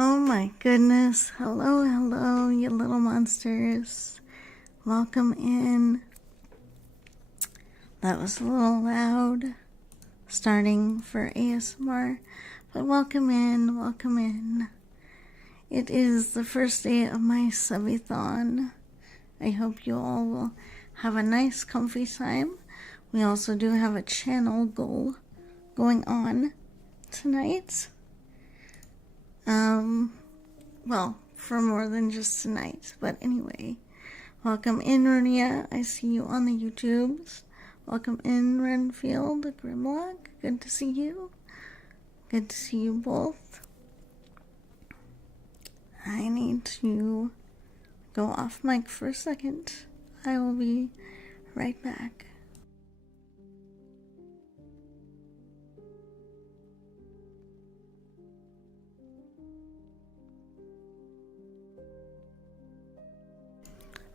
Oh my goodness. Hello, hello, you little monsters. Welcome in. That was a little loud, starting for ASMR, but welcome in, welcome in. It is the first day of my subbieThon. I hope you all will have a nice, comfy time. We also do have a channel goal going on tonight. Well, for more than just tonight. But anyway, welcome in, Runia. I see you on the YouTubes. Welcome in, Renfield, Grimlock. Good to see you. Good to see you both. I need to go off mic for a second. I will be right back.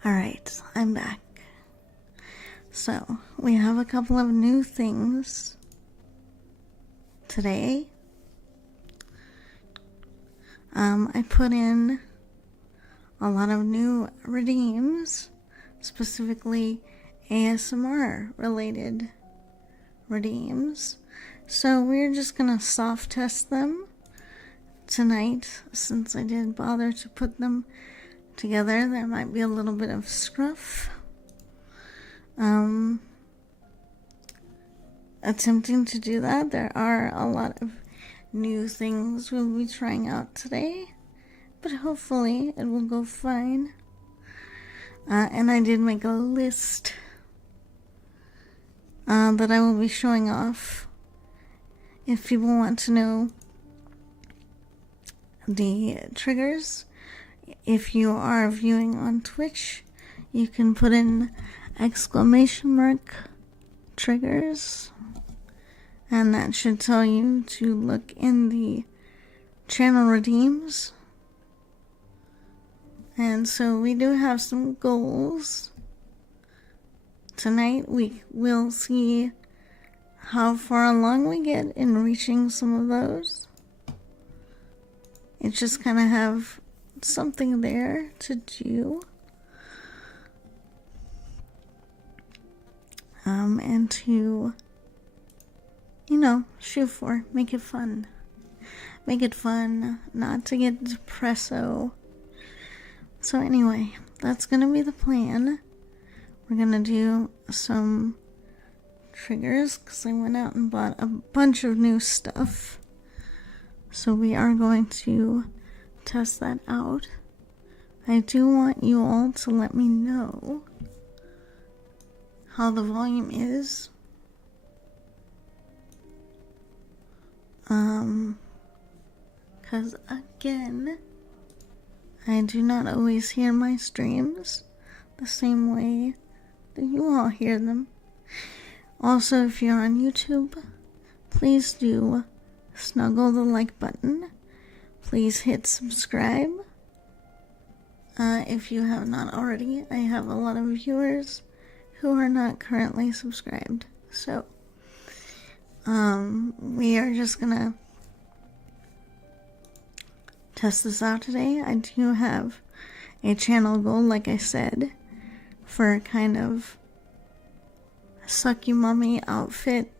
Alright, I'm back. So, we have a couple of new things today. I put in a lot of new redeems, specifically ASMR related redeems. So we're just gonna soft test them tonight, since I did bother to put them together. There might be a little bit of scruff. Attempting to do that. There are a lot of new things we'll be trying out today, but hopefully it will go fine. And I did make a list that I will be showing off if people want to know the triggers. If you are viewing on Twitch, you can put in !! triggers, and that should tell you to look in the channel redeems. And so we do have some goals. Tonight we will see how far along we get in reaching some of those. It's just kind of have something there to do. And to, shoot for. Make it fun. Make it fun, not to get depresso. So anyway, that's gonna be the plan. We're gonna do some triggers, because I went out and bought a bunch of new stuff. So we are going to test that out. I do want you all to let me know how the volume is. Because again, I do not always hear my streams the same way that you all hear them. Also, if you're on YouTube, please do snuggle the like button. Please hit subscribe. If you have not already, I have a lot of viewers who are not currently subscribed. So, we are just gonna test this out today. I do have a channel goal, like I said, for a kind of sucky mummy outfit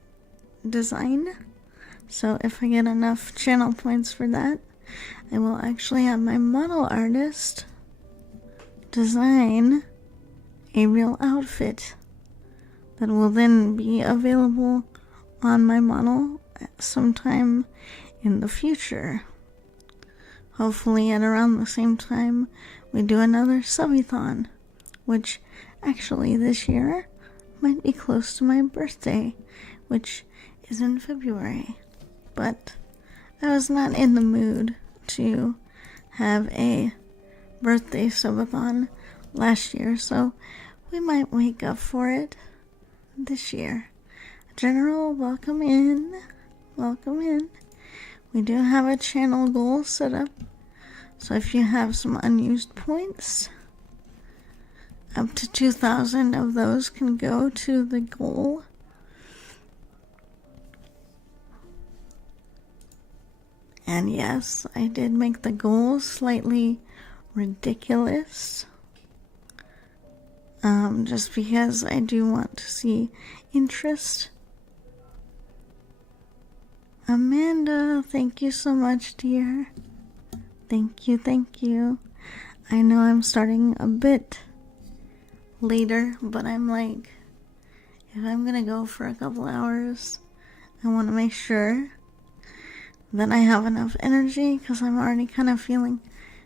design. So if I get enough channel points for that, I will actually have my model artist design a real outfit that will then be available on my model sometime in the future. Hopefully at around the same time we do another subbieThon, which actually this year might be close to my birthday, which is in February. But I was not in the mood to have a birthday subathon last year, so we might wake up for it this year. General, welcome in. Welcome in. We do have a channel goal set up, so if you have some unused points, up to 2,000 of those can go to the goal. And yes, I did make the goal slightly ridiculous. Just because I do want to see interest. Amanda, thank you so much, dear. Thank you, thank you. I know I'm starting a bit later, but I'm like, if I'm gonna go for a couple hours, I want to make sure that I have enough energy, because I'm already kind of feeling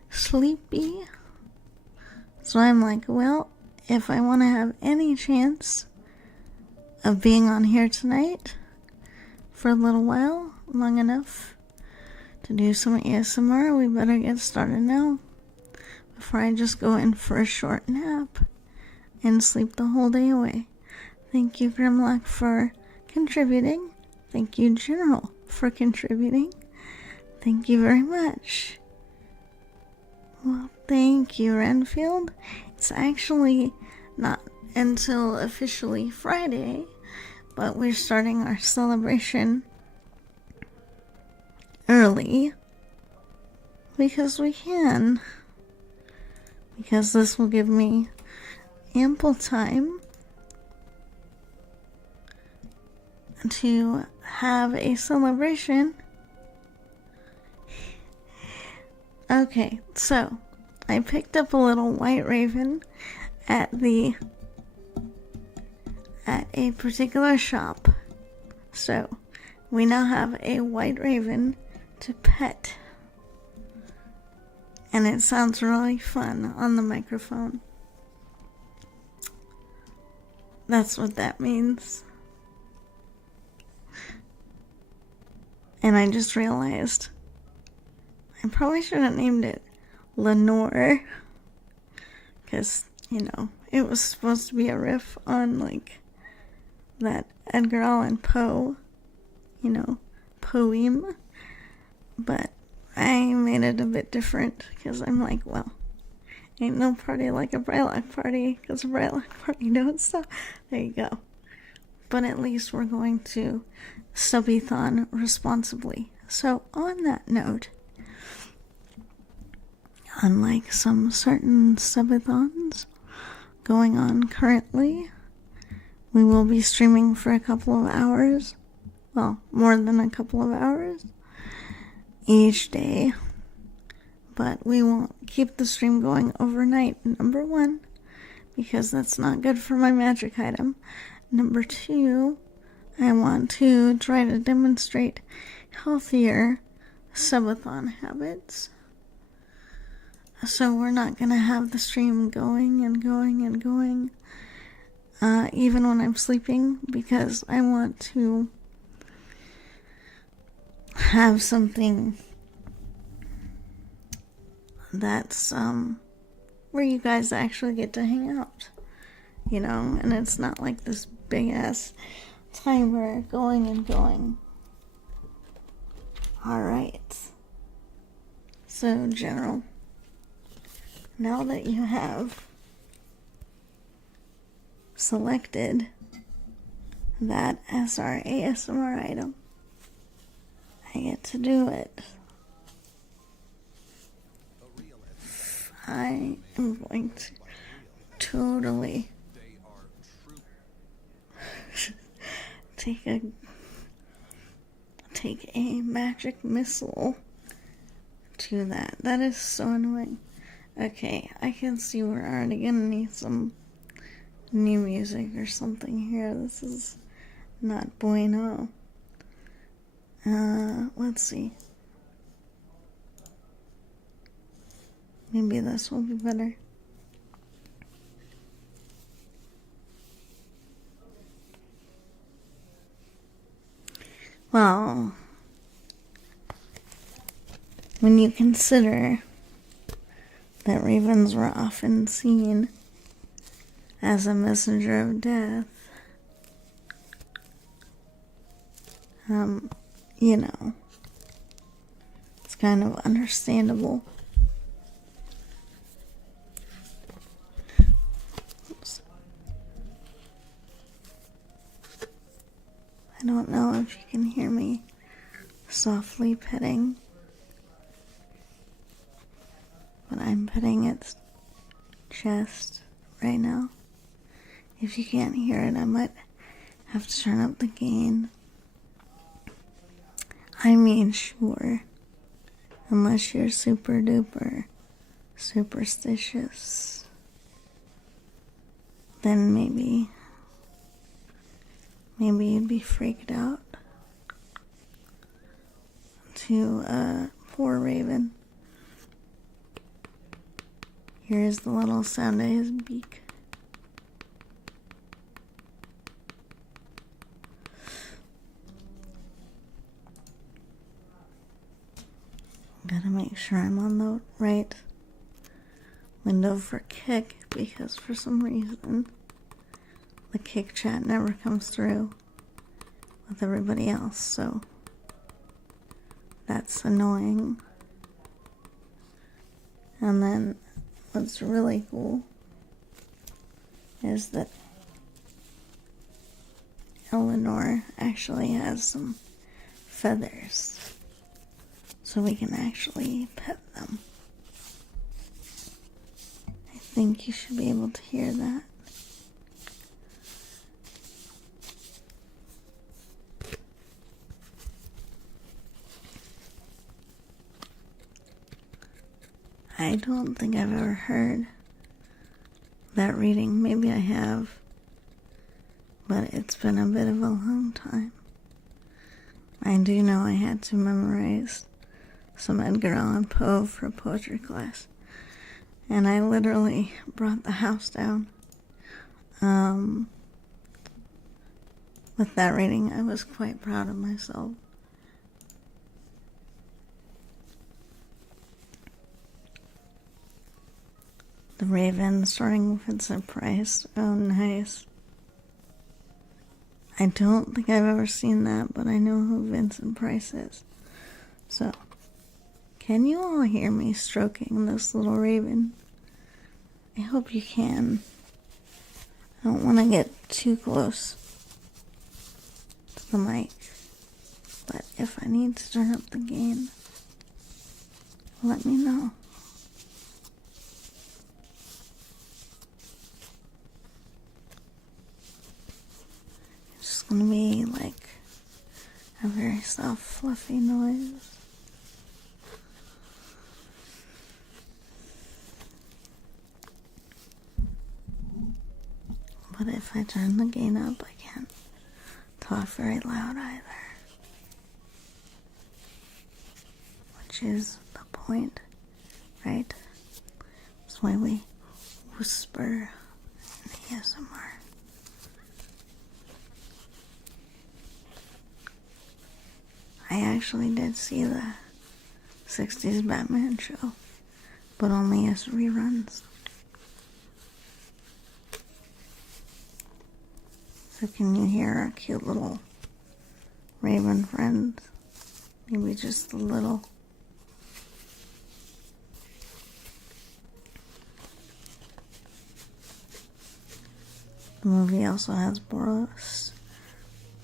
sleepy. So I'm like, well, if I want to have any chance of being on here tonight for a little while, long enough to do some ASMR, we better get started now before I just go in for a short nap and sleep the whole day away. Thank you, Grimlock, for contributing. Thank you, General, for contributing. Thank you very much. Well, thank you, Renfield. It's actually not until officially Friday, but we're starting our celebration early because we can. Because this will give me ample time to have a celebration. Okay, so I picked up a little white raven at a particular shop. So we now have a white raven to pet. And it sounds really fun on the microphone. That's what that means. And I just realized I probably should have named it Lenore, because, it was supposed to be a riff on, like, that Edgar Allan Poe, poem, but I made it a bit different, because I'm like, well, ain't no party like a Brylock party, because a Brylock party don't stop. There you go. But at least we're going to SubbieThon responsibly. So on that note, unlike some certain Subbithons going on currently, we will be streaming for a couple of hours. Well, more than a couple of hours each day. But we won't keep the stream going overnight, number one, because that's not good for my magic item. Number two, I want to try to demonstrate healthier subathon habits. So we're not going to have the stream going and going and going, even when I'm sleeping, because I want to have something that's where you guys actually get to hang out, and it's not like this big ass timer going and going. Alright, so General, now that you have selected that as our ASMR item, I get to do it. I am going to totally take a magic missile to that. That is so annoying. Okay, I can see we're already gonna need some new music or something here. This is not bueno. Let's see. Maybe this will be better. Well, when you consider that ravens were often seen as a messenger of death, it's kind of understandable. Oops. I don't know if you can hear me softly petting petting its chest right now. If you can't hear it, I might have to turn up the gain. I mean, sure. Unless you're super duper superstitious, then maybe you'd be freaked out to a poor raven. Here's the little sound of his beak. Gotta make sure I'm on the right window for kick, because for some reason the kick chat never comes through with everybody else, so that's annoying. And then what's really cool is that Eleanor actually has some feathers, so we can actually pet them. I think you should be able to hear that. I don't think I've ever heard that reading. Maybe I have, but it's been a bit of a long time. I do know I had to memorize some Edgar Allan Poe for a poetry class, and I literally brought the house down. With that reading, I was quite proud of myself. The Raven, starting with Vincent Price. Oh, nice. I don't think I've ever seen that, but I know who Vincent Price is. So, can you all hear me stroking this little raven? I hope you can. I don't want to get too close to the mic, but if I need to turn up the gain, let me know. It's just gonna be like a very soft, fluffy noise. But if I turn the gain up, I can't talk very loud either. Which is the point, right? That's why we whisper in ASMR. I actually did see the 60s Batman show, but only as reruns. So can you hear our cute little raven friends? Maybe just a little. The movie also has Boris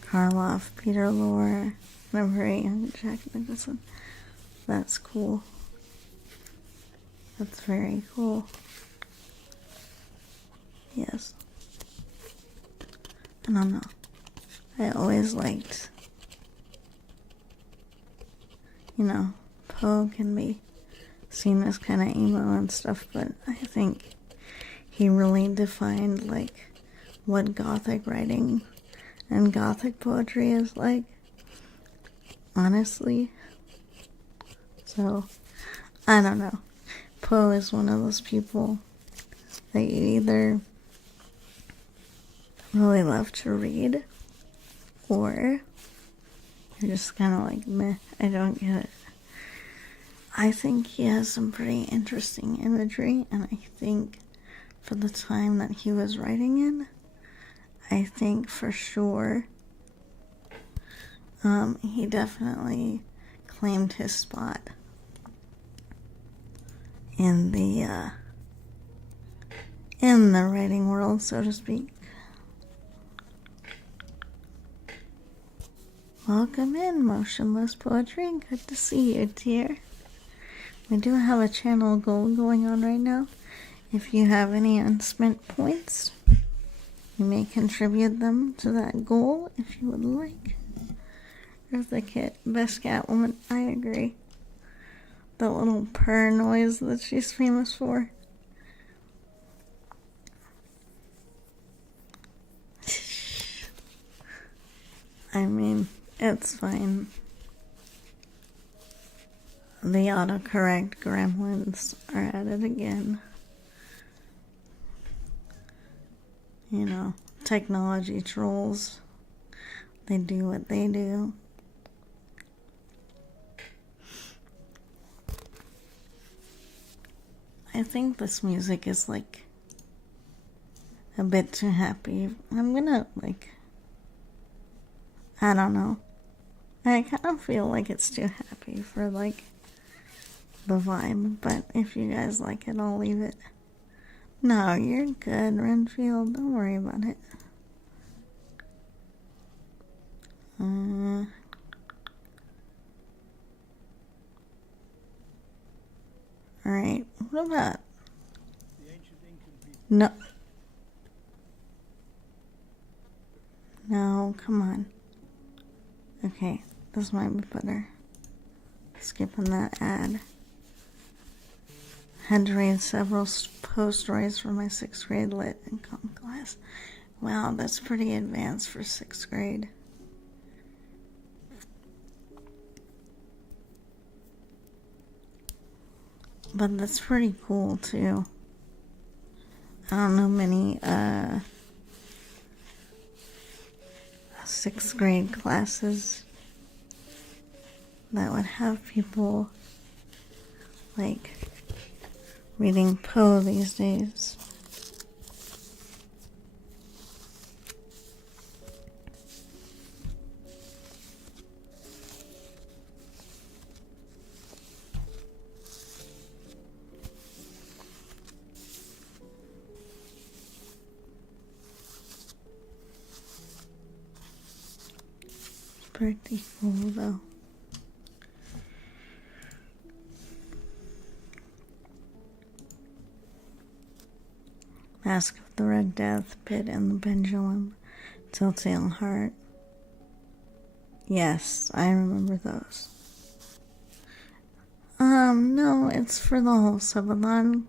Karloff, Peter Lorre, and a very young Jack Nicholson. That's cool. That's very cool. Yes. I don't know. I always liked, Poe can be seen as kind of emo and stuff, but I think he really defined, what Gothic writing and Gothic poetry is like, honestly. So, I don't know. Poe is one of those people that you either really love to read, or you're just kind of like, meh, I don't get it. I think he has some pretty interesting imagery, and I think for the time that he was writing in, I think for sure he definitely claimed his spot in the writing world, so to speak. Welcome in, Motionless Poetry. Good to see you, dear. We do have a channel goal going on right now. If you have any unspent points, you may contribute them to that goal if you would like. Eartha Kitt, best Catwoman. I agree. The little purr noise that she's famous for. I mean, it's fine. The autocorrect gremlins are at it again. You know, technology trolls. They do what they do. I think this music is like a bit too happy. I'm gonna I don't know. I kind of feel like it's too happy for like the vibe, but if you guys like it, I'll leave it. No, you're good, Renfield. Don't worry about it. Alright, what about... No. No, come on. Okay, this might be better. Skipping that ad. Had to read several post stories for my 6th grade lit and comm class. Wow, that's pretty advanced for 6th grade. But that's pretty cool too. I don't know many 6th grade classes that would have people like reading Poe these days. Pretty cool though. Mask of the Red Death, Pit and the Pendulum, Telltale Heart. Yes, I remember those. No, it's for the whole subathon.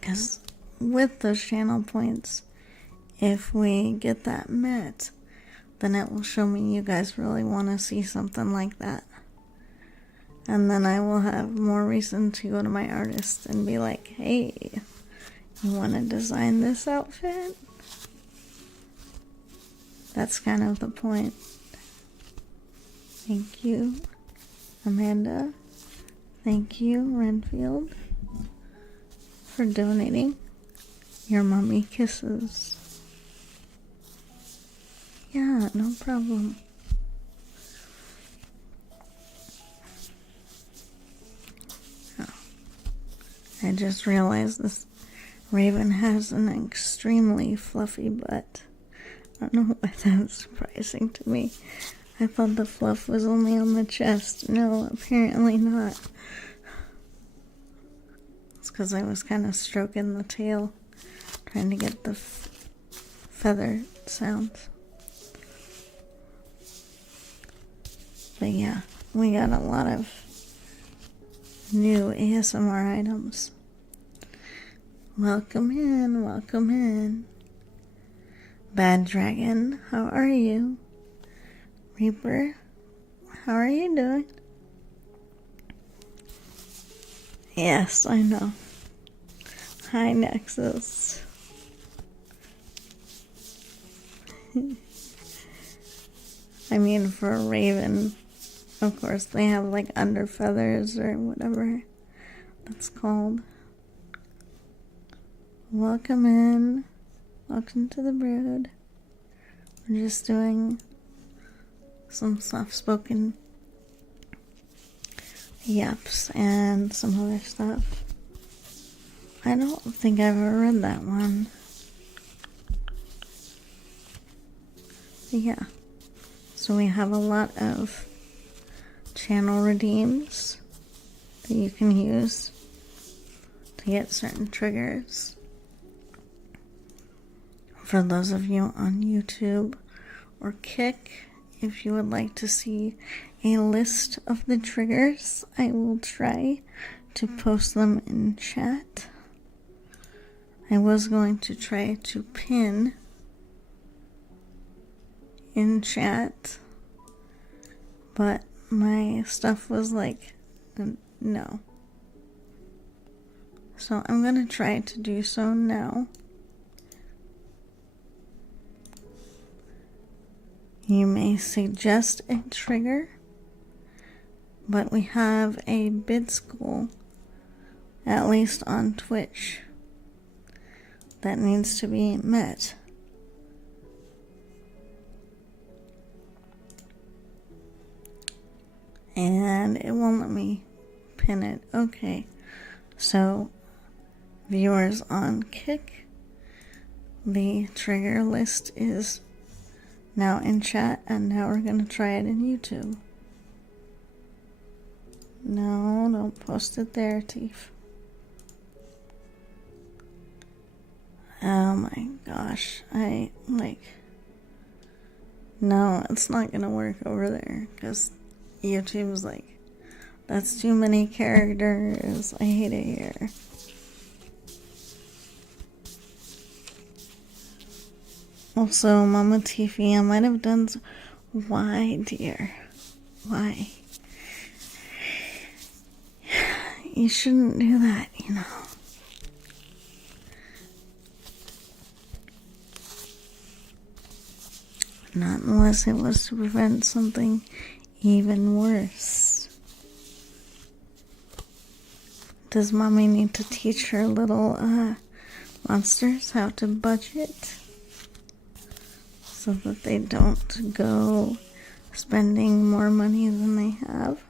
Because with those channel points, if we get that met, then it will show me you guys really want to see something like that. And then I will have more reason to go to my artist and be like, hey, you want to design this outfit? That's kind of the point. Thank you, Amanda. Thank you, Renfield, for donating your mommy kisses. Yeah, no problem. Oh. I just realized this raven has an extremely fluffy butt. I don't know why that's surprising to me. I thought the fluff was only on the chest. No, apparently not. It's because I was kind of stroking the tail, trying to get the feather sounds. But yeah, we got a lot of new ASMR items. Welcome in, welcome in. Bad Dragon, how are you? Reaper, how are you doing? Yes, I know. Hi, Nexus. I mean, for a raven, of course, they have like under feathers or whatever that's called. Welcome in. Welcome to the brood. We're just doing some soft-spoken yaps and some other stuff. I don't think I've ever read that one. But yeah. So we have a lot of channel redeems that you can use to get certain triggers. For those of you on YouTube or Kick, if you would like to see a list of the triggers, I will try to post them in chat. I was going to try to pin in chat, but my stuff was like, no. So I'm going to try to do so now. You may suggest a trigger, but we have a bid school, at least on Twitch, that needs to be met. And it won't let me pin it. Okay, so viewers on Kick, the trigger list is now in chat, and now we're going to try it in YouTube. No, don't post it there, Tief. Oh my gosh, no, it's not going to work over there, because YouTube's like, that's too many characters. I hate it here. Also, Mama Tiffy, I might have done... Why, dear? Why? You shouldn't do that, you know. Not unless it was to prevent something even worse. Does Mommy need to teach her little monsters how to budget? So that they don't go spending more money than they have?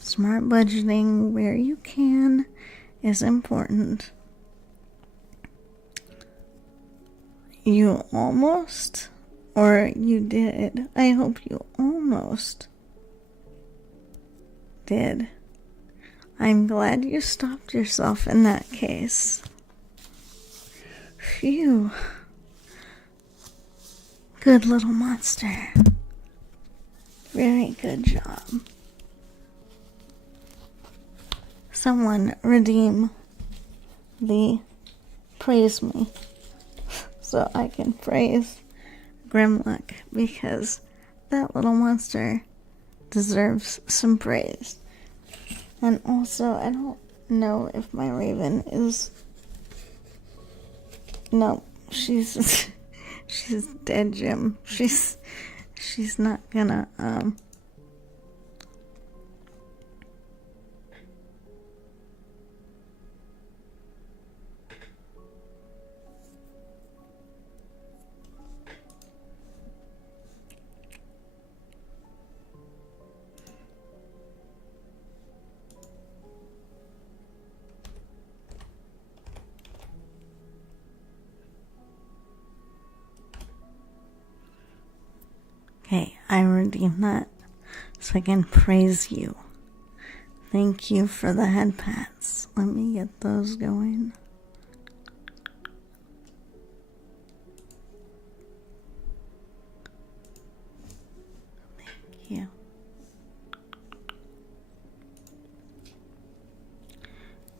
Smart budgeting where you can is important. You almost, or you did. I hope you almost did. I'm glad you stopped yourself in that case. Phew. Good little monster. Very good job. Someone redeem the praise me so I can praise Grimlock, because that little monster deserves some praise. And also, I don't know if my Raven is... No, she's dead, Jim. She's not gonna, Okay, I redeemed that so I can praise you. Thank you for the head pats. Let me get those going. Thank you.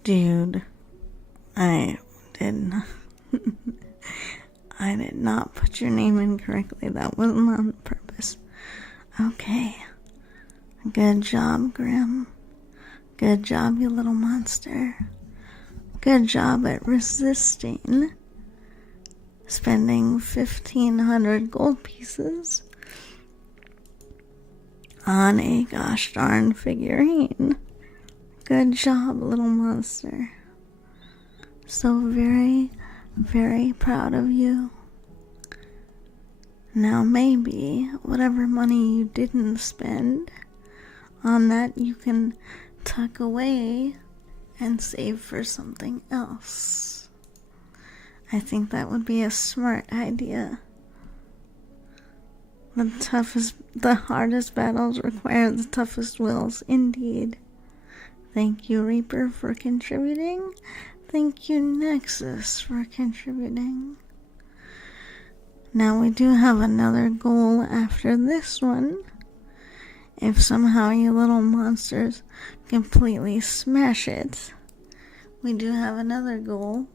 Dude, I did not put your name in correctly. That wasn't on purpose. Okay. Good job, Grim. Good job, you little monster. Good job at resisting spending 1,500 gold pieces on a gosh darn figurine. Good job, little monster. So very, very proud of you. Now maybe whatever money you didn't spend on that, you can tuck away and save for something else. I think that would be a smart idea. The hardest battles require the toughest wills, indeed. Thank you, Reaper, for contributing. Thank you, Nexus, for contributing. Now we do have another goal after this one. If somehow you little monsters completely smash it, we do have another goal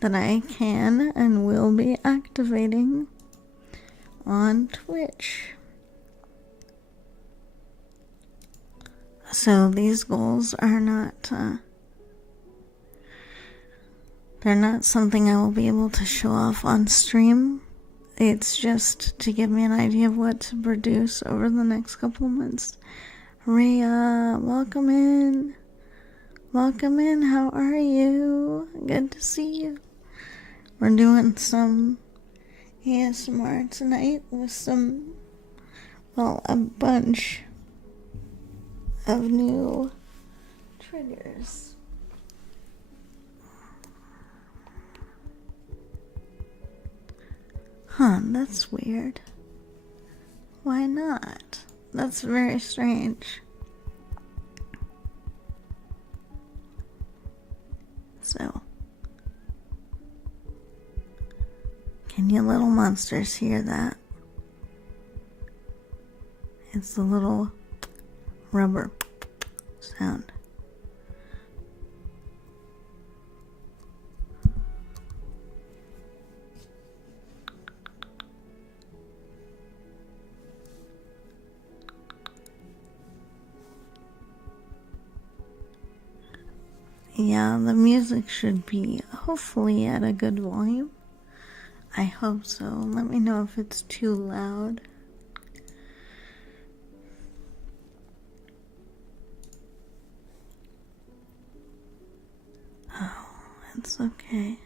that I can and will be activating on Twitch. So these goals are not they're not something I will be able to show off on stream. It's just to give me an idea of what to produce over the next couple of months. Rhea, welcome in. Welcome in. How are you? Good to see you. We're doing some ASMR tonight with a bunch of new triggers. Huh, that's weird. Why not? That's very strange. So, can you little monsters hear that? It's the little rubber sound. Yeah, the music should be hopefully at a good volume. I hope so. Let me know if it's too loud. Oh, it's okay.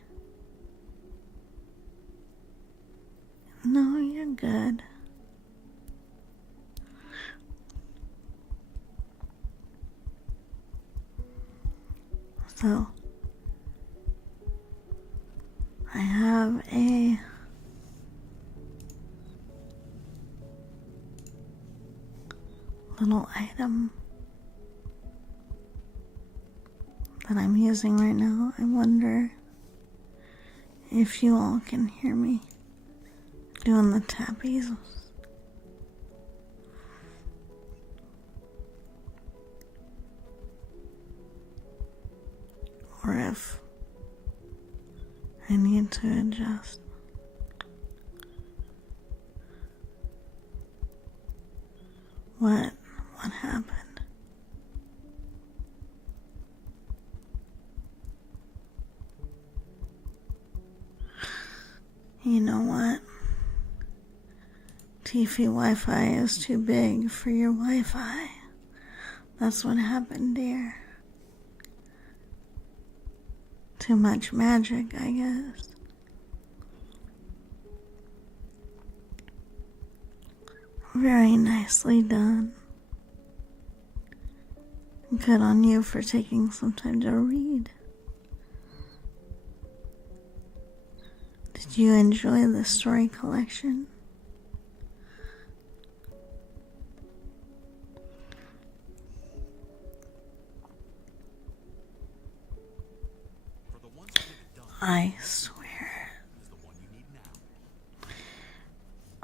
No, you're good. So, I have a little item that I'm using right now. I wonder if you all can hear me doing the tappies. Or if I need to adjust. What happened? You know what? Tiffy Wi-Fi is too big for your Wi-Fi. That's what happened, dear. Too much magic, I guess. Very nicely done. Good on you for taking some time to read. Did you enjoy the story collection? I swear.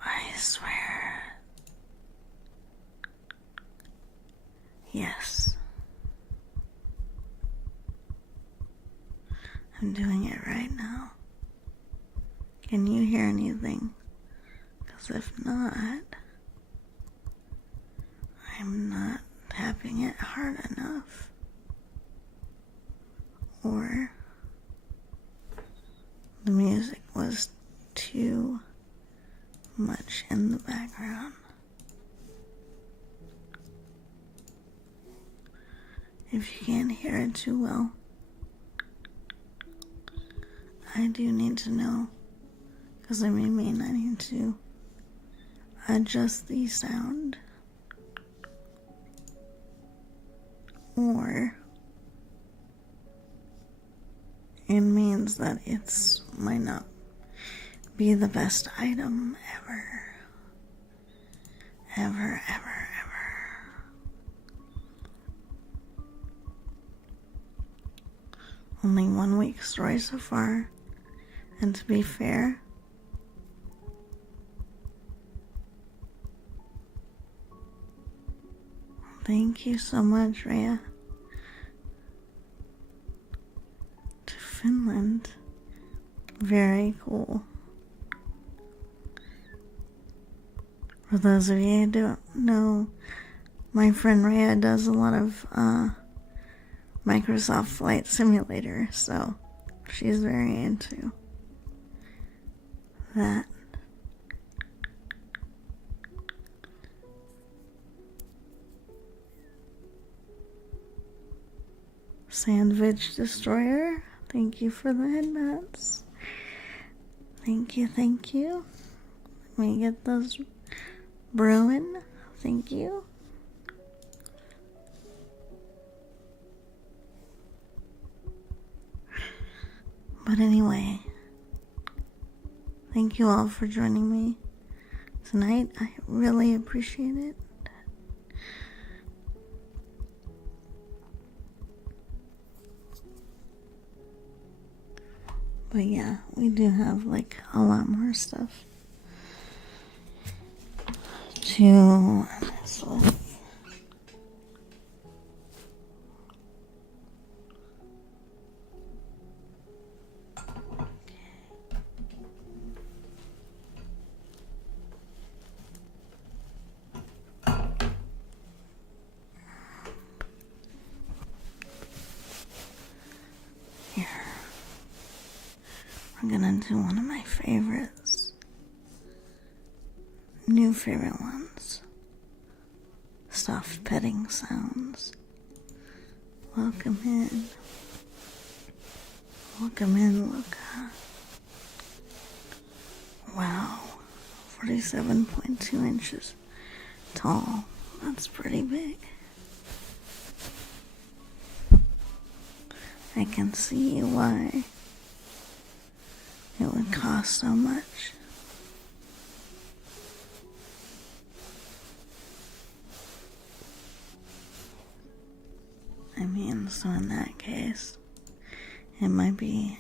I swear. Yes. I'm doing it right now. Can you hear anything? Because if not, I'm not tapping it hard enough. Or the music was too much in the background. If you can't hear it too well, I do need to know, because I mean I need to adjust the sound, or it means that it's might not be the best item ever. ever, ever, ever. Only 1 week story so far, and to be fair, thank you so much, Rhea. To Finland. Very cool. For those of you who don't know, my friend Rhea does a lot of Microsoft Flight Simulator, so she's very into that. Sandwich Destroyer, thank you for the headbats. Thank you, thank you. Let me get those brewing. Thank you. But anyway, thank you all for joining me tonight. I really appreciate it. But yeah, we do have like a lot more stuff to mess with. Here, we're gonna do one of my favorites. New favorite ones. Soft petting sounds. Welcome in. Welcome in, Luca. Wow. 47.2 inches tall. That's pretty big. I can see why it would cost so much. I mean, so in that case, it might be,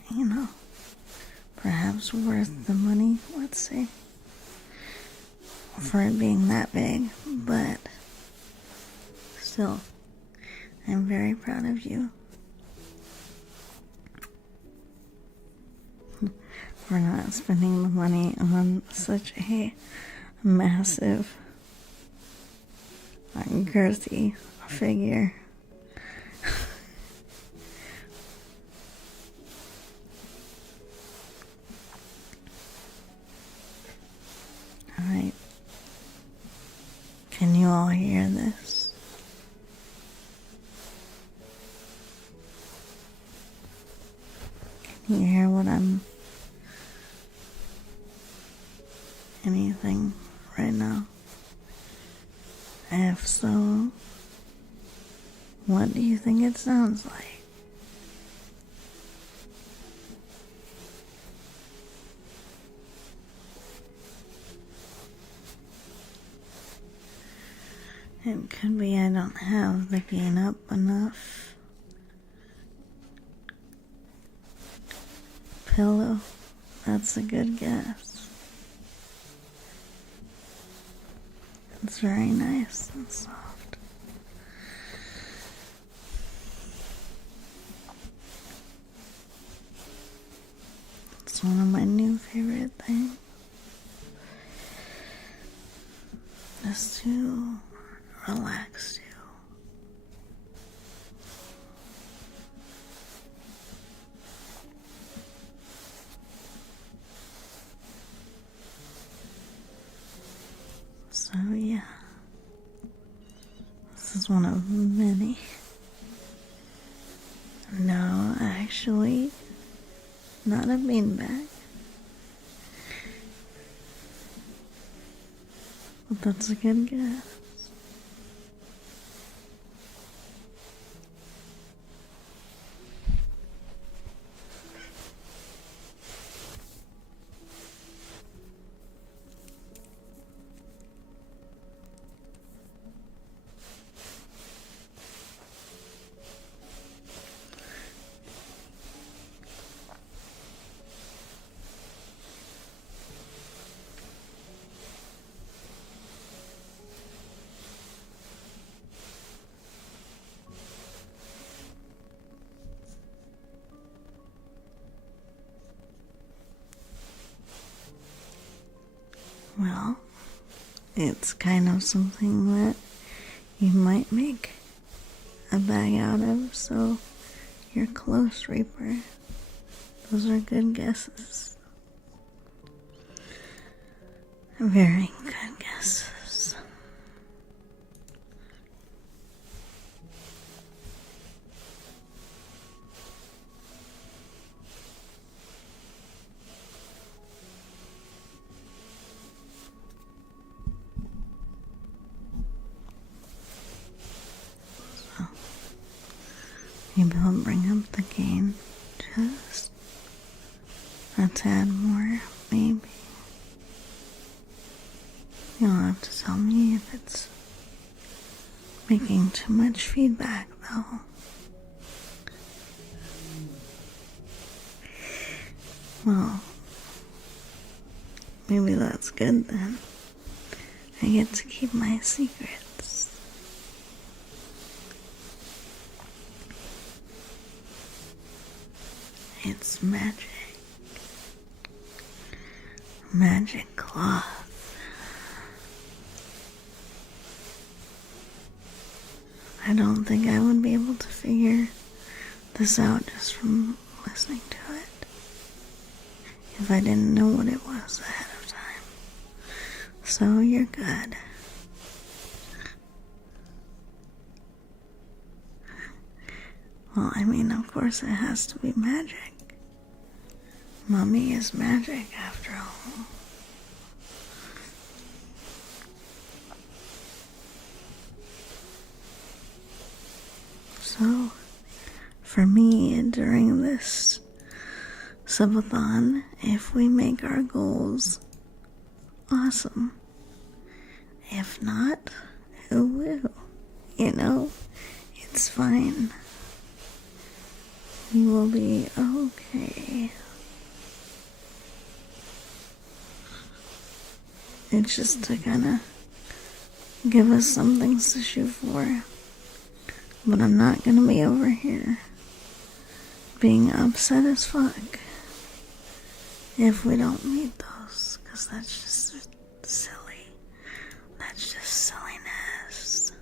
perhaps worth the money, let's say, for it being that big, but still, I'm very proud of you for not spending the money on such a massive, girthy figure. Alright. Can you all hear this? Can you hear what I'm... anything right now? If so, what do you think it sounds like? It could be I don't have the gain up enough. Pillow. That's a good guess. It's very nice and soft. It's one of my new favorite things. Just to relax you. So yeah, this is one of many. No, actually, not a beanbag. But that's a good guess. it's kind of something that you might make a bag out of, so you're close, Reaper. Those are good guesses. Very good guesses. So, maybe I'll bring up the gain just a tad more, maybe. You'll have to tell me if it's making too much feedback, though. Well, maybe that's good then. I get to keep my secrets. It's magic. Magic cloth. I don't think I would be able to figure this out just from listening to it if I didn't know what it was ahead of time. So you're good. Well, I mean, of course it has to be magic. Mommy is magic after all. So, for me, during this subathon, if we make our goals, awesome. If not, who will? You know, it's fine. We will be okay. It's just to kind of give us some things to shoot for. But I'm not gonna be over here being upset as fuck if we don't meet those, because that's just silly. That's just silliness.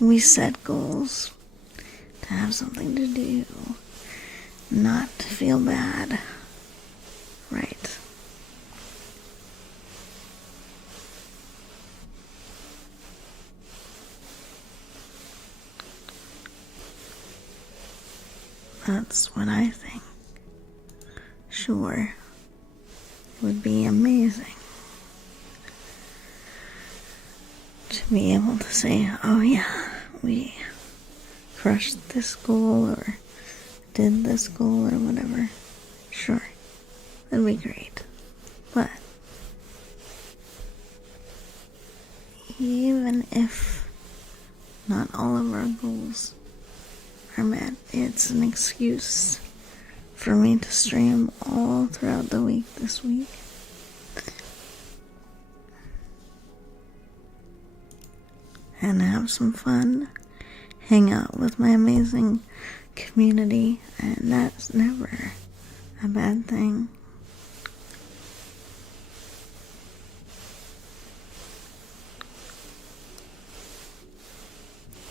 We set goals to have something to do, not to feel bad. Right. That's what I think. Sure. It would be amazing to be able to say, oh yeah, we crushed this goal or did this goal or whatever. Sure. That'd be great. But even if not all of our goals are met, it's an excuse for me to stream all throughout the week this week. And have some fun, hang out with my amazing community, and that's never a bad thing.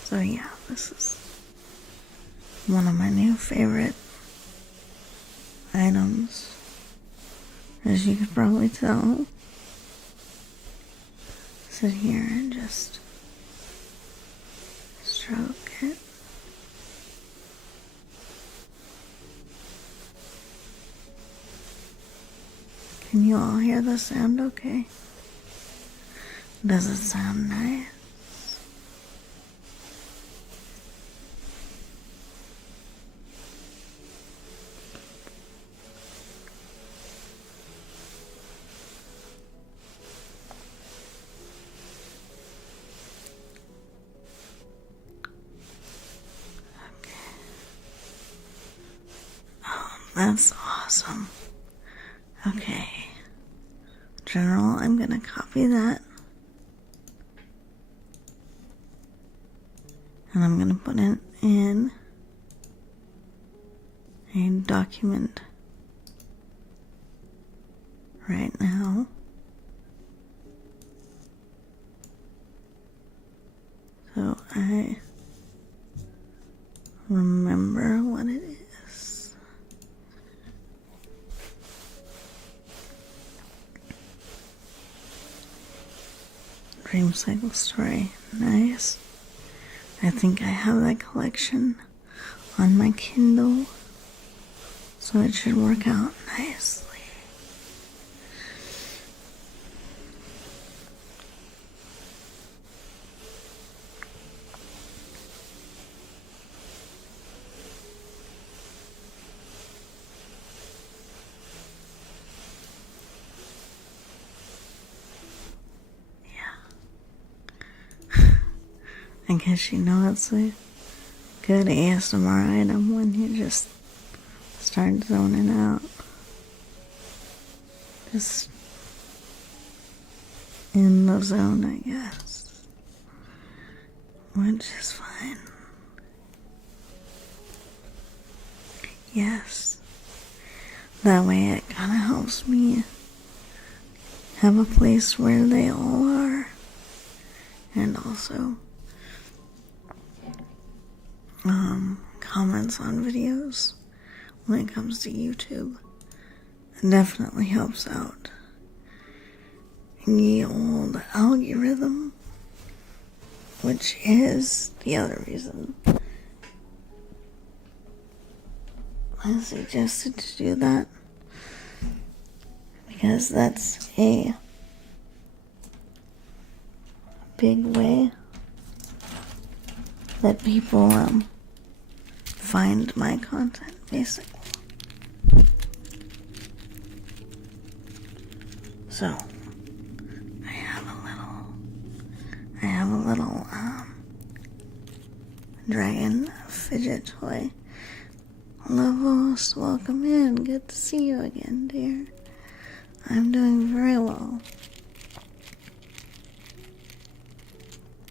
So yeah, this is one of my new favorite items, as you could probably tell. Sit here and just stroke it. Can you all hear the sound okay? Does it sound nice? That's awesome. Okay. General, I'm gonna copy that. And I'm gonna put it in a document right now. I remember what it is. Dream Cycle Story. Nice. I think I have that collection on my Kindle, so it should work out nicely. I guess it's a good ASMR item when you just start zoning out. Just in the zone, I guess. Which is fine. Yes. That way it kind of helps me have a place where they all are. And also comments on videos when it comes to YouTube. It definitely helps out in the old algorithm, which is the other reason I suggested to do that, because that's a big way that people find my content, basically. So I have a little dragon fidget toy. Lavos, welcome in. Good to see you again, dear. I'm doing very well.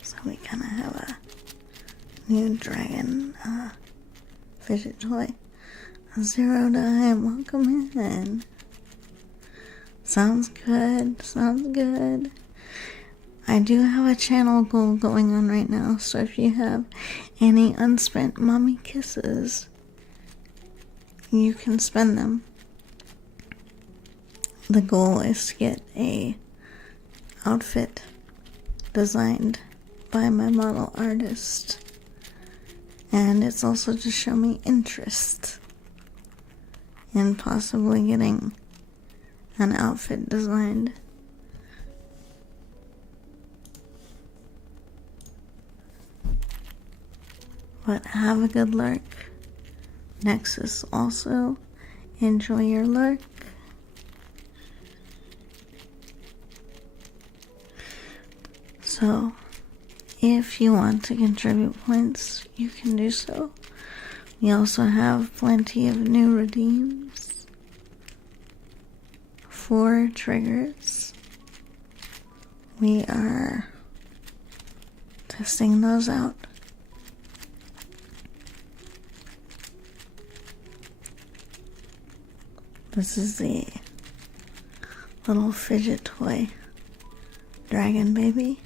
So we kind of have a new dragon fidget toy. Zero Dime, welcome in. Sounds good, sounds good. I do have a channel goal going on right now, so if you have any unspent mommy kisses, you can spend them. The goal is to get a outfit designed by my model artist, and it's also to show me interest in possibly getting an outfit designed. But have a good lurk. Nexus also, enjoy your lurk. So, if you want to contribute points, you can do so. We also have plenty of new redeems for triggers. We are testing those out. This is the little fidget toy dragon baby.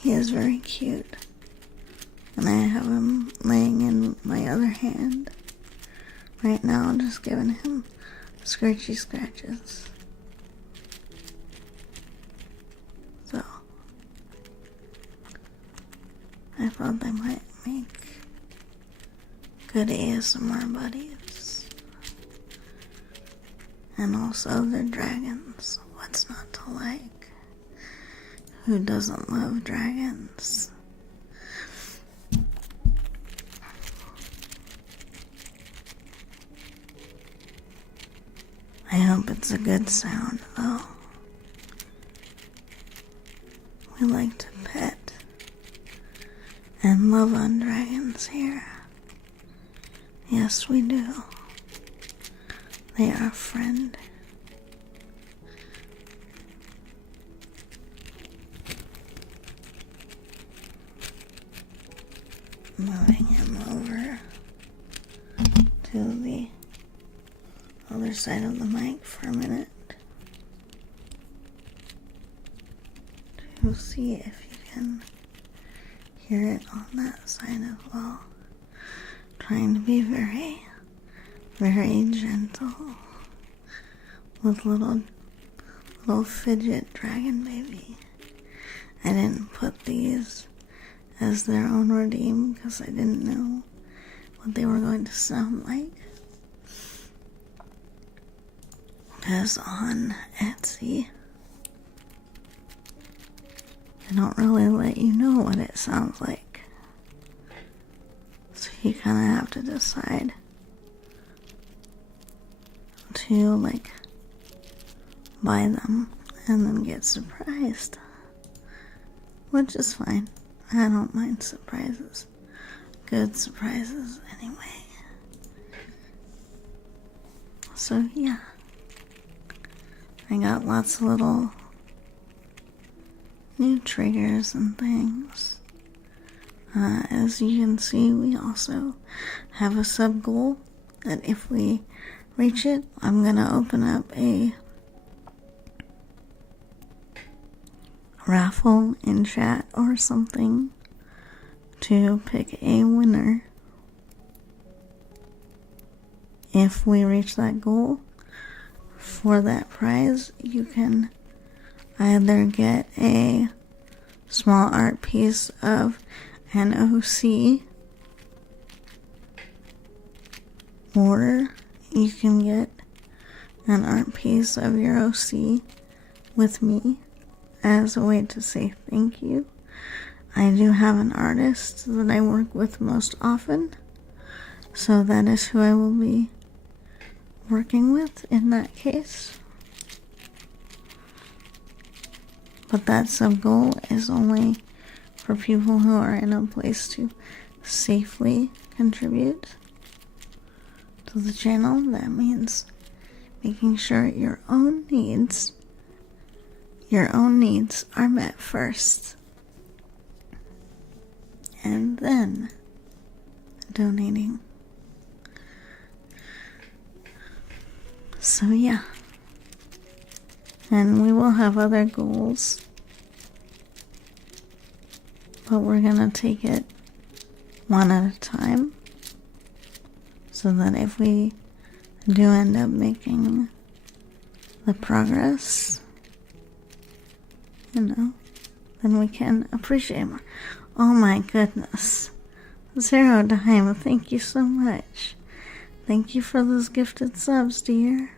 He is very cute, and I have him laying in my other hand right now. I'm just giving him scratchy scratches. So I thought they might make good ASMR buddies. And also they're dragons. What's not to like? Who doesn't love dragons? I hope it's a good sound, though. We like to pet and love on dragons here. Yes, we do. They are a friend. Moving him over to the other side of the mic for a minute to see if you can hear it on that side as well. Trying to be very, very gentle with little fidget dragon baby. I didn't put these as their own redeem because I didn't know what they were going to sound like. Because on Etsy, they don't really let you know what it sounds like. So you kind of have to decide to buy them and then get surprised. Which is fine. I don't mind surprises. Good surprises anyway. So yeah. I got lots of little new triggers and things. As you can see, we also have a sub goal that if we reach it, I'm gonna open up a raffle in chat or something to pick a winner. If we reach that goal, for that prize, you can either get a small art piece of an OC, or you can get an art piece of your OC with me as a way to say thank you. I do have an artist that I work with most often, so that is who I will be working with in that case. But that sub goal is only for people who are in a place to safely contribute to the channel. That means making sure your own needs are met first, and then donating. So yeah, and we will have other goals, but we're gonna take it one at a time, so that if we do end up making the progress, then we can appreciate more. Oh my goodness, Zero Dime, thank you so much. Thank you for those gifted subs, dear.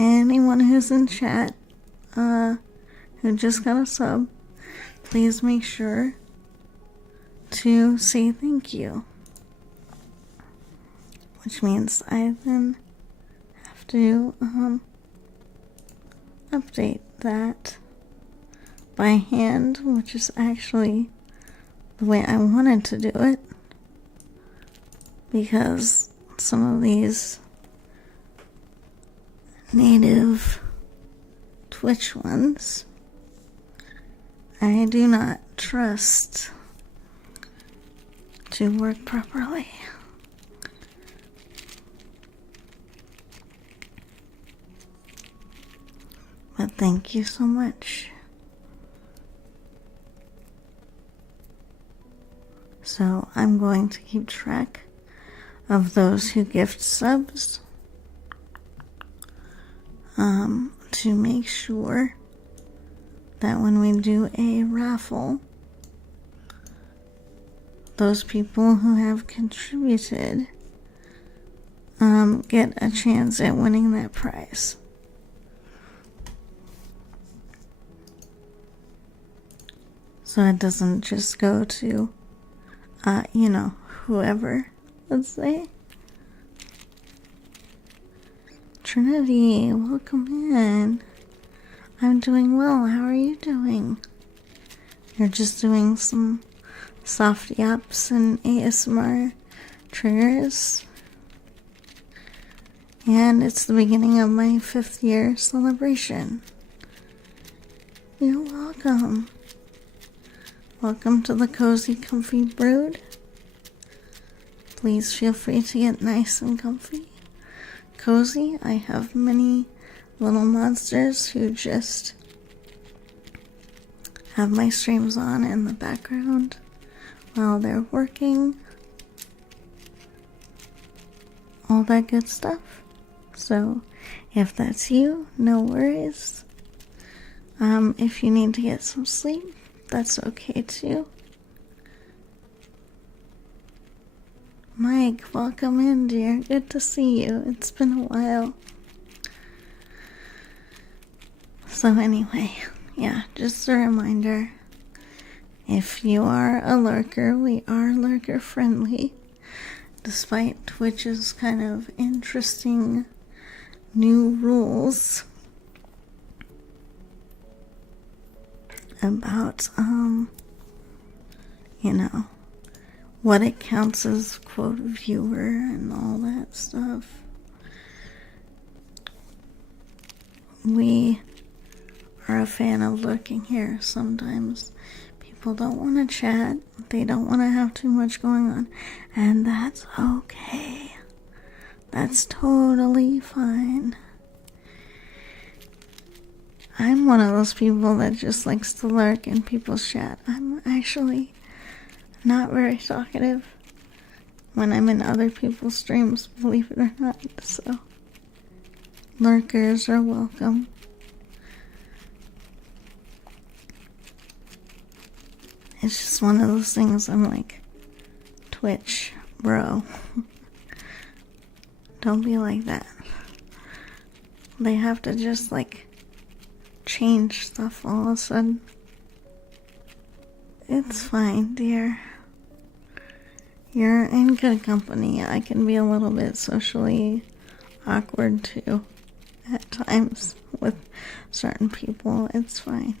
Anyone who's in chat, who just got a sub, please make sure to say thank you. Which means I then have to, update that by hand, which is actually the way I wanted to do it. Because some of these native Twitch ones, I do not trust to work properly. But thank you so much. So I'm going to keep track of those who gift subs, to make sure that when we do a raffle, those people who have contributed get a chance at winning that prize. So it doesn't just go to, whoever, let's say. Trinity, welcome in. I'm doing well. How are you doing? You're just doing some soft yaps and ASMR triggers. And it's the beginning of my 5th year celebration. You're welcome. Welcome to the Cozy Comfy Brood. Please feel free to get nice and comfy. Cozy, I have many little monsters who just have my streams on in the background while they're working. All that good stuff. So if that's you, no worries. If you need to get some sleep, that's okay too. Mike, welcome in, dear. Good to see you. It's been a while. So anyway, yeah, just a reminder. If you are a lurker, we are lurker friendly. Despite Twitch's kind of interesting new rules about, what it counts as, quote, viewer and all that stuff. We are a fan of lurking here. Sometimes people don't want to chat, they don't want to have too much going on, and that's okay. That's totally fine. I'm one of those people that just likes to lurk in people's chat. I'm actually not very talkative when I'm in other people's streams, believe it or not, so lurkers are welcome. It's just one of those things I'm like, Twitch, bro. Don't be like that. They have to just like change stuff all of a sudden. It's fine, dear. You're in good company. I can be a little bit socially awkward too at times with certain people. It's fine.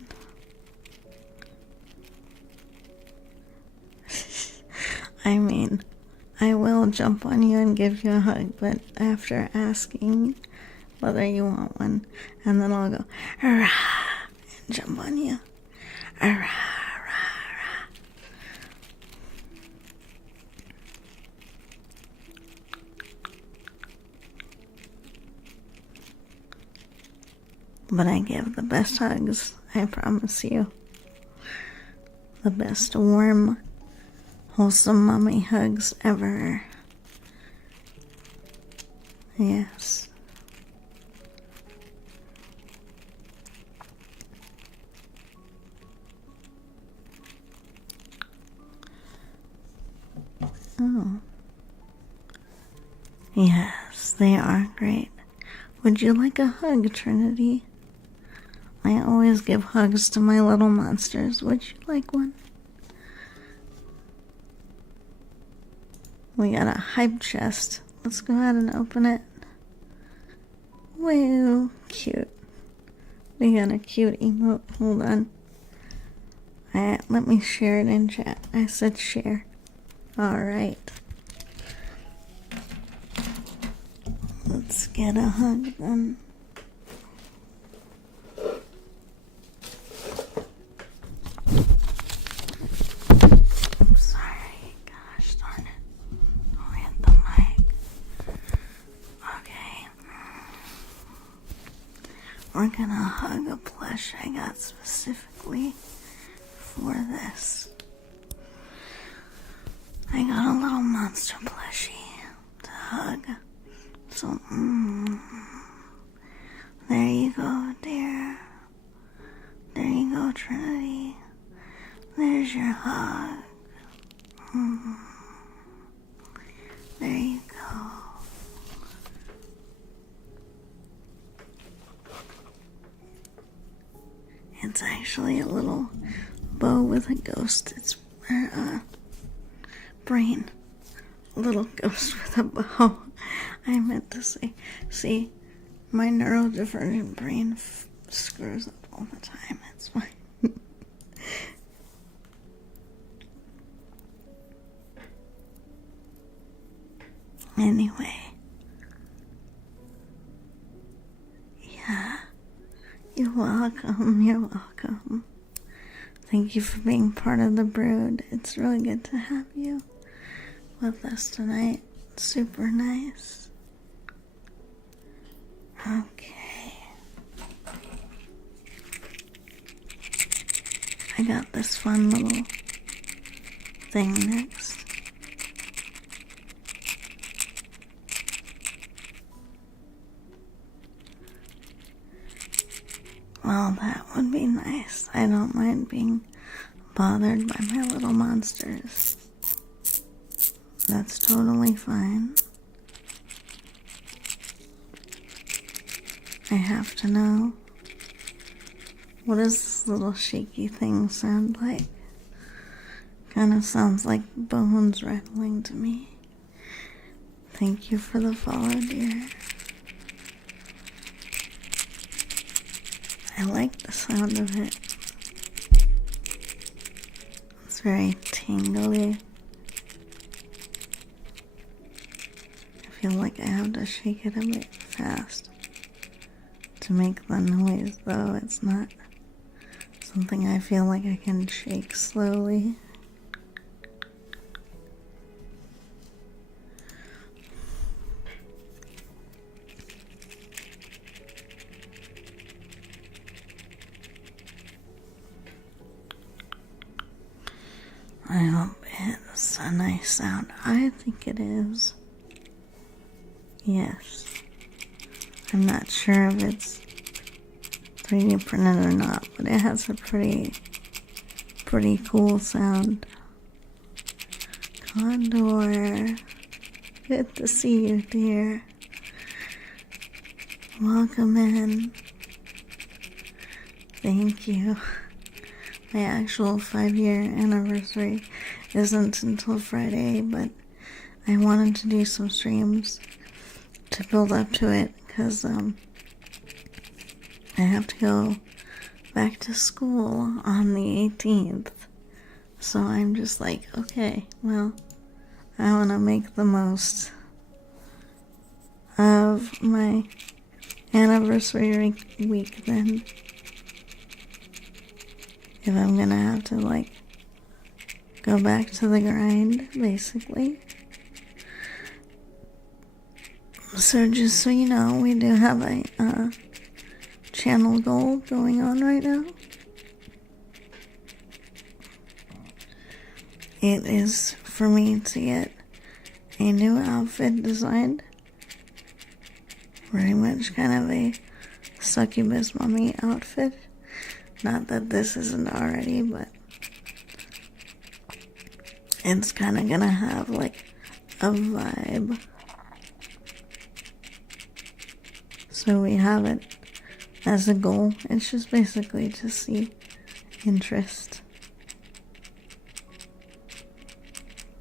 I mean, I will jump on you and give you a hug, but after asking whether you want one, and then I'll go, "Arrah," and jump on you. "Arrah, rah, rah." But I give the best hugs, I promise you. The best warm, wholesome mommy hugs ever. Yes. Oh. Yes, they are great. Would you like a hug, Trinity? I always give hugs to my little monsters. Would you like one? We got a hype chest. Let's go ahead and open it. Whoa, cute. We got a cute emote. Hold on. Let me share it in chat. I said share. Alright. Let's get a hug then. I'm sorry. Gosh darn it. Don't hit the mic. Okay. We're gonna hug a plush I got specifically for this. I got a little monster plushie to hug. So, there you go, dear. There you go, Trinity. There's your hug. There you go. It's actually a little bow with a ghost. It's brain. A little ghost with a bow. I meant to say, see, my neurodivergent brain screws up all the time. It's fine. Anyway. Yeah. You're welcome. You're welcome. Thank you for being part of the brood. It's really good to have you with us tonight. Super nice. Okay. I got this fun little thing next. Well, that would be nice. I don't mind being bothered by my little monsters. That's totally fine. I have to know, what does this little shaky thing sound like? Kind of sounds like bones rattling to me. Thank you for the follow, dear. I like the sound of it. It's very tingly. I feel like I have to shake it a bit fast to make the noise, though it's not something I feel like I can shake slowly. I hope it's a nice sound. I think it is. Yes. I'm not sure if it's 3D printed or not, but it has a pretty cool sound. Condor, good to see you, dear. Welcome in. Thank you. My actual 5-year anniversary isn't until Friday, but I wanted to do some streams to build up to it because I have to go back to school on the 18th. So I'm just like, okay, well, I want to make the most of my anniversary week then. If I'm gonna have to, like, go back to the grind, basically. So just so you know, we do have a channel goal going on right now. It is for me to get a new outfit designed. Very much kind of a succubus mummy outfit. Not that this isn't already, but it's kind of gonna have like a vibe. So we have it as a goal. It's just basically to see interest.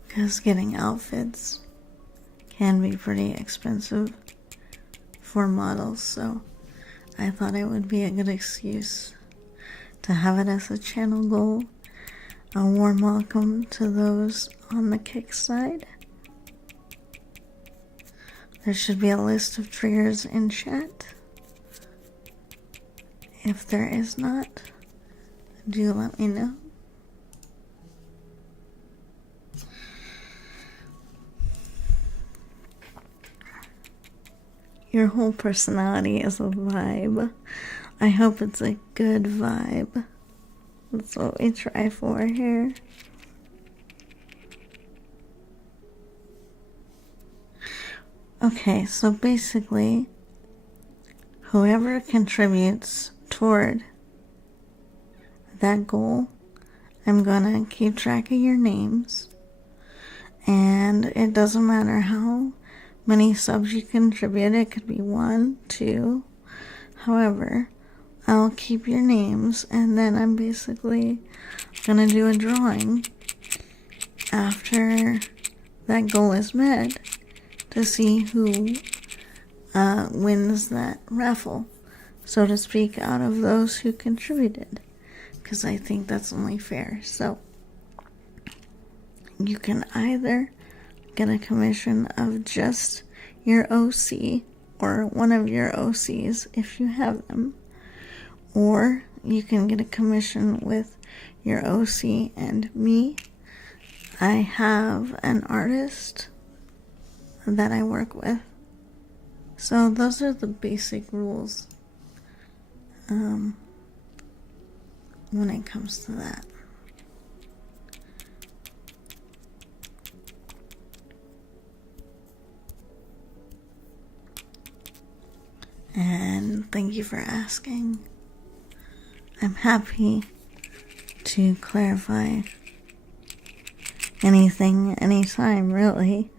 Because getting outfits can be pretty expensive for models, so I thought it would be a good excuse to have it as a channel goal. A warm welcome to those on the kick side. There should be a list of triggers in chat. If there is not, do let me know. Your whole personality is a vibe. I hope it's a good vibe. That's what we try for here. Okay, so basically, whoever contributes toward that goal, I'm gonna keep track of your names. And it doesn't matter how many subs you contribute. It could be 1, 2. However, I'll keep your names, and then I'm basically gonna do a drawing after that goal is met to see who wins that raffle, so to speak, out of those who contributed, because I think that's only fair. So you can either get a commission of just your OC or one of your OCs if you have them, or you can get a commission with your OC and me. I have an artist that I work with. So those are the basic rules. when it comes to that. And thank you for asking. I'm happy to clarify anything, anytime, really.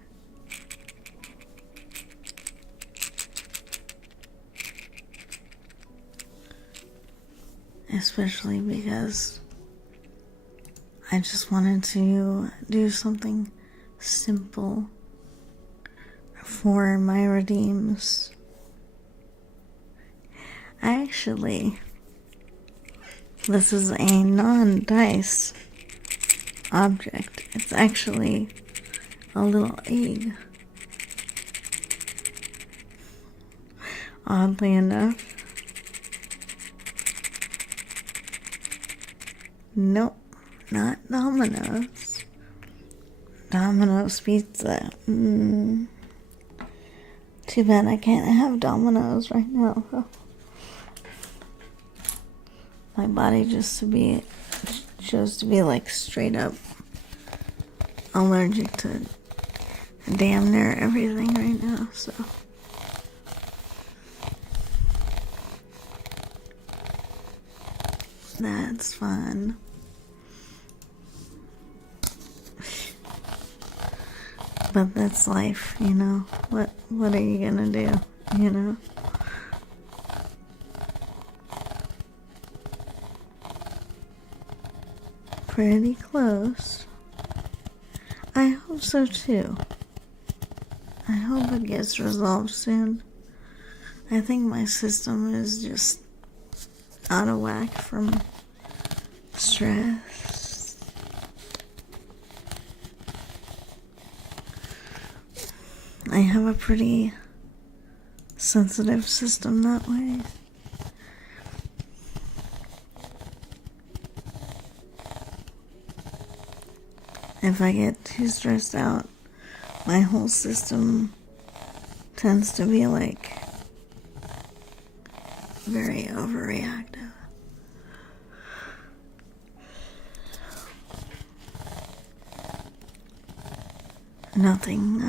Especially because I just wanted to do something simple for my redeems. Actually, this is a non-dice object. It's actually a little egg. Oddly enough. Nope, not Domino's. Domino's pizza. Too bad I can't have Domino's right now. My body chose to be like straight up allergic to damn near everything right now, so. That's fun. But that's life, you know. What are you gonna do, you know? Pretty close. I hope so too. I hope it gets resolved soon. I think my system is just out of whack from stress. I have a pretty sensitive system that way. If I get too stressed out, my whole system tends to be like very overreactive. Nothing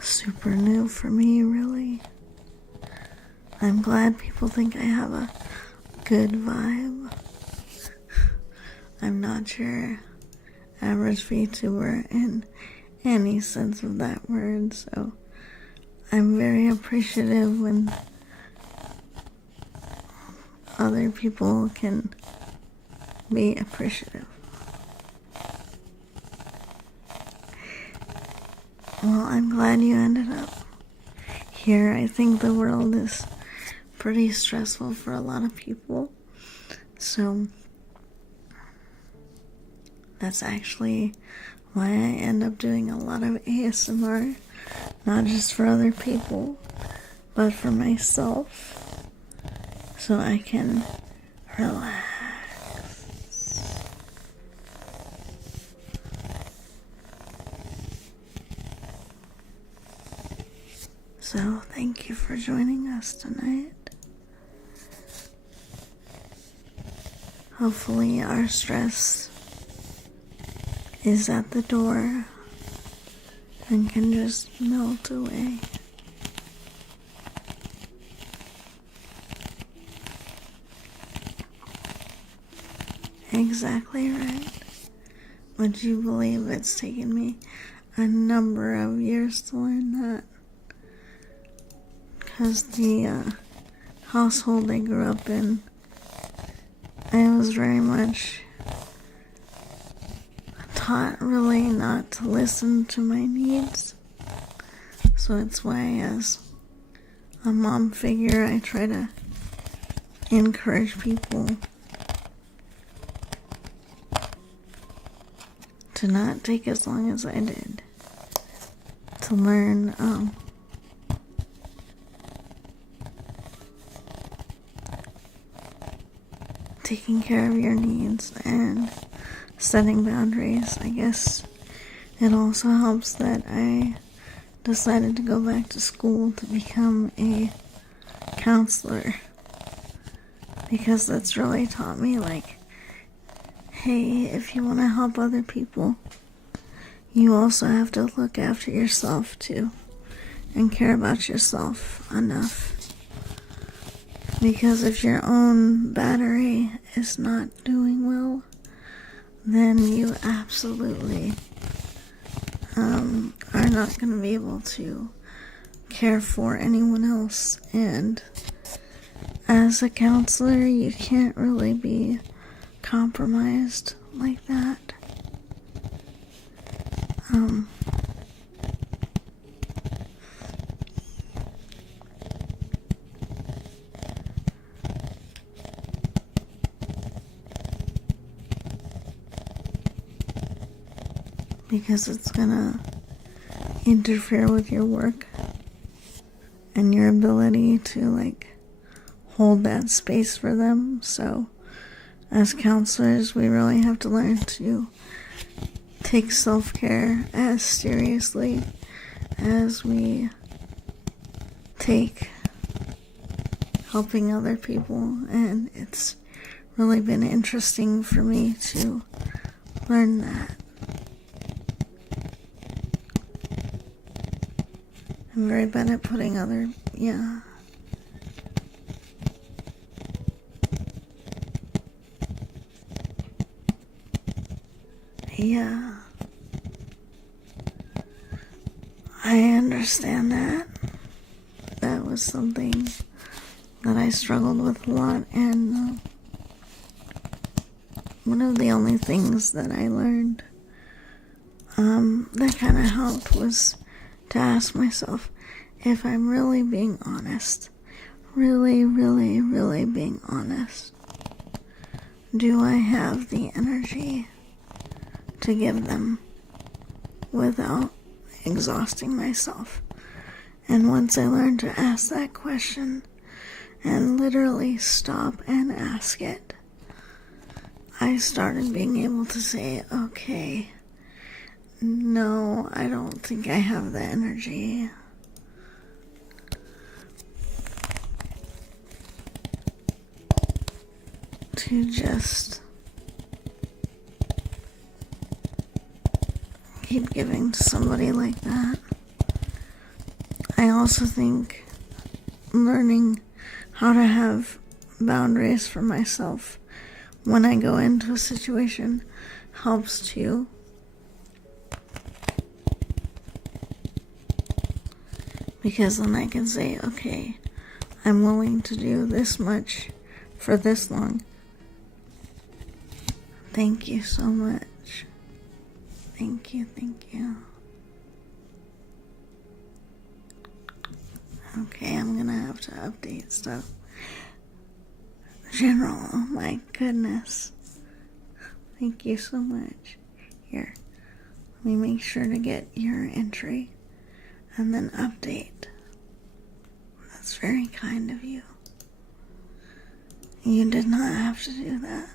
super new for me, really. I'm glad people think I have a good vibe. I'm not your average VTuber in any sense of that word, so I'm very appreciative when other people can be appreciative. Well, I'm glad you ended up here. I think the world is pretty stressful for a lot of people, so that's actually why I end up doing a lot of ASMR, not just for other people, but for myself, so I can relax. So thank you for joining us tonight. Hopefully our stress is at the door and can just melt away. Exactly right. Would you believe it's taken me a number of years to learn that? Because the household I grew up in, I was very much taught really not to listen to my needs. So it's why as a mom figure I try to encourage people to not take as long as I did to learn taking care of your needs and setting boundaries. I guess it also helps that I decided to go back to school to become a counselor. because that's really taught me, like, hey, if you want to help other people, you also have to look after yourself too, and care about yourself enough. Because if your own battery is not doing well, then you absolutely are not going to be able to care for anyone else. And as a counselor, you can't really be compromised like that. Because it's gonna interfere with your work and your ability to, like, hold that space for them. So as counselors, we really have to learn to take self-care as seriously as we take helping other people. And it's really been interesting for me to learn that. I'm very bad at putting other, yeah. I understand that. That was something that I struggled with a lot, and one of the only things that I learned that kind of helped was to ask myself if I'm really being honest. Really, really, really being honest. Do I have the energy to give them without exhausting myself? And once I learned to ask that question and literally stop and ask it, I started being able to say, okay, no, I don't think I have the energy. To just keep giving to somebody like that. I also think learning how to have boundaries for myself when I go into a situation helps too. Because then I can say, okay, I'm willing to do this much for this long. Thank you so much. Thank you. Okay, I'm gonna have to update stuff. General, oh my goodness. Thank you so much. Here, let me make sure to get your entry and then update. That's very kind of you. You did not have to do that.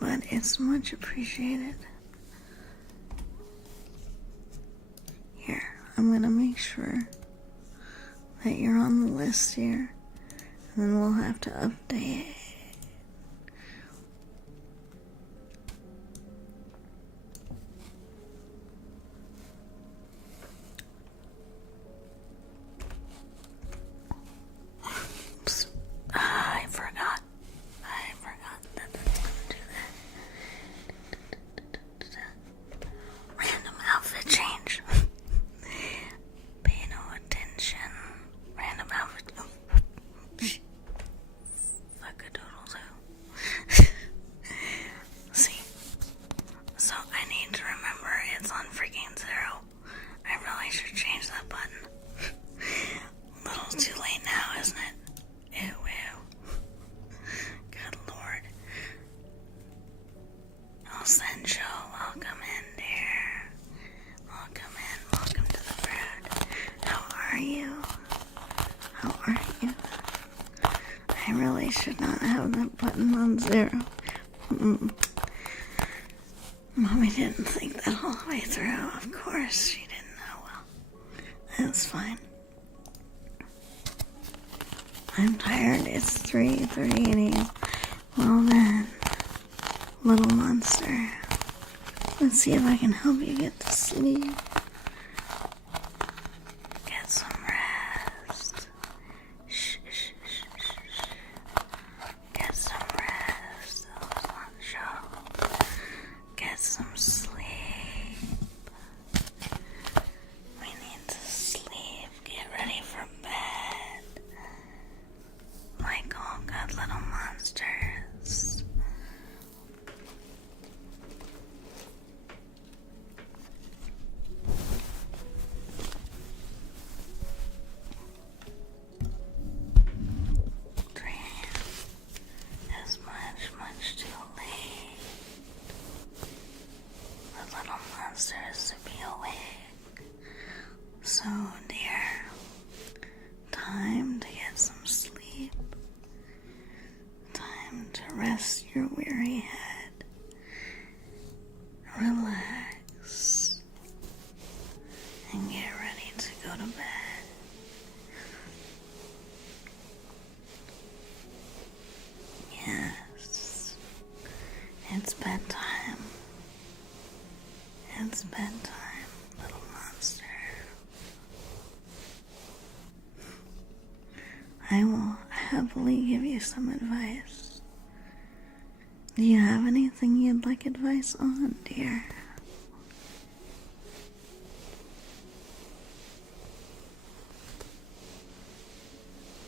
But it's much appreciated. Here, I'm gonna make sure that you're on the list here, and then we'll have to update. I forgot that that's gonna do that. Random outfit change. Pay no attention. Random outfit. Fuck a doodle-doo. See, so I need to remember it's on freaking 0. I really should change that button. A little too late now, isn't it? Ew. Good Lord. Oh, Sencho, welcome in, dear. Welcome in. Welcome to the brood. How are you? I really should not have that button on 0. Mommy didn't think that all the way through. Of course, she didn't know. Well, that's fine. I'm tired. It's 3:38 a.m. Well then, little monster, let's see if I can help you get to sleep. Get some rest. Shh, shh, shh, shh, shh. Get some rest. That was one show. Get some sleep. We need to sleep. Get ready for bed. Like all good little monsters. Is much too late. The little monster is to be awake. So, dear, time to get some sleep. Time to rest your weary head. Relax. And get ready to go to bed. Yes, it's bedtime. It's bedtime, little monster. I will happily give you some advice. Do you have anything you'd like advice on, dear?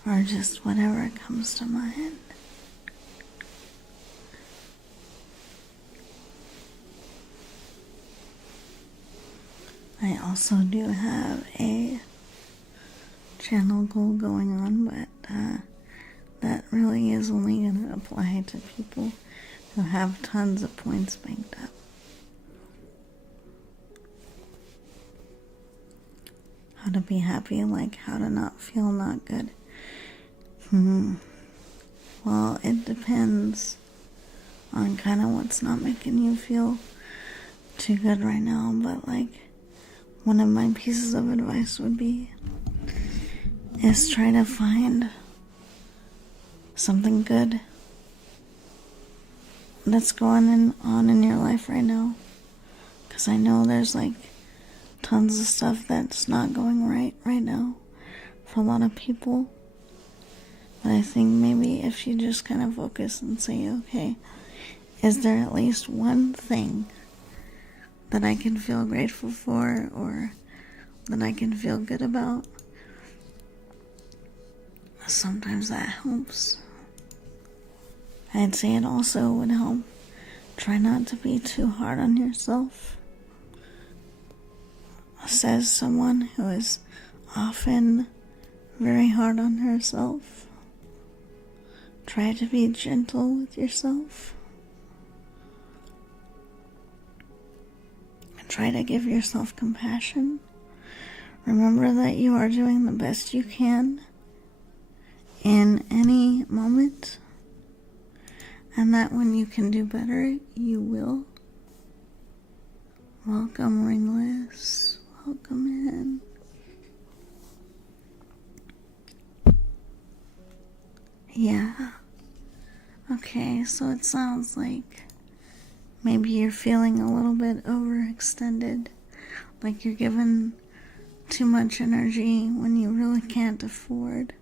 Or just whatever comes to mind? I also do have a channel goal going on, but that really is only going to apply to people who have tons of points banked up. How to be happy, like how to not feel not good. Well, it depends on kind of what's not making you feel too good right now, but like one of my pieces of advice would be is try to find something good that's going on in your life right now, because I know there's like tons of stuff that's not going right now for a lot of people. But I think maybe if you just kind of focus and say, okay, is there at least one thing that I can feel grateful for or that I can feel good about? Sometimes that helps. I'd say it also would help. Try not to be too hard on yourself. Says someone who is often very hard on herself. Try to be gentle with yourself. Try to give yourself compassion. Remember that you are doing the best you can in any moment, and that when you can do better, you will. Welcome, Ringless. Welcome in. Yeah. Okay, so it sounds like maybe you're feeling a little bit overextended, like you're given too much energy when you really can't afford.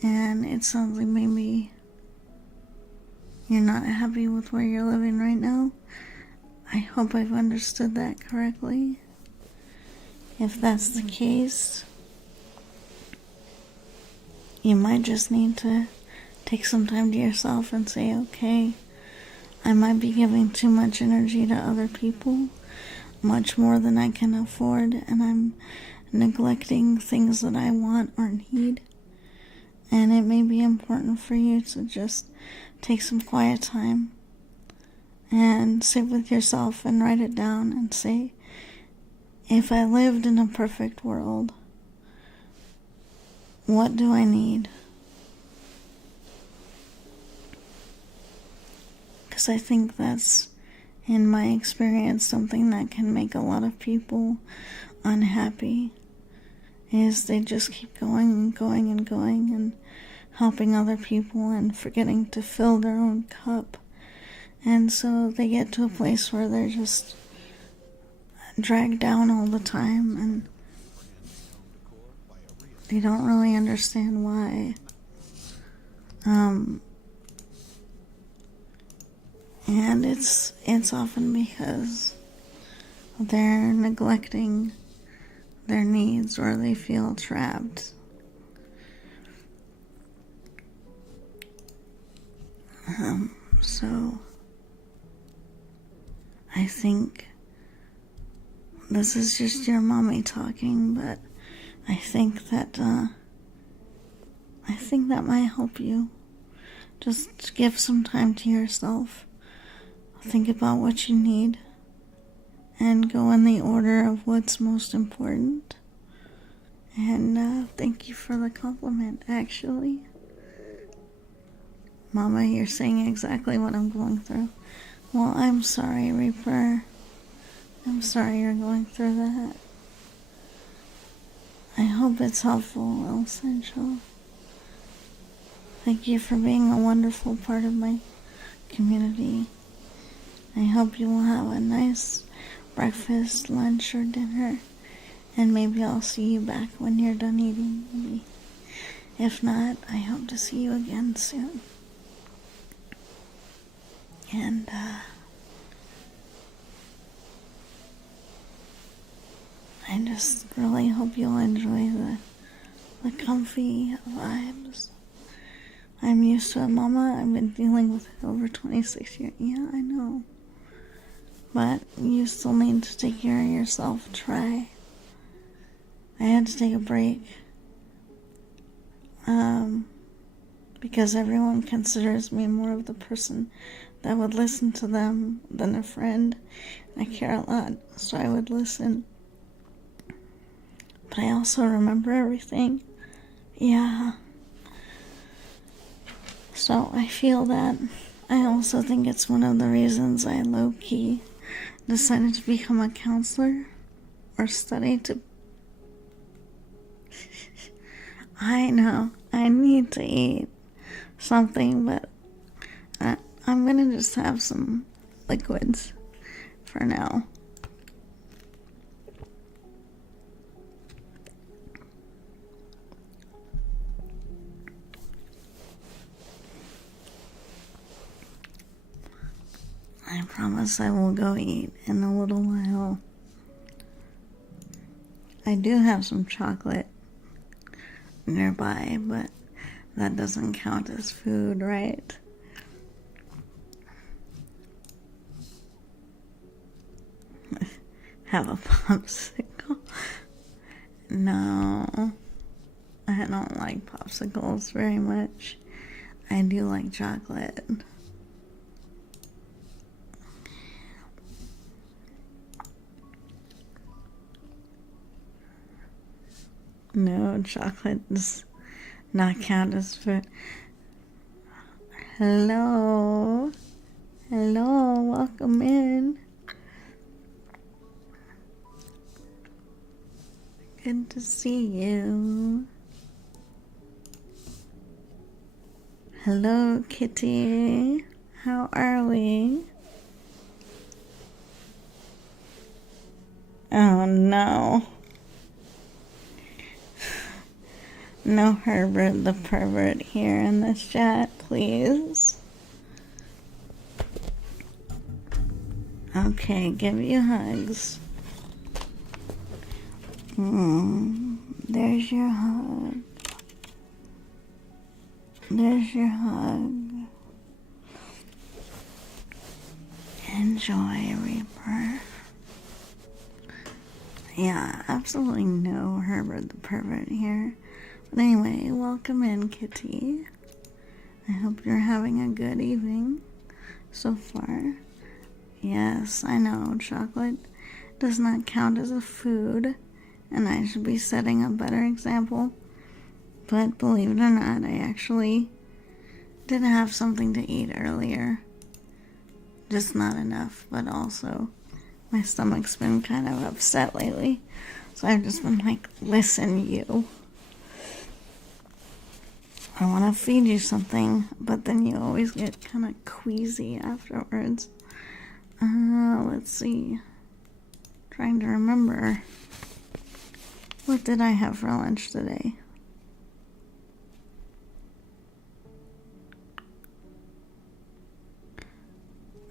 And it sounds like maybe you're not happy with where you're living right now. I hope I've understood that correctly. If that's the case, you might just need to take some time to yourself and say, okay, I might be giving too much energy to other people, much more than I can afford, and I'm neglecting things that I want or need. And it may be important for you to just take some quiet time and sit with yourself and write it down and say, if I lived in a perfect world, what do I need? Because I think that's, in my experience, something that can make a lot of people unhappy. is they just keep going and going and going and helping other people and forgetting to fill their own cup. And so they get to a place where they're just dragged down all the time, and they don't really understand why. And it's often because they're neglecting their needs or they feel trapped. So I think this is just your mommy talking, but I think that might help you. Just give some time to yourself. Think about what you need and go in the order of what's most important. And thank you for the compliment, actually. Mama, you're saying exactly what I'm going through. Well, I'm sorry, Reaper. I'm sorry you're going through that. I hope it's helpful, El Sancho. Thank you for being a wonderful part of my community. I hope you will have a nice breakfast, lunch, or dinner. And maybe I'll see you back when you're done eating. Maybe. If not, I hope to see you again soon. And I just really hope you'll enjoy the comfy vibes. I'm used to it, Mama. I've been dealing with it over 26 years. Yeah, I know. But you still need to take care of yourself. Try. I had to take a break. Because everyone considers me more of the person that would listen to them than a friend. I care a lot, so I would listen. But I also remember everything. Yeah. So I feel that. I also think it's one of the reasons I low-key decided to become a counselor or study to... I know, I need to eat something, but I'm gonna just have some liquids for now. I promise I will go eat in a little while. I do have some chocolate nearby, but that doesn't count as food, right? Have a popsicle? No, I don't like popsicles very much. I do like chocolate. No, chocolate does not count as food. Hello. Hello, welcome in. Good to see you. Hello, Kitty. How are we? Oh, no. No Herbert the pervert here in this chat, please. Okay, give you hugs. There's your hug. There's your hug. Enjoy, Reaper. Yeah, absolutely no Herbert the pervert here. But anyway, welcome in, Kitty. I hope you're having a good evening so far. Yes, I know, chocolate does not count as a food, and I should be setting a better example. But believe it or not, I actually did have something to eat earlier. Just not enough, but also my stomach's been kind of upset lately. So I've just been like, listen, you. I want to feed you something, but then you always get kind of queasy afterwards. Let's see. Trying to remember. What did I have for lunch today?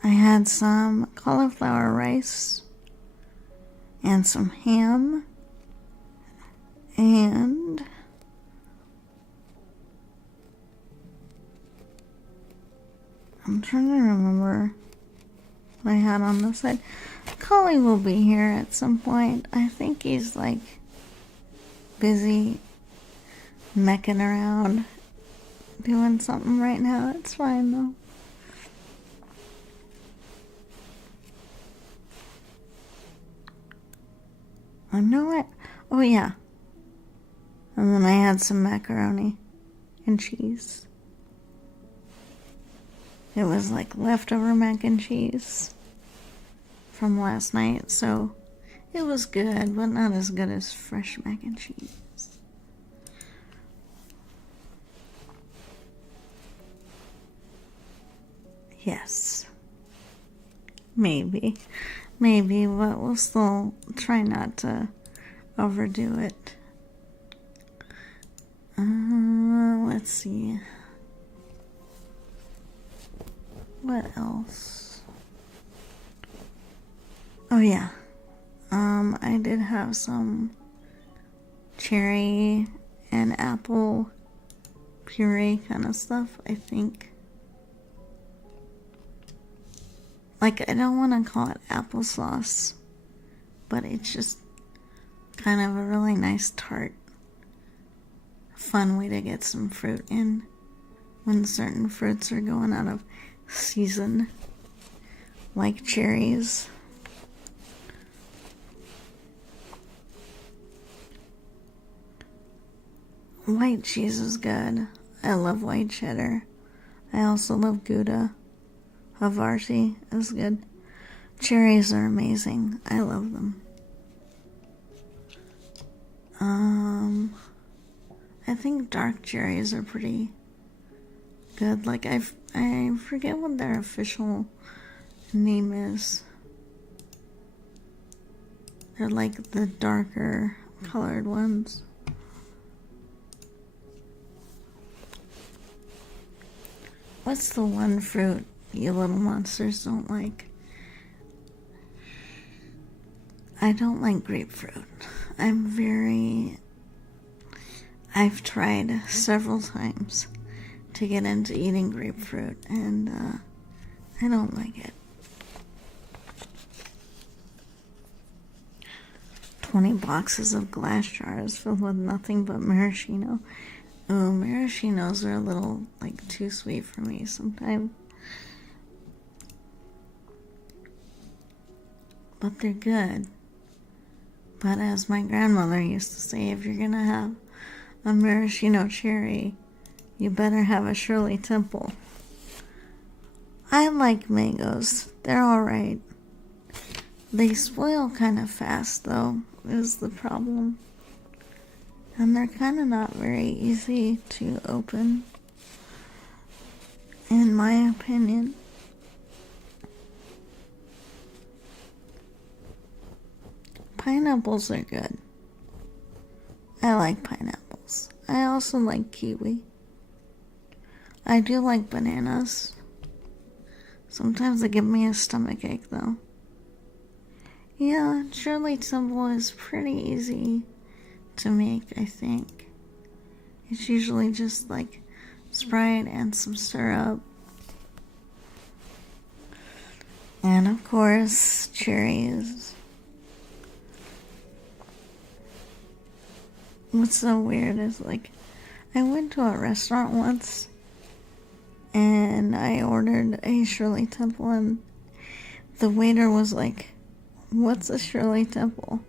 I had some cauliflower rice and some ham and I'm trying to remember what I had on the side. Collie will be here at some point. I think he's like busy mecking around doing something right now. It's fine though. I know it. Oh yeah. And then I had some macaroni and cheese. It was like leftover mac and cheese from last night, so it was good, but not as good as fresh mac and cheese. Yes. Maybe, but we'll still try not to overdo it. Let's see. What else? Oh yeah. I did have some cherry and apple puree kind of stuff, I think. Like, I don't want to call it applesauce, but it's just kind of a really nice tart. Fun way to get some fruit in when certain fruits are going out of season, like cherries. White cheese is good. I love white cheddar. I also love Gouda. Havarti is good. Cherries are amazing. I love them. I think dark cherries are pretty good. Like, I forget what their official name is. They're like the darker colored ones. What's the one fruit you little monsters don't like? I don't like grapefruit. I've tried several times to get into eating grapefruit, and I don't like it. 20 boxes of glass jars filled with nothing but maraschino. Oh, maraschinos are a little, like, too sweet for me sometimes. But they're good. But as my grandmother used to say, if you're gonna have a maraschino cherry, you better have a Shirley Temple. I like mangoes. They're alright. They spoil kind of fast, though, is the problem. And they're kind of not very easy to open, in my opinion. Pineapples are good. I like pineapples. I also like kiwi. I do like bananas. Sometimes they give me a stomach ache, though. Yeah, Shirley Temple is pretty easy to make, I think. It's usually just like Sprite and some syrup. And of course, cherries. What's so weird is, like, I went to a restaurant once and I ordered a Shirley Temple, and the waiter was like, "What's a Shirley Temple?"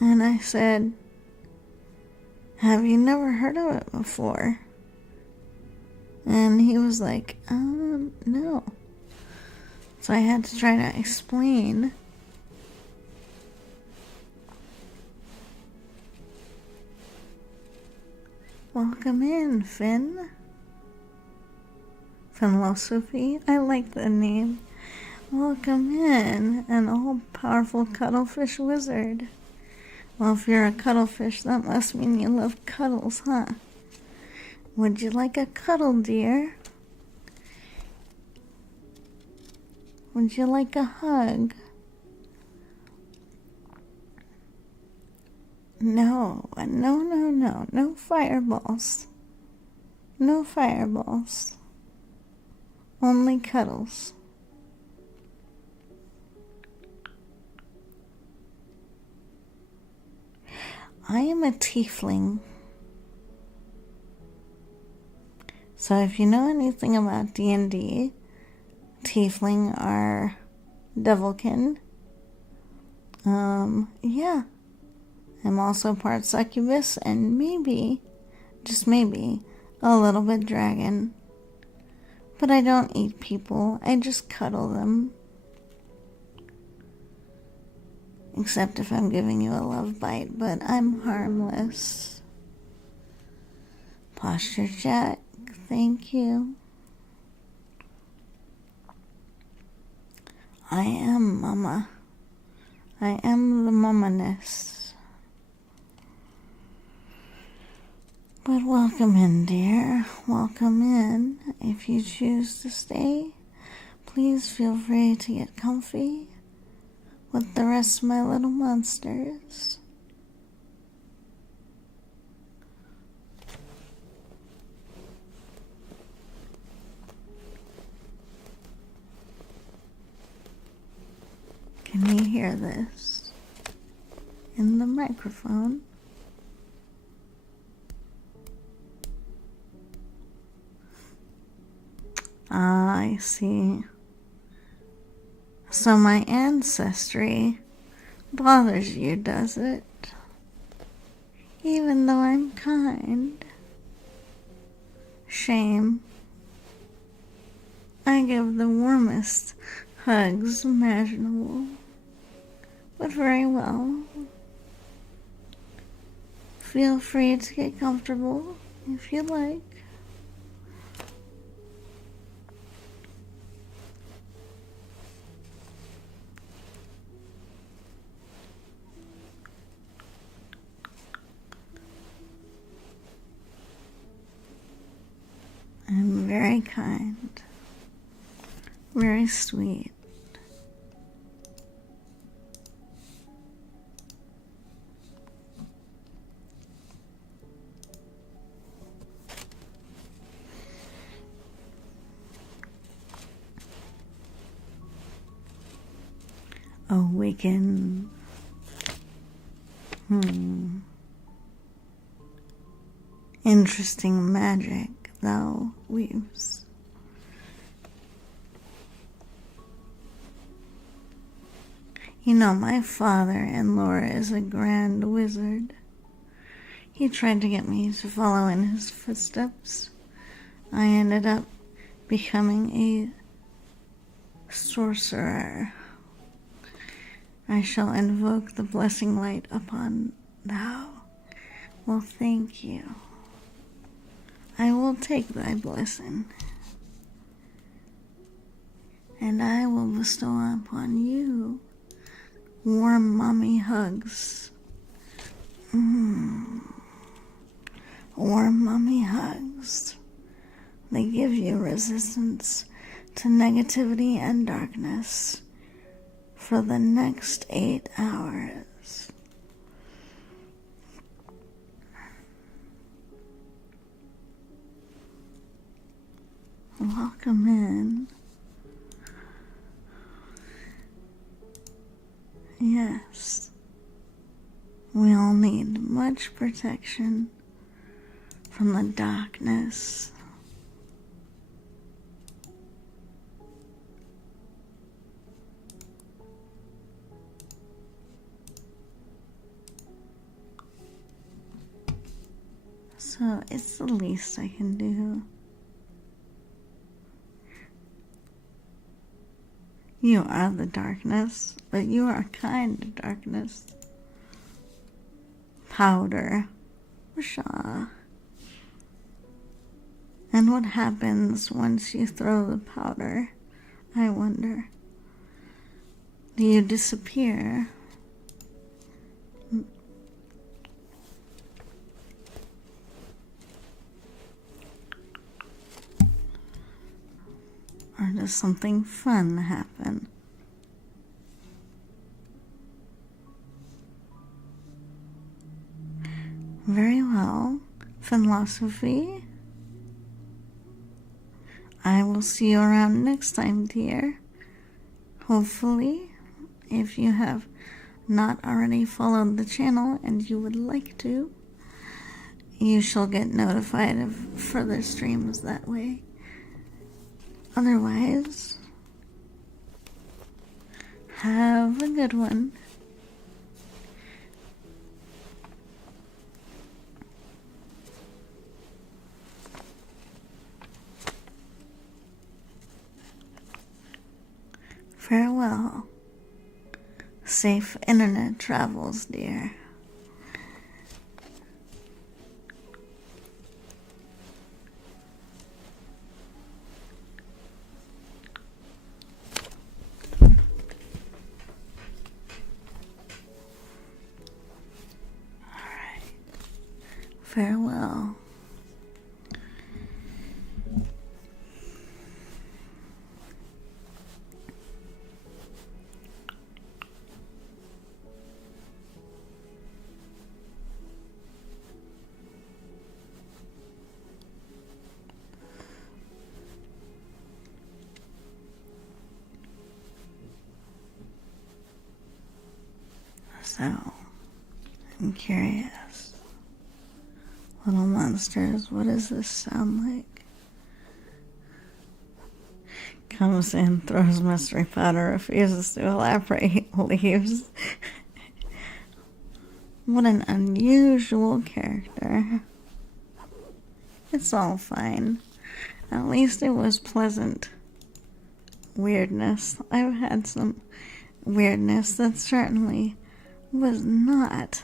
And I said, "Have you never heard of it before?" And he was like, no. So I had to try to explain Welcome in, Finn. Philosophy. I like the name. Welcome in, an all-powerful cuttlefish wizard. Well, if you're a cuttlefish, that must mean you love cuddles, huh? Would you like a cuddle, dear? Would you like a hug? No, no fireballs. No fireballs. Only cuddles. I am a tiefling. So if you know anything about D&D, tiefling are devilkin. Yeah. I'm also part succubus and maybe, just maybe, a little bit dragon. But I don't eat people, I just cuddle them. Except if I'm giving you a love bite, but I'm harmless. Posture check, thank you. I am Mama. I am the Mama-ness. But welcome in, dear. Welcome in. If you choose to stay, please feel free to get comfy with the rest of my little monsters. Can you hear this in the microphone? Ah, I see. So my ancestry bothers you, does it? Even though I'm kind. Shame. I give the warmest hugs imaginable. But very well. Feel free to get comfortable if you like. I'm very kind, very sweet. Awaken. Interesting magic thou weaves. You know, my father-in-law is a grand wizard. He tried to get me to follow in his footsteps. I ended up becoming a sorcerer. I shall invoke the blessing light upon thou. Well, thank you. I will take thy blessing, and I will bestow upon you warm mommy hugs. Warm mommy hugs. They give you resistance to negativity and darkness for the next 8 hours. Welcome in. Yes, we all need much protection from the darkness. So it's the least I can do. You are the darkness, but you are kind to darkness. Powder. Pshaw. And what happens once you throw the powder, I wonder? Do you disappear? Or does something fun happen? Very well, philosophy. I will see you around next time, dear. Hopefully, if you have not already followed the channel and you would like to, you shall get notified of further streams that way. Otherwise, have a good one. Farewell. Safe internet travels, dear. Alright. Farewell. So, I'm curious. Little monsters, what does this sound like? Comes in, throws mystery powder, refuses to elaborate, leaves. What an unusual character. It's all fine. At least it was pleasant weirdness. I've had some weirdness that certainly was not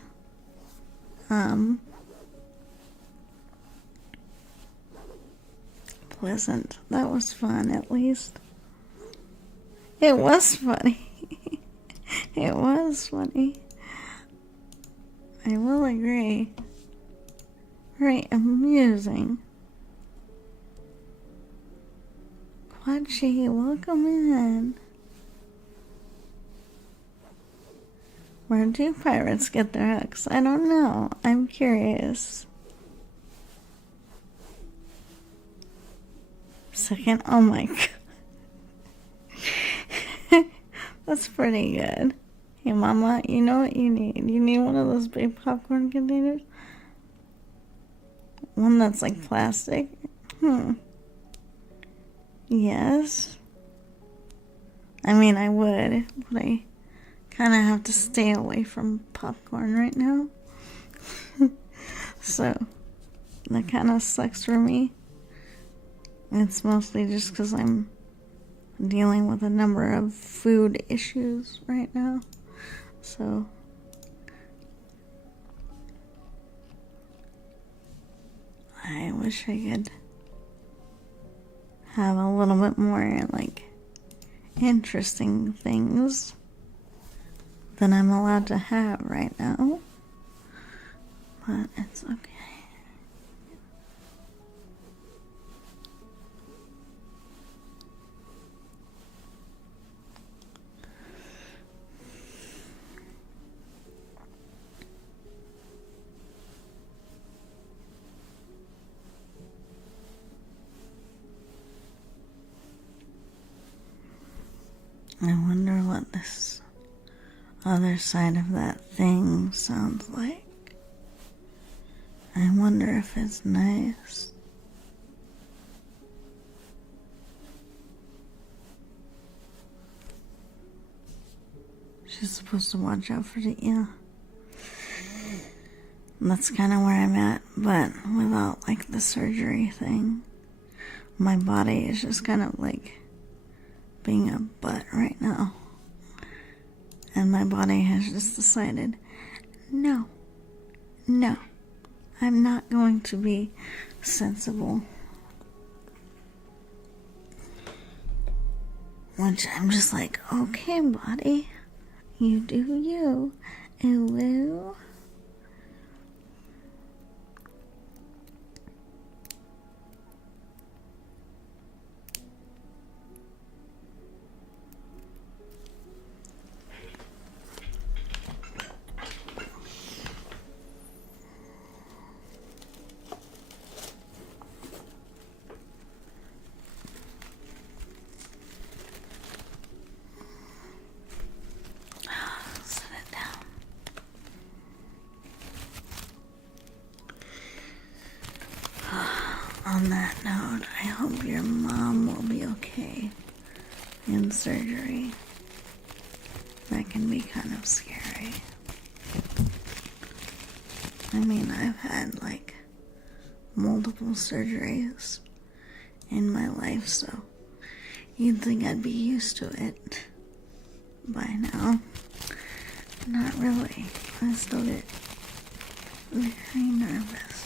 pleasant. That was fun, at least. It was funny. It was funny. I will agree. Very amusing. Quachi, welcome in. Where do pirates get their hooks? I don't know. I'm curious. Second, oh my god. That's pretty good. Hey mama, you know what you need? You need one of those big popcorn containers? One that's like plastic? Yes. I mean, I would, but I kind of have to stay away from popcorn right now. So, that kind of sucks for me. It's mostly just because I'm dealing with a number of food issues right now. So, I wish I could have a little bit more, like, interesting things than I'm allowed to have right now. But it's okay. I wonder what this other side of that thing sounds like. I wonder if it's nice. She's supposed to watch out for the, yeah. That's kind of where I'm at, but without like the surgery thing. My body is just kind of like being a butt right now. And my body has just decided, no, I'm not going to be sensible Which I'm just like, okay, body, you do you. Ew. Set it down. On that note, I hope your mom will be okay in surgery. That can be kind of scary. I mean, I've had like multiple surgeries in my life, so you'd think I'd be used to it by now. Not really. I still get very nervous.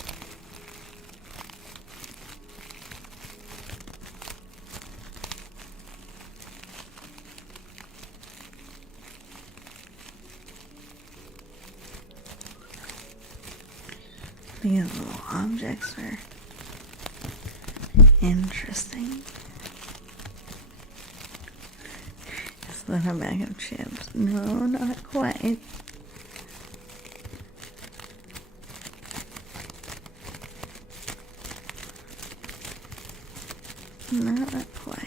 These little objects are interesting. Is that a bag of chips? No, not quite. Not quite.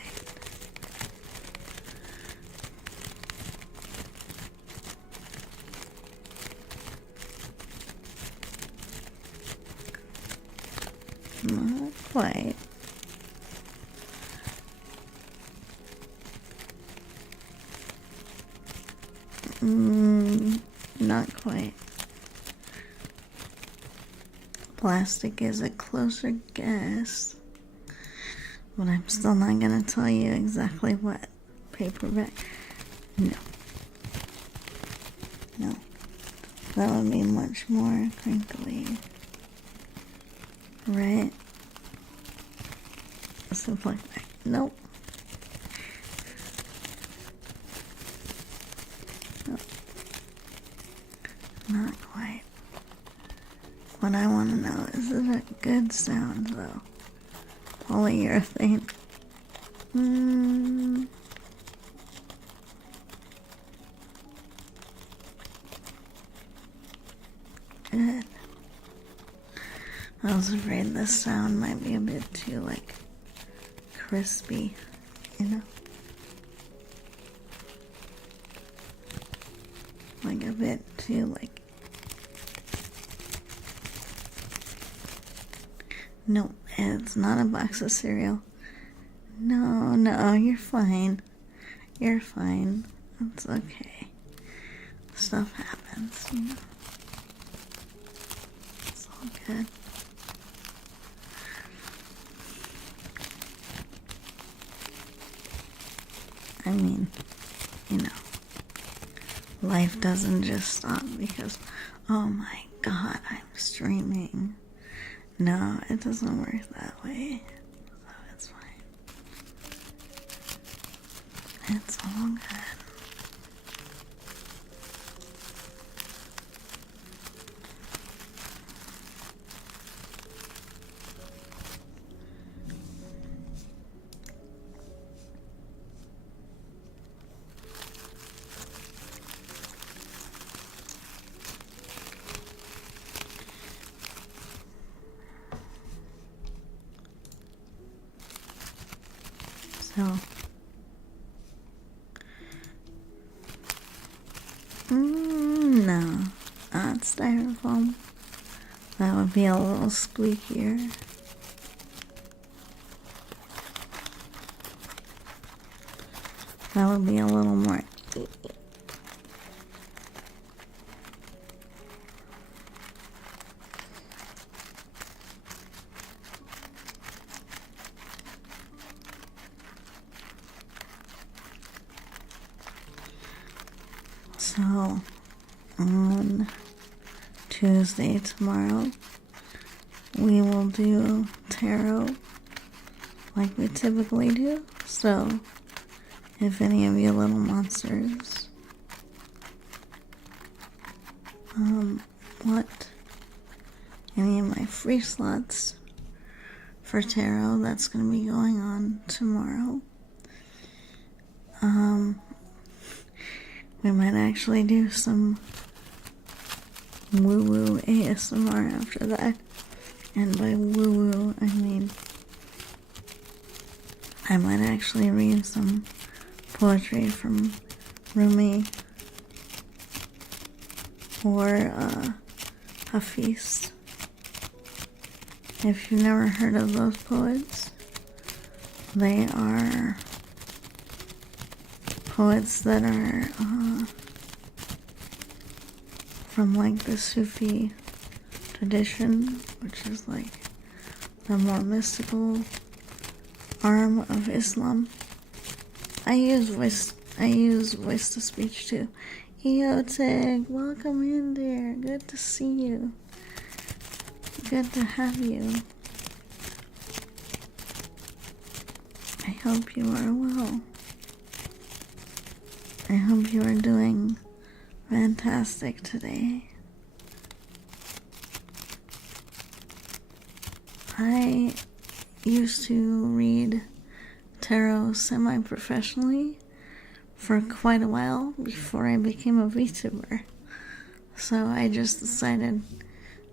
Not quite. Not quite. Plastic is a closer guess, but I'm still not gonna tell you exactly what. Paperback. No. No. That would be much more crinkly. Right? Stuff like that. Nope. Nope. Not quite. What I want to know is it a good sound though? Polyurethane. Good. I was afraid this sound might be a bit too, like, crispy, you know? Like, a bit too, like... No, it's not a box of cereal. No, you're fine. You're fine. It's okay. Stuff happens, you know? It's all good. I mean, you know, life doesn't just stop because, oh my God, I'm streaming. No, it doesn't work that way. So it's fine. It's all good. So, no, not styrofoam. That would be a little squeakier. That would be a little more. So, on Tuesday, tomorrow, we will do tarot like we typically do. So, if any of you little monsters want any of my free slots for tarot, that's going to be going on tomorrow. We might actually do some woo-woo ASMR after that. And by woo-woo, I mean I might actually read some poetry from Rumi or Hafiz. If you've never heard of those poets, they are poets that are from like the Sufi tradition, which is like the more mystical arm of Islam. I use voice to speech too. Eotig, welcome in there. Good to see you. Good to have you. I hope you are well. I hope you are doing fantastic today. I used to read tarot semi-professionally for quite a while before I became a VTuber. So I just decided,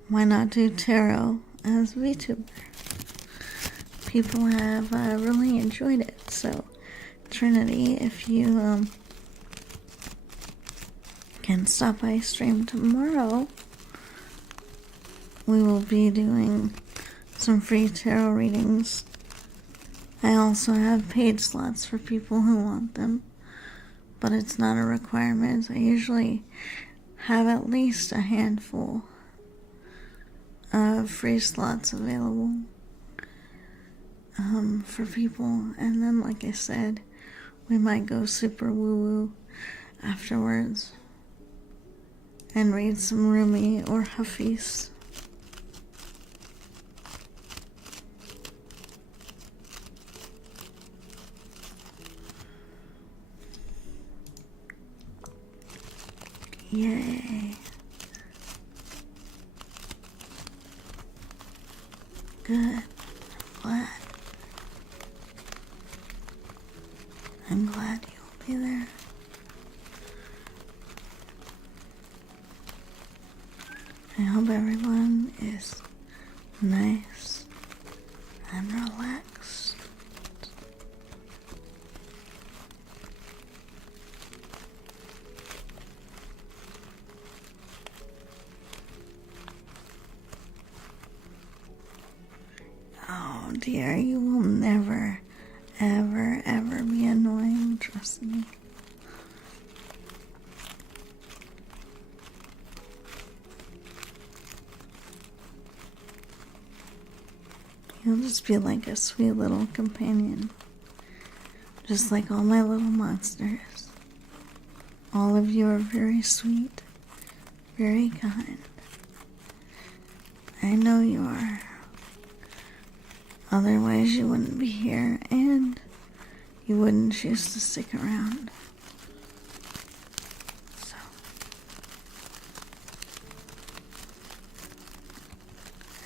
why not do tarot as VTuber? People have really enjoyed it. So Trinity, if you can stop by stream tomorrow, we will be doing some free tarot readings. I also have paid slots for people who want them, but it's not a requirement. I usually have at least a handful of free slots available for people, and then like I said, we might go super woo-woo afterwards and read some Rumi or Hafiz. Yay. Good. I'm glad you'll be there. I hope everyone is nice and relaxed. Oh dear, you will never, ever, ever be annoying, trust me. You'll just be like a sweet little companion, just like all my little monsters. All of you are very sweet, very kind. I know you are. Otherwise you wouldn't be here, and you wouldn't choose to stick around. So,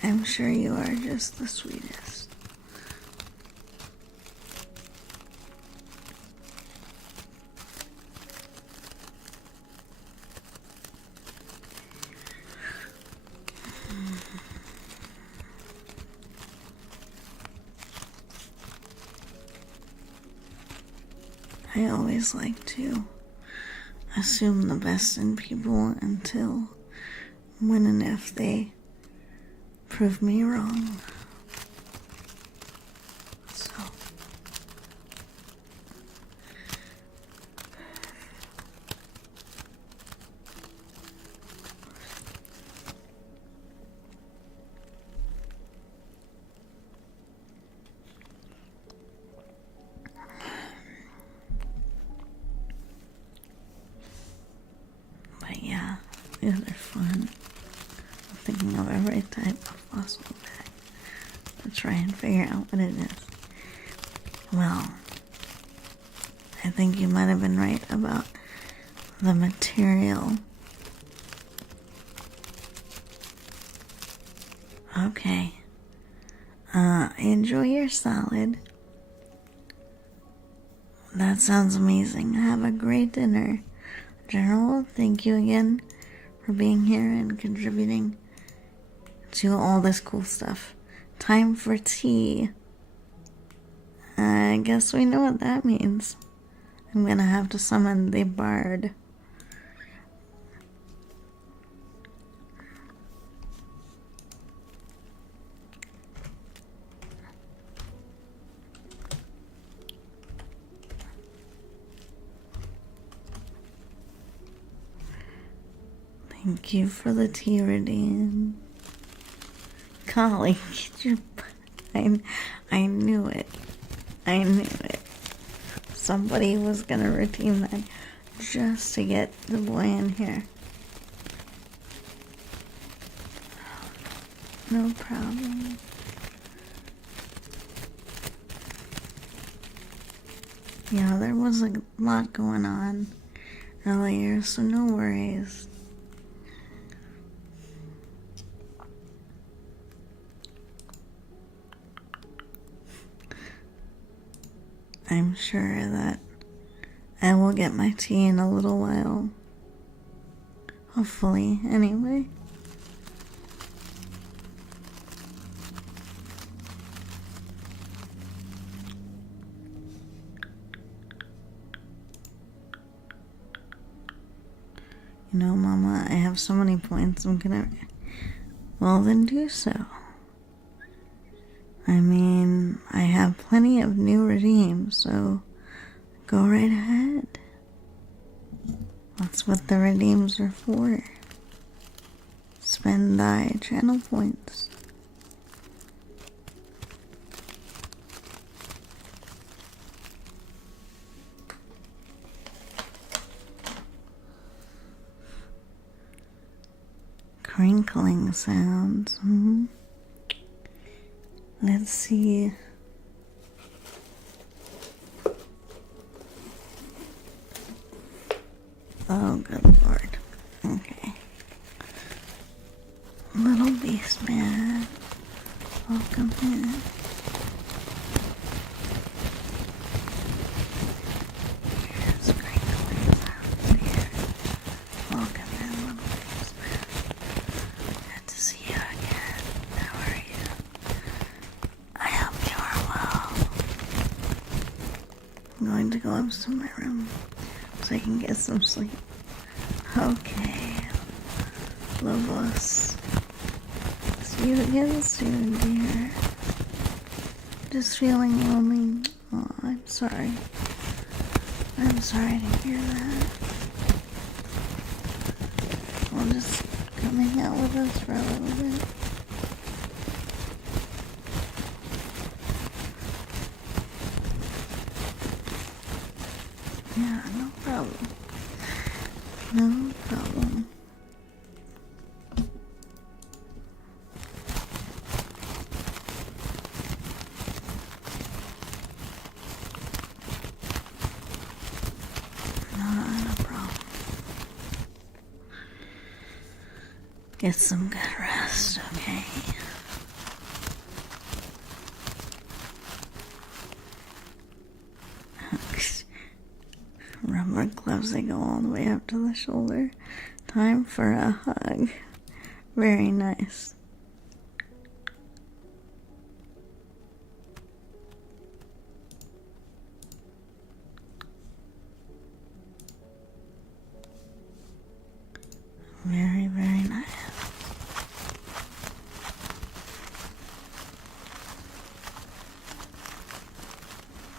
I'm sure you are just the sweetest. I always like to assume the best in people until when and if they prove me wrong. So, but yeah, these are fun. I'm thinking of every type of fossil bag to try and figure out what it is. Well, I think you might have been right about the material. Okay. Enjoy your salad. That sounds amazing. Have a great dinner. General, thank you again for being here and contributing to all this cool stuff. Time for tea. I guess we know what that means. I'm gonna have to summon the bard. Thank you for the tea, Radine. Golly, I knew it. I knew it. Somebody was gonna redeem that just to get the boy in here. No problem. Yeah, there was a lot going on earlier, so no worries. I'm sure that I will get my tea in a little while. Hopefully, anyway. You know, Mama, I have so many points, I'm gonna... Well, then do so. I mean, I have plenty of new redeems, so go right ahead. That's what the redeems are for. Spend thy channel points. Crinkling sounds. Let's see. Oh, good Lord. Okay. Little beast man. Welcome in. Here's crinkling sounds here. Welcome in, little beast man. Good to see you again. How are you? I hope you are well. I'm going to go up to my room so I can get some sleep. Okay. Lobos. See you again soon, dear. Just feeling lonely. Oh, I'm sorry. I'm sorry to hear that. Well, just come hang out with us for a little bit. Yeah, no problem. No problem. Not a problem. Get some good rest, okay? Rubber gloves that go all the way up to the shoulder. Time for a hug. Very nice. Very, very nice.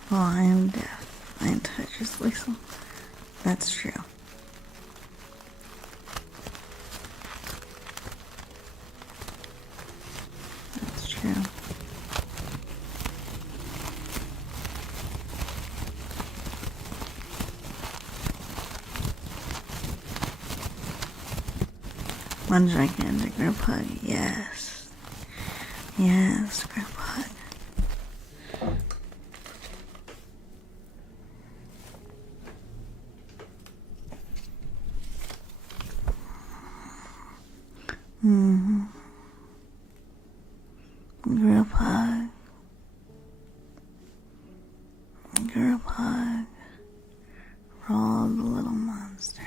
Well, I am deaf. I am touches whistle. That's true. That's true. One gigantic group hug. Yes. Yes, group hug. pug. You're a pug for all the little monsters.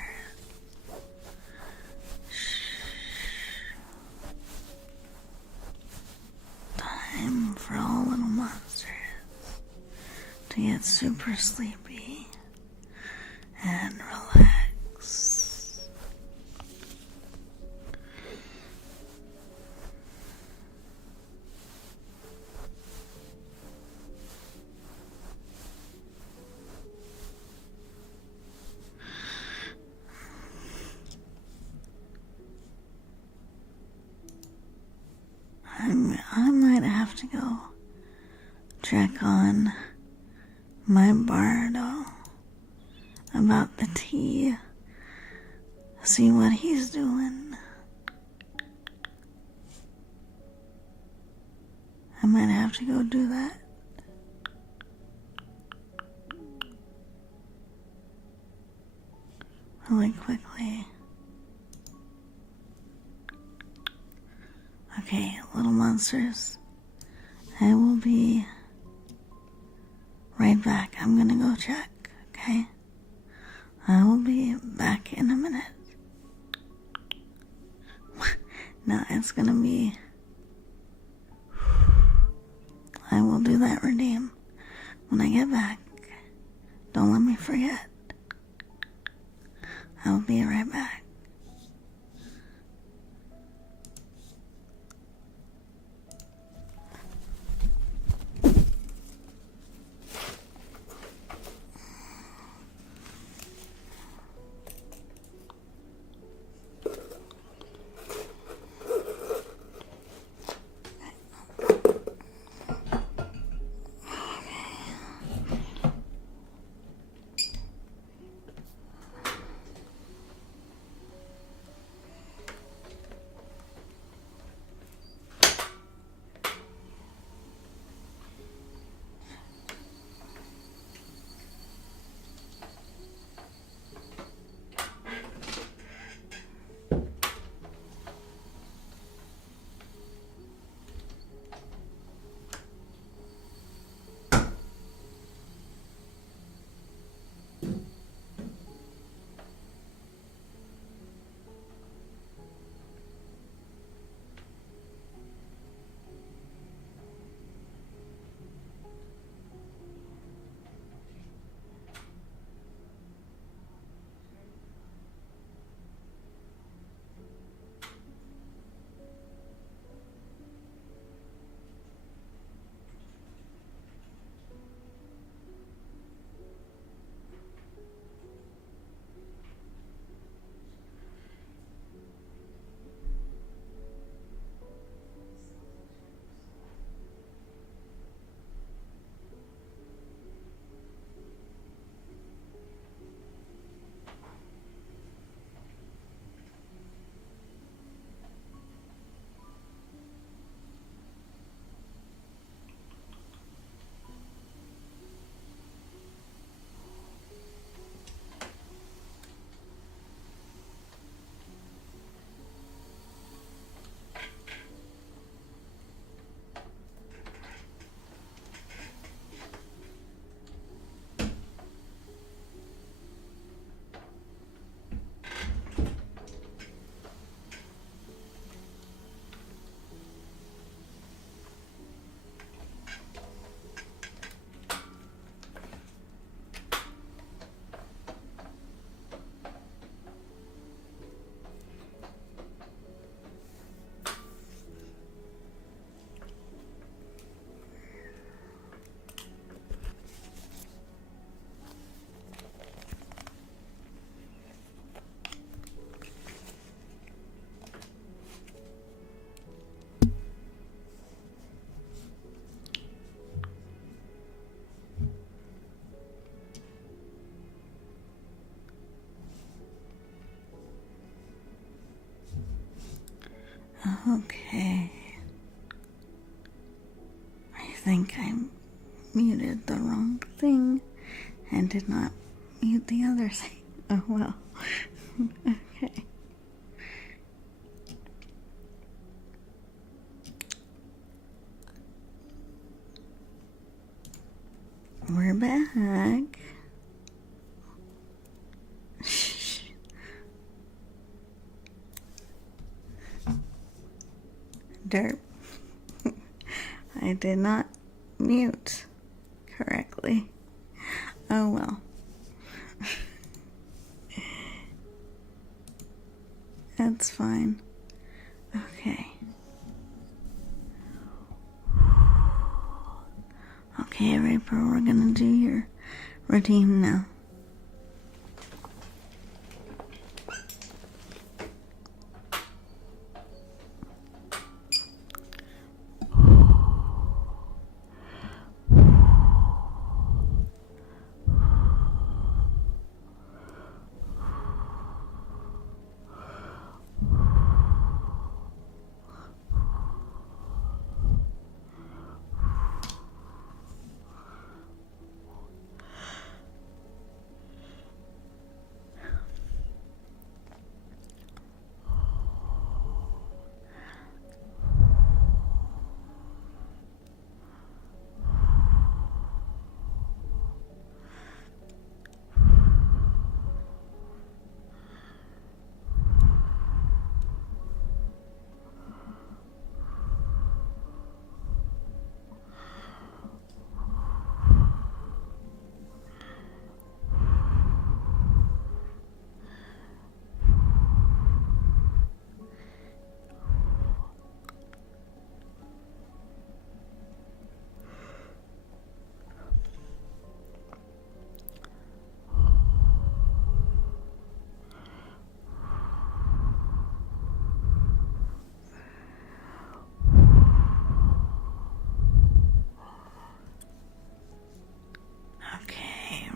Time for all little monsters to get super sleepy and relax. I might have to go check on my Bardo about the tea, see what he's doing. I might have to go do that. Really quickly. Okay, little monsters, I will be right back. I'm gonna go check, okay? I will be back in a minute. No, it's gonna be... I will do that redeem when I get back. Don't let me forget. I will be right back. Okay. I think I muted the wrong thing and did not mute the other thing. Oh well. Okay. We're back. Derp. I did not mute correctly. Oh well. That's fine. Okay. Okay, Reaper, we're gonna do your routine now.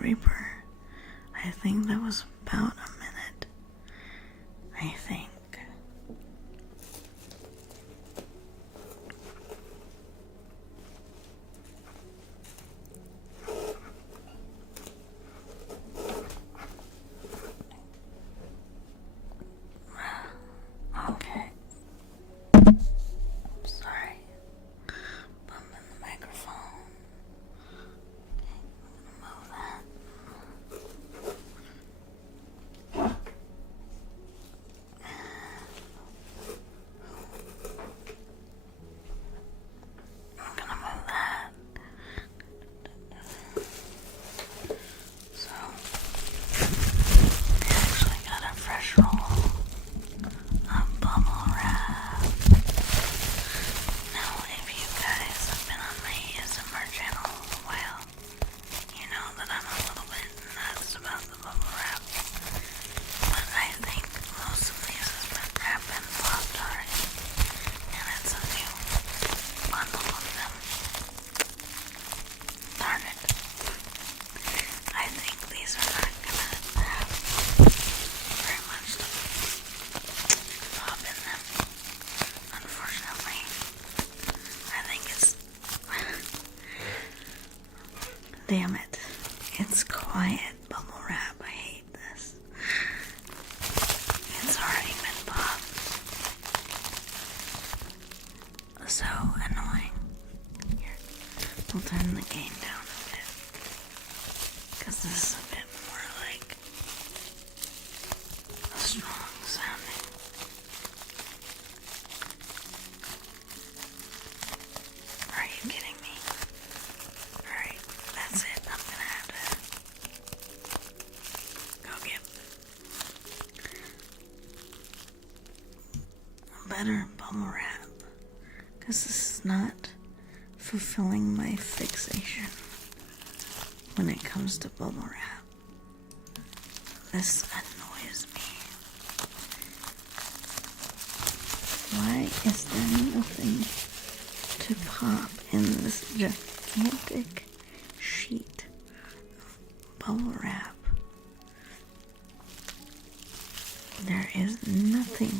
Reaper, I think that was about a minute. I think. Okay. Sorry. Bumping the microphone. Move that. I'm gonna move that. So, I actually got a fresh roll of bubble wrap. Now, if you guys have been on my ASMR channel a while, you know that I'm a little bit nuts about the bubble wrap. But I think most of these have been popped already, and it's a new bundle of them. Darn it. I think these are not gonna have very much to pop in them, unfortunately. I think it's... Damn it. It's quiet bubble wrap. I hate this. It's already been popped. So annoying. Here, we'll turn the gain down a bit, because this is a bit more like a strong sounding. Are you kidding me? Alright, that's it. I'm gonna have to go get a better bubble wrap, because this is not fulfilling my fixation when it comes to bubble wrap. This annoys me. Why is there nothing to pop in this gigantic sheet of bubble wrap? There is nothing.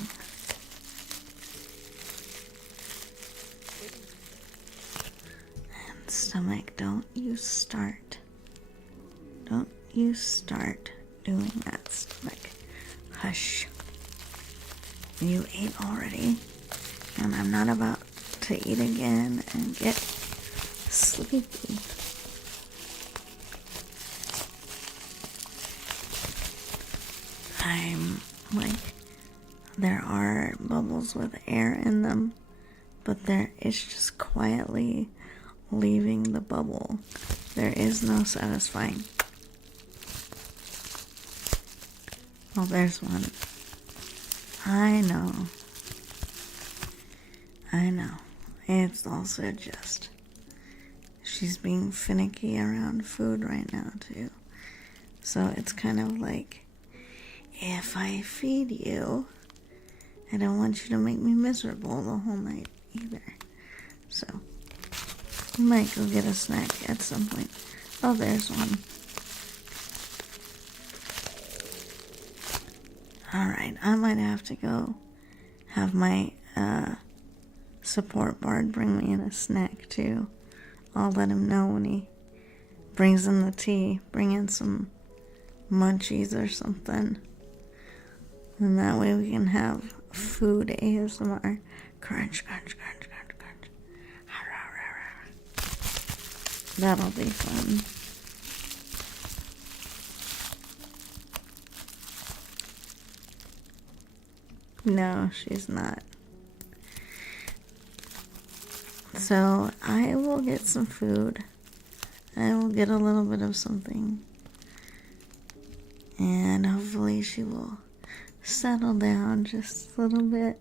And stomach, don't you start. Don't you start doing that, stomach. Hush. You ate already, and I'm not about to eat again and get sleepy. I'm like, there are bubbles with air in them, but it's just quietly leaving the bubble. There is no satisfying. Oh, there's one. I know. It's also just, she's being finicky around food right now too. So it's kind of like, if I feed you, I don't want you to make me miserable the whole night either. So, we might go get a snack at some point. Oh, there's one. Alright, I might have to go have my support bard bring me in a snack too. I'll let him know when he brings in the tea. Bring in some munchies or something. And that way we can have food ASMR. Crunch, crunch, crunch, crunch, crunch. That'll be fun. No, she's not. So I will get some food. I will get a little bit of something. And hopefully she will settle down just a little bit.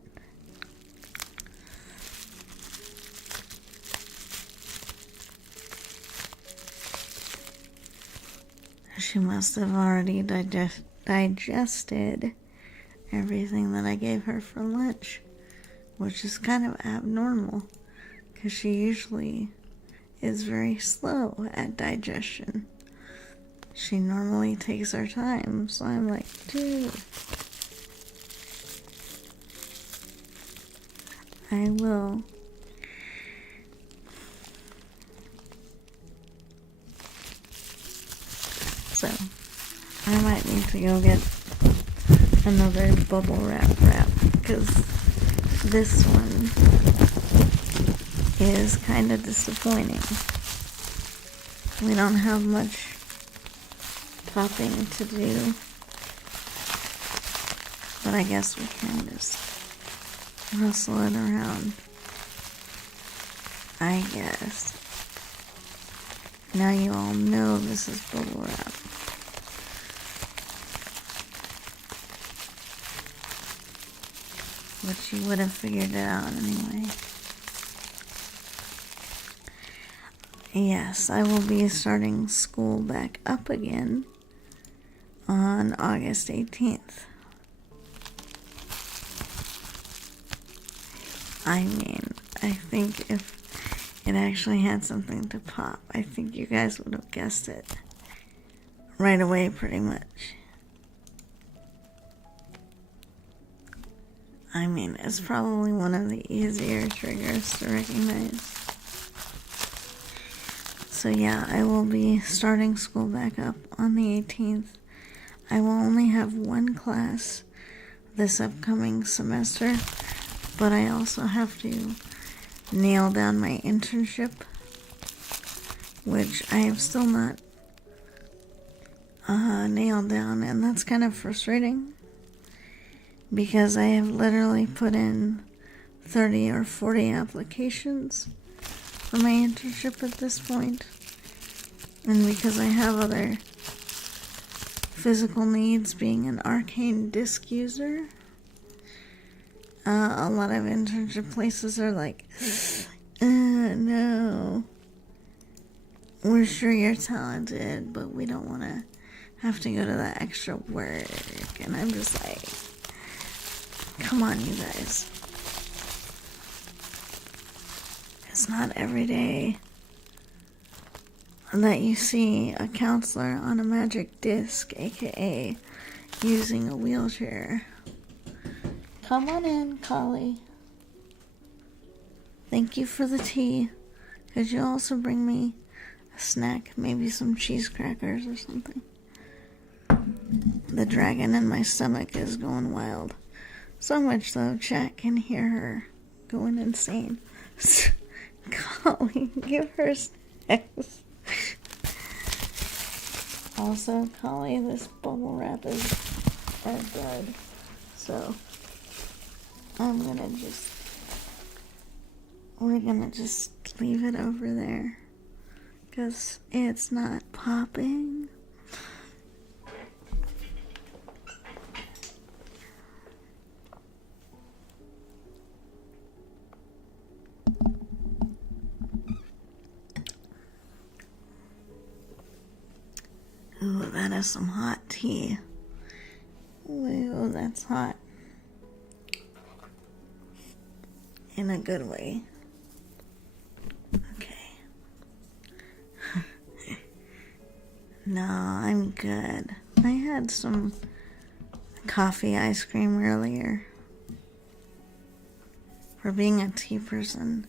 She must have already digested everything that I gave her for lunch, which is kind of abnormal because she usually is very slow at digestion. She normally takes her time, so I'm like, dude, I will. So, I might need to go get another bubble wrap, because this one is kind of disappointing. We don't have much popping to do, but I guess we can just rustle it around. I guess. Now you all know this is bubble wrap. But you would have figured it out anyway. Yes, I will be starting school back up again on August 18th. I mean, I think if it actually had something to pop, I think you guys would have guessed it right away pretty much. I mean, it's probably one of the easier triggers to recognize. So yeah, I will be starting school back up on the 18th. I will only have one class this upcoming semester, but I also have to nail down my internship, which I have still not nailed down, and that's kind of frustrating because I have literally put in 30 or 40 applications for my internship at this point, and because I have other physical needs, being an arcane disc user, a lot of internship places are like, no, we're sure you're talented, but we don't want to have to go to that extra work. And I'm just like, come on, you guys. It's not every day that you see a counselor on a magic disc, aka using a wheelchair. Come on in, Collie. Thank you for the tea. Could you also bring me a snack? Maybe some cheese crackers or something. The dragon in my stomach is going wild. So much though, chat can hear her going insane. Collie, give her snacks. Also, Collie, this bubble wrap is are good. So we're gonna just leave it over there because it's not popping. Ooh, that is some hot tea. Ooh, that's hot. In a good way. Okay. No, I'm good. I had some coffee ice cream earlier. For being a tea person,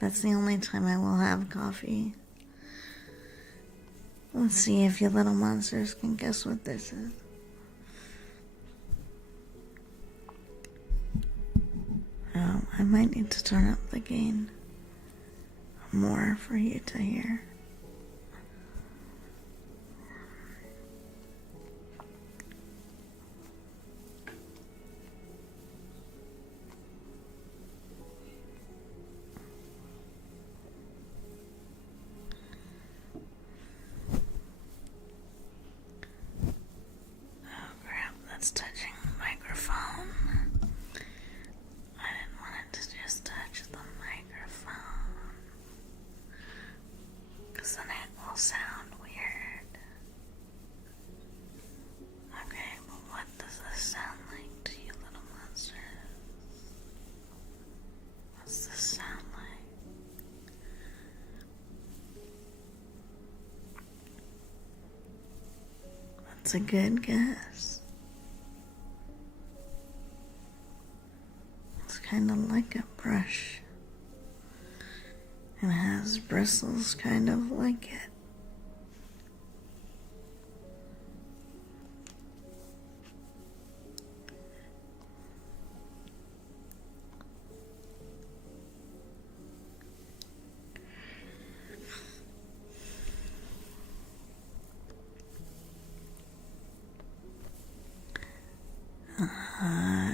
that's the only time I will have coffee. Let's see if you little monsters can guess what this is. I might need to turn up the gain more for you to hear. It's touching the microphone. I didn't want it to just touch the microphone, because then it will sound weird. Okay, but what does this sound like to you little monsters? What's this sound like? That's a good guess. Kind of like a brush. It has bristles kind of like it.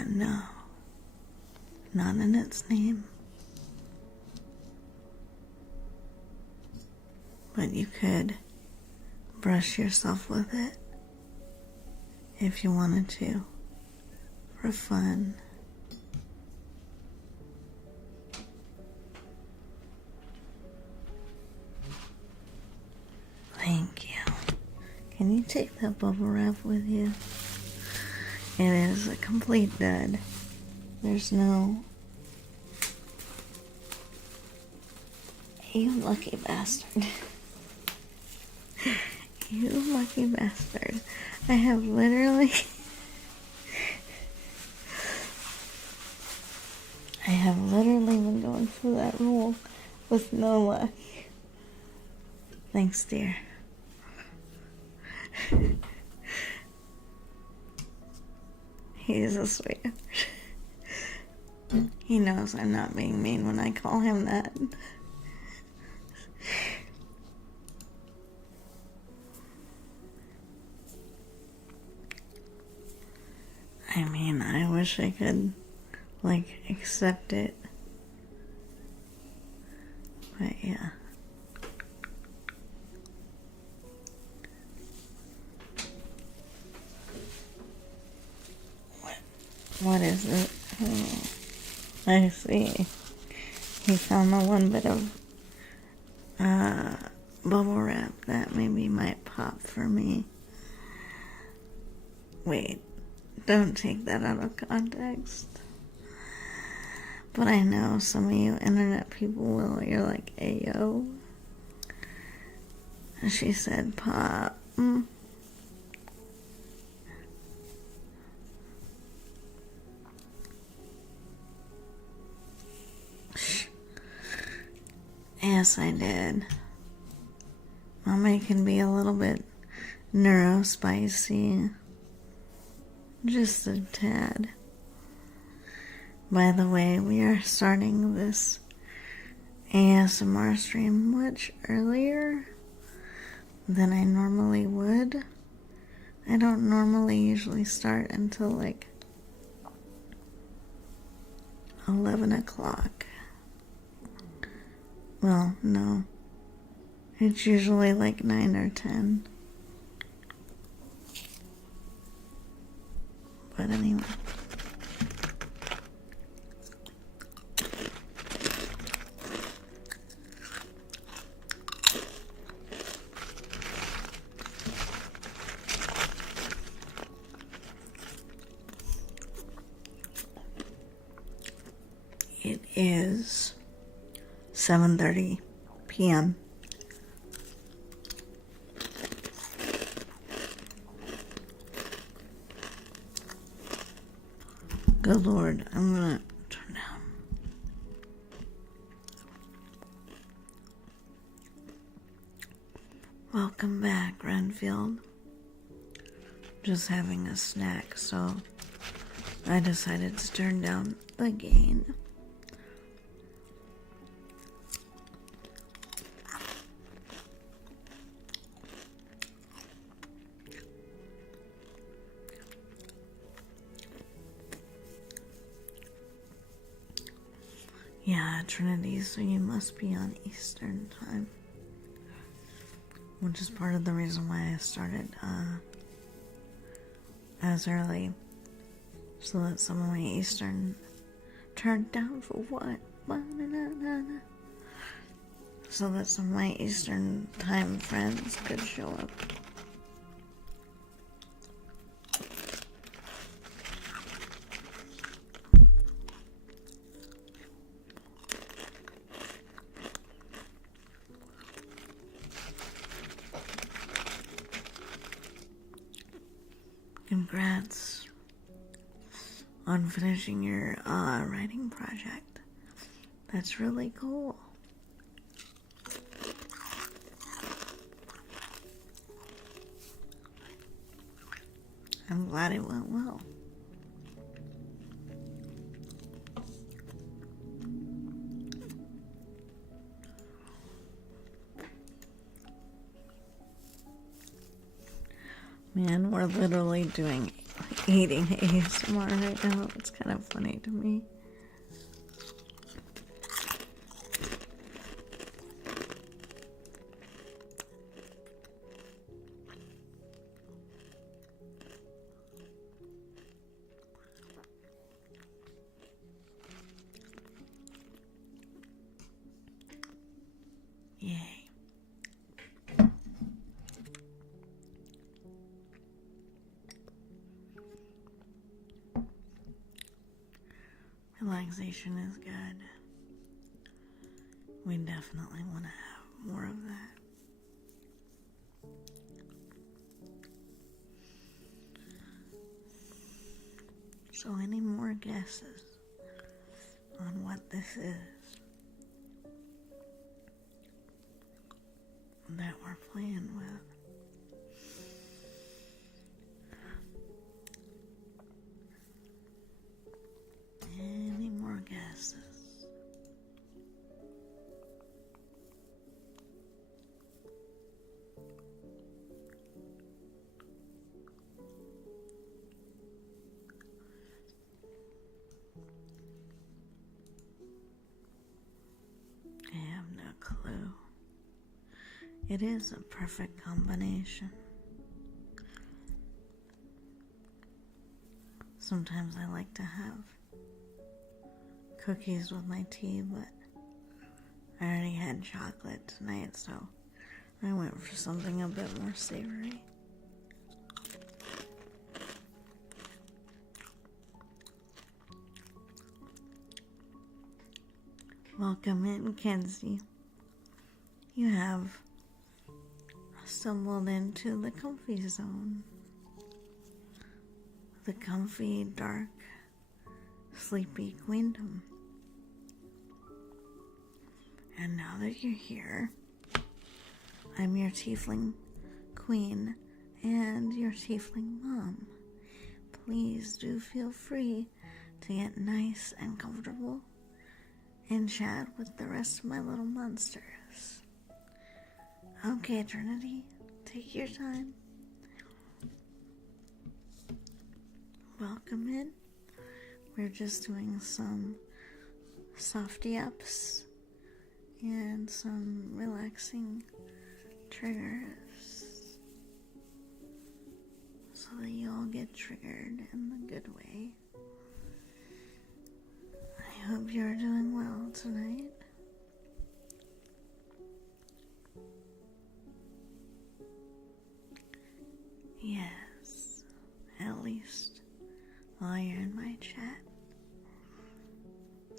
No. Not in its name. But you could brush yourself with it if you wanted to, for fun. Thank you. Can you take that bubble wrap with you? It is a complete dud. There's no... You lucky bastard. You lucky bastard. I have literally... been going for that roll with no luck. Thanks, dear. He's a sweetheart. He knows I'm not being mean when I call him that. I mean, I wish I could, accept it. But yeah. What is it? Oh, I see. He found the one bit of bubble wrap that maybe might pop for me. Wait, don't take that out of context. But I know some of you internet people will. You're like, ayo. And she said pop. Yes, I did. Mommy can be a little bit neurospicy. Just a tad. By the way, we are starting this ASMR stream much earlier than I normally would, I don't normally usually start until like 11 o'clock. Well, no. It's usually like 9 or 10. But anyway. It is 7:30 p.m. Good Lord, I'm gonna turn down. Welcome back, Renfield. Just having a snack, so I decided to turn down the gain. Yeah, Trinity, so you must be on Eastern time. Which is part of the reason why I started as early. So that some of my Eastern turned down for what? So that some of my Eastern time friends could show up. Congrats on finishing your writing project. That's really cool. I'm glad it went well. Man, we're literally doing eating ASMR right now. It's kind of funny to me. Yay. Relaxation is good. We definitely want to have more of that. So any more guesses on what this is that we're playing with? Any more guesses? I have no clue. It is a perfect combination. Sometimes I like to have cookies with my tea, but I already had chocolate tonight, so I went for something a bit more savory. Welcome in, Kenzie. You have stumbled into the comfy zone. The comfy, dark, sleepy queendom. And now that you're here, I'm your tiefling queen and your tiefling mom. Please do feel free to get nice and comfortable and chat with the rest of my little monsters. Okay, Trinity, take your time. welcome in. We're just doing some soft yaps and some relaxing triggers so that you all get triggered in the good way. I hope you're doing well tonight. Yes, at least while you're in my chat.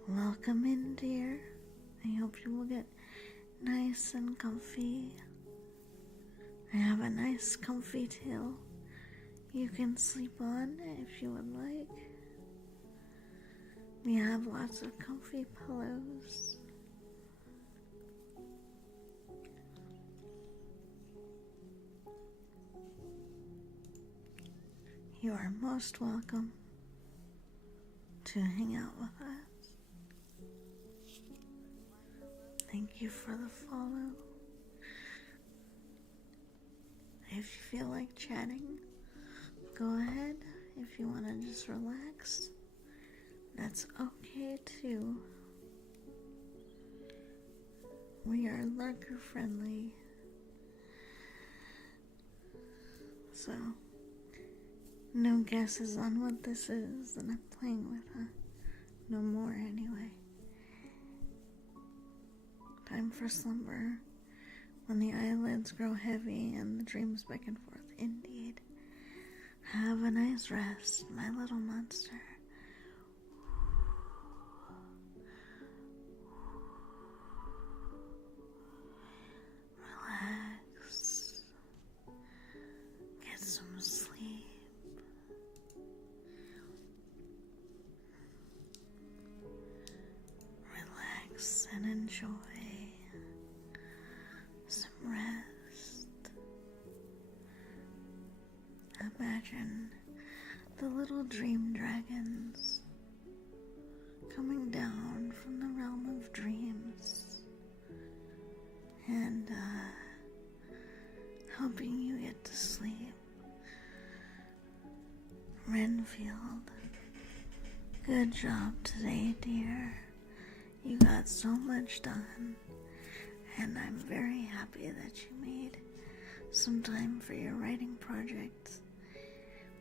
Welcome in, dear. I hope you will get nice and comfy. I have a nice comfy tail you can sleep on if you would like. We have lots of comfy pillows. You are most welcome to hang out with us. Thank you for the follow. If you feel like chatting, go ahead. If you want to just relax, that's okay too. We are lurker friendly. So, no guesses on what this is that I'm playing with, huh? No more anyway. Time for slumber, when the eyelids grow heavy and the dreams back and forth. Indeed. Have a nice rest, my little monster. Relax. Get some sleep. Relax and enjoy some rest. Imagine the little dream dragons coming down from the realm of dreams and helping you get to sleep. Renfield, good job today, dear. You got so much done, and I'm very happy that you made some time for your writing project.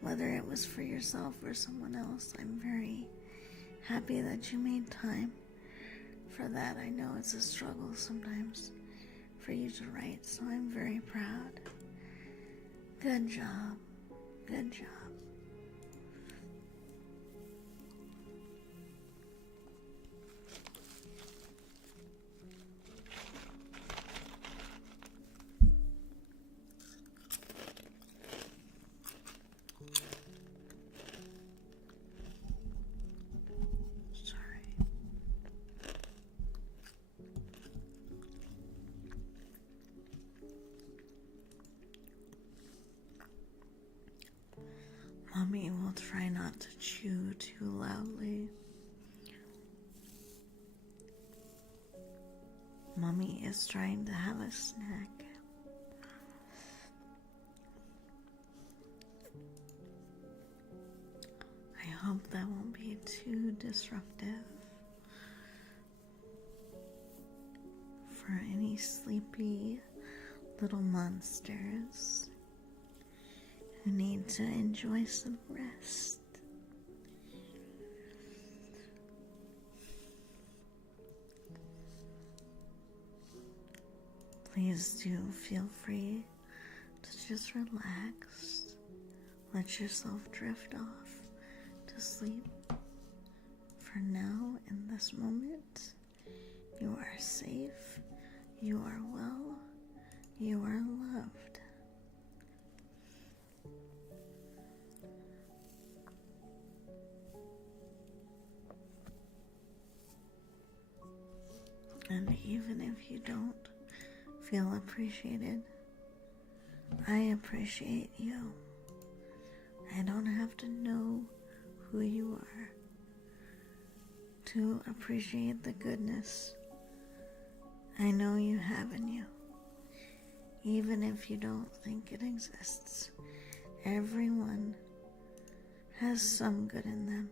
Whether it was for yourself or someone else, I'm very happy that you made time for that. I know it's a struggle sometimes for you to write, so I'm very proud. Good job. Good job. Mommy will try not to chew too loudly. Mommy is trying to have a snack. I hope that won't be too disruptive for any sleepy little monsters who need to enjoy some rest. Please do feel free to just relax. Let yourself drift off to sleep. For now, in this moment, you are safe, you are well, you are loved. And even if you don't feel appreciated, I appreciate you. I don't have to know who you are to appreciate the goodness I know you have in you. Even if you don't think it exists, everyone has some good in them.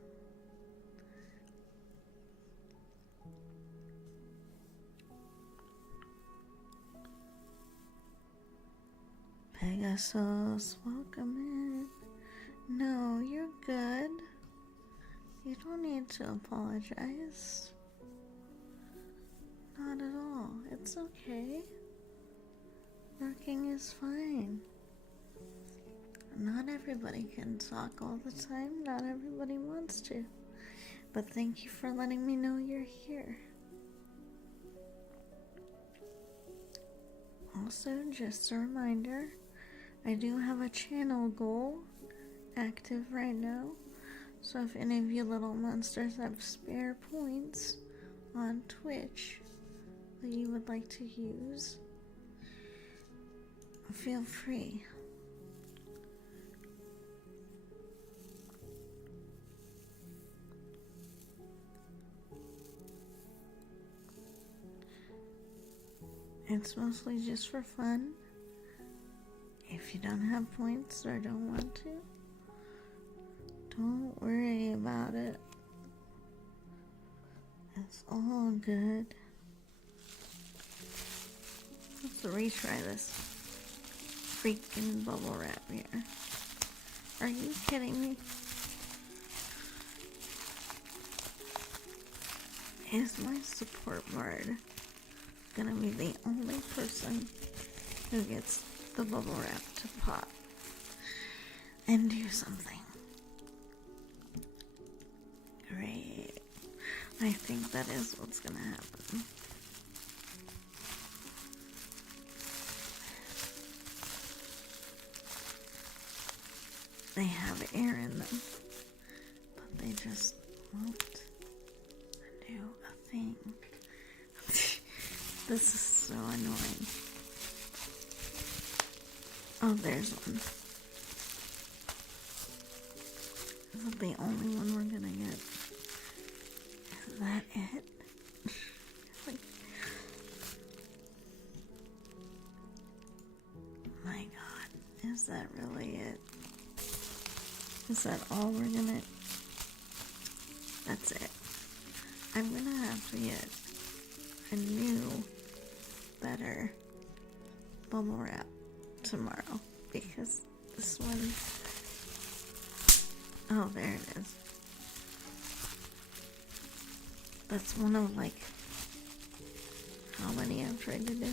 Pegasus, welcome in. No, you're good. You don't need to apologize. Not at all. It's okay. Working is fine. Not everybody can talk all the time. Not everybody wants to. But thank you for letting me know you're here. Also, just a reminder, I do have a channel goal active right now. So if any of you little monsters have spare points on Twitch that you would like to use, feel free. It's mostly just for fun. If you don't have points or don't want to, don't worry about it. It's all good. Let's retry this freaking bubble wrap here. Are you kidding me? Is my support bard gonna be the only person who gets the bubble wrap to pop and do something? Great. I think that is what's gonna happen. They have air in them, but they just won't do a thing. This is so annoying. Oh, there's one. Is it the only one we're gonna get? Is that it? My God, is that really it? Is that all we're gonna... That's it. I'm gonna have to get a new, better bubble wrap tomorrow, because this one... Oh, there it is. That's one of, like, how many I've tried to do.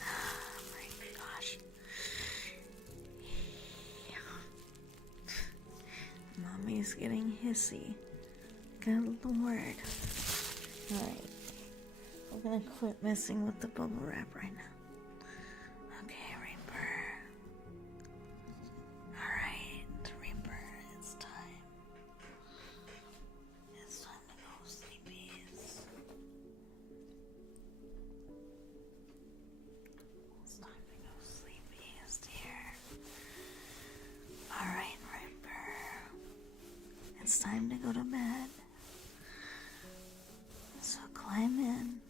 Oh my gosh. Mommy's getting hissy. Good lord. Alright. We're gonna quit messing with the bubble wrap right now. Okay, Reaper. Alright, Reaper, it's time. It's time to go, sleepies. It's time to go, sleepies, dear. Alright, Reaper. It's time to go to bed. So climb in.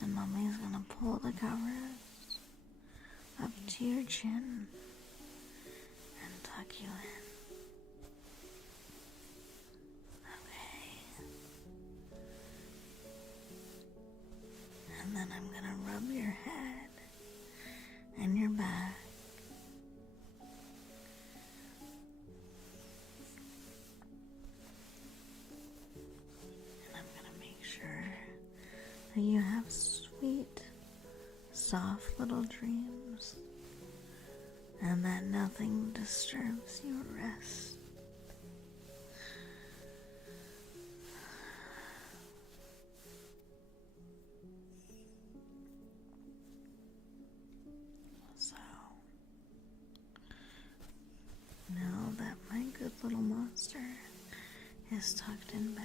And Mommy's gonna pull the covers up to your chin and tuck you in. Okay. And then I'm gonna rub your head and your back. And I'm gonna make sure that you have sweet, soft little dreams, and that nothing disturbs your rest. So, now that my good little monster is tucked in bed,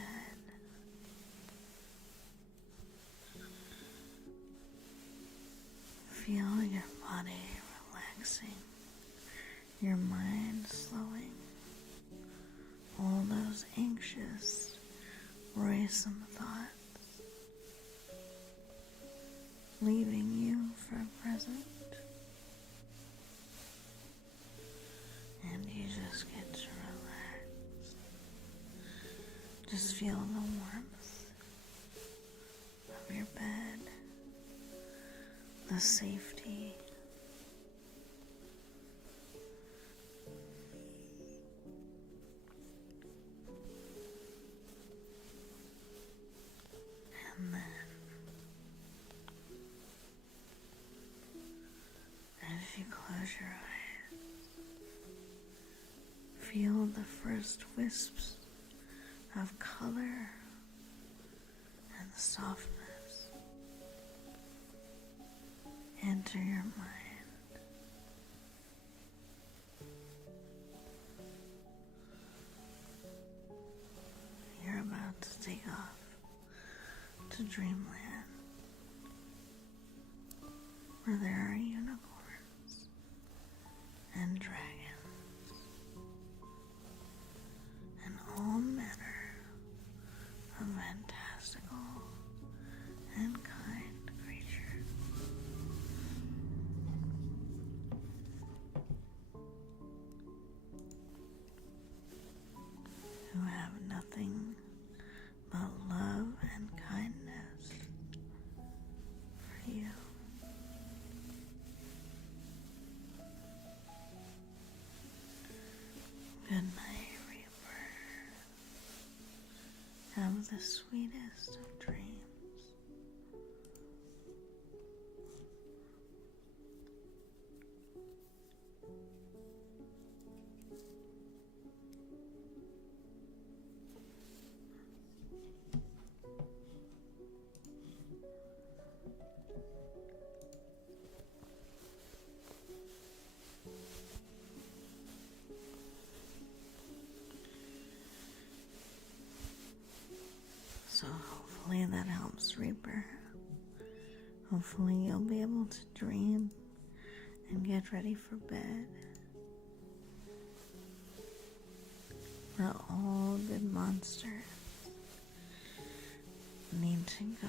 feel your body relaxing, your mind slowing, all those anxious, worrisome thoughts leaving you for a present. Just feel the warmth of your bed, the safety. And then, as you close your eyes, feel the first wisps of color and softness enter your mind. You're about to take off to dreamland, where there are unicorns and dragons and all manner of fantastical and kind creatures. Who have nothing but love and kindness for you. Good night, Reaper. Have the sweetest of dreams. So hopefully that helps, Reaper. Hopefully you'll be able to dream and get ready for bed. Where all good monsters need to go.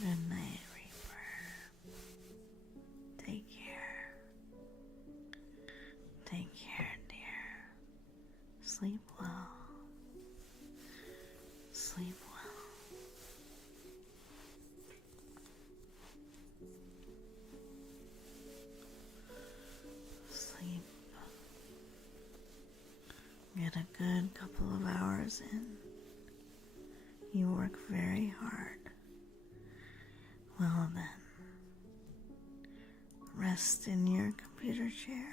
Good night, Reaper. Take care. Take care, dear. Sleep well. Sleep well. Sleep. Get a good couple of hours in. You work very hard. Well then, rest in your computer chair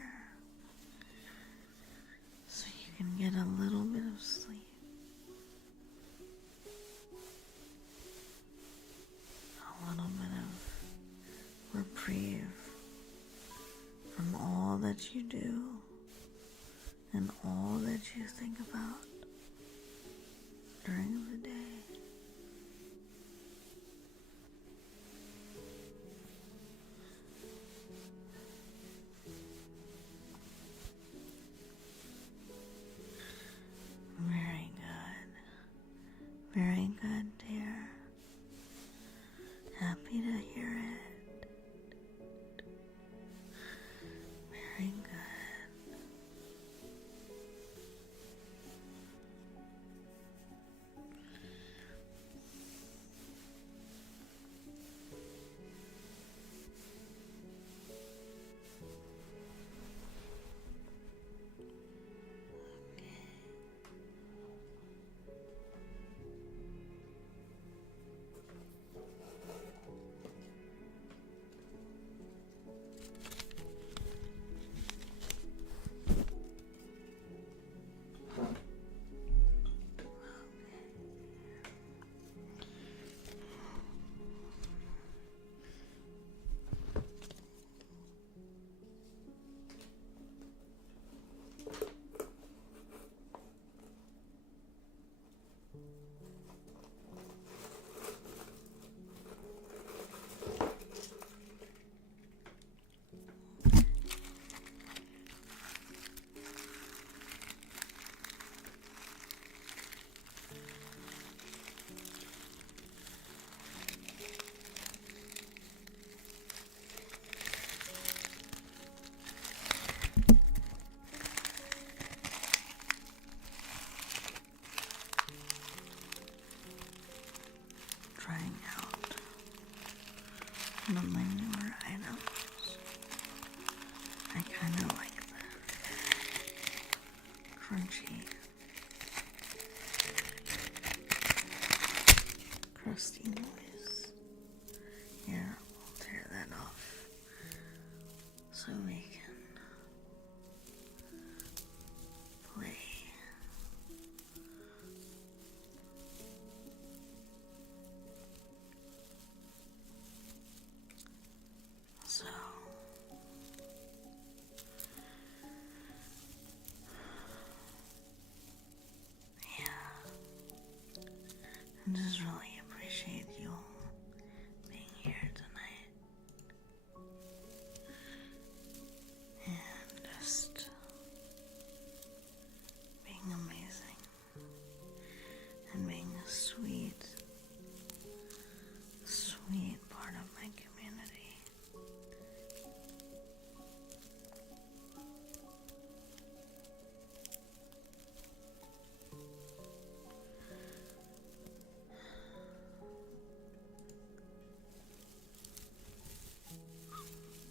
so you can get a little bit of sleep. A little bit of reprieve from all that you do and all that you think about during the day. Very good, dear. Happy to hear it. Very good. trying out one of my newer items. I kind of like the crunchy, crusty noise. Here, we'll tear that off so we can play. So, yeah, I just really appreciate you all being here tonight and just being amazing and being a sweet, sweet part of my community.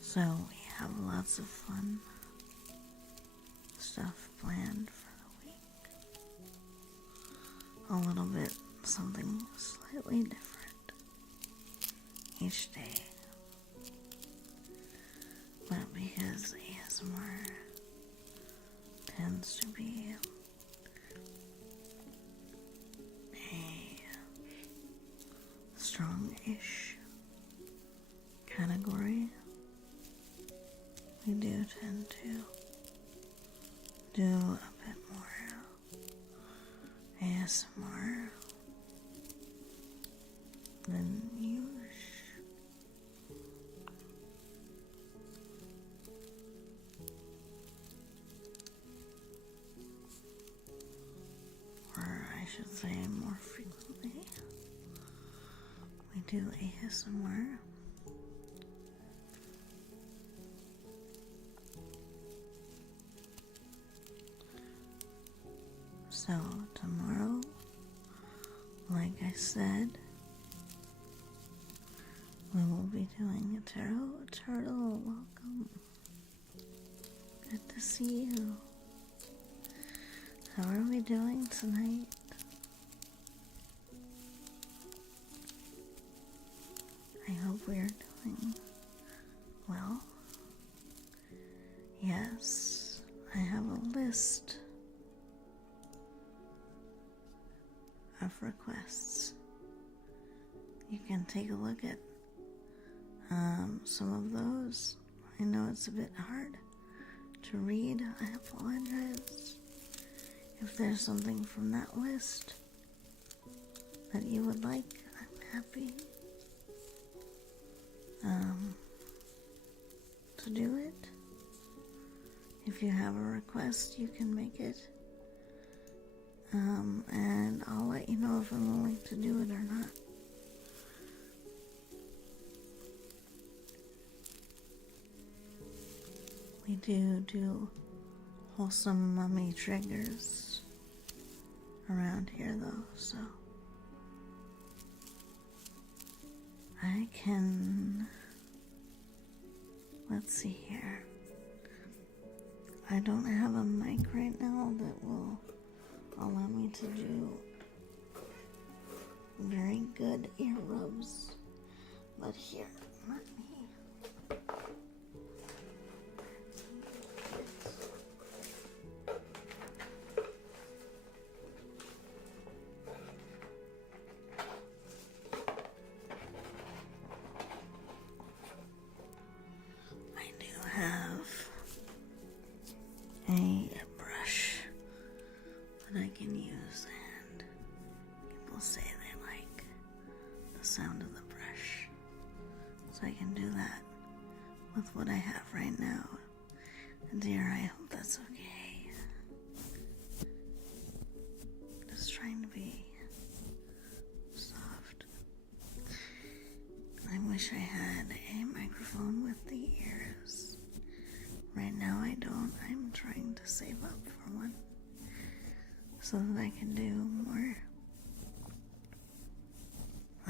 So we have lots of fun stuff planned for the week. A little bit something slightly different each day. But because ASMR tends to be a strong-ish category, we do tend to do a bit more ASMR than usual. Or I should say more frequently, we do ASMR. So tomorrow, like I said, we will be doing a tarot. Turtle, welcome. Good to see you. How are we doing tonight? I hope we are doing well. Yes, I have a list of requests. You can take a look at some of those. I know it's a bit hard to read. I apologize. If there's something from that list that you would like, I'm happy to do it. If you have a request, you can make it. And I'll let you know if I'm willing to do it or not. We do wholesome mummy triggers around here though, so I can, let's see here. I don't have a mic right now that will allow me to do very good ear rubs, but here, let me. I do have a brush that I can use, and people say they like the sound of the brush, so I can do that with what I have right now. And dear, I hope that's okay. Just trying to be soft. I wish I had a microphone with the ears. Right now I don't. I'm trying to save up for one so that I can do more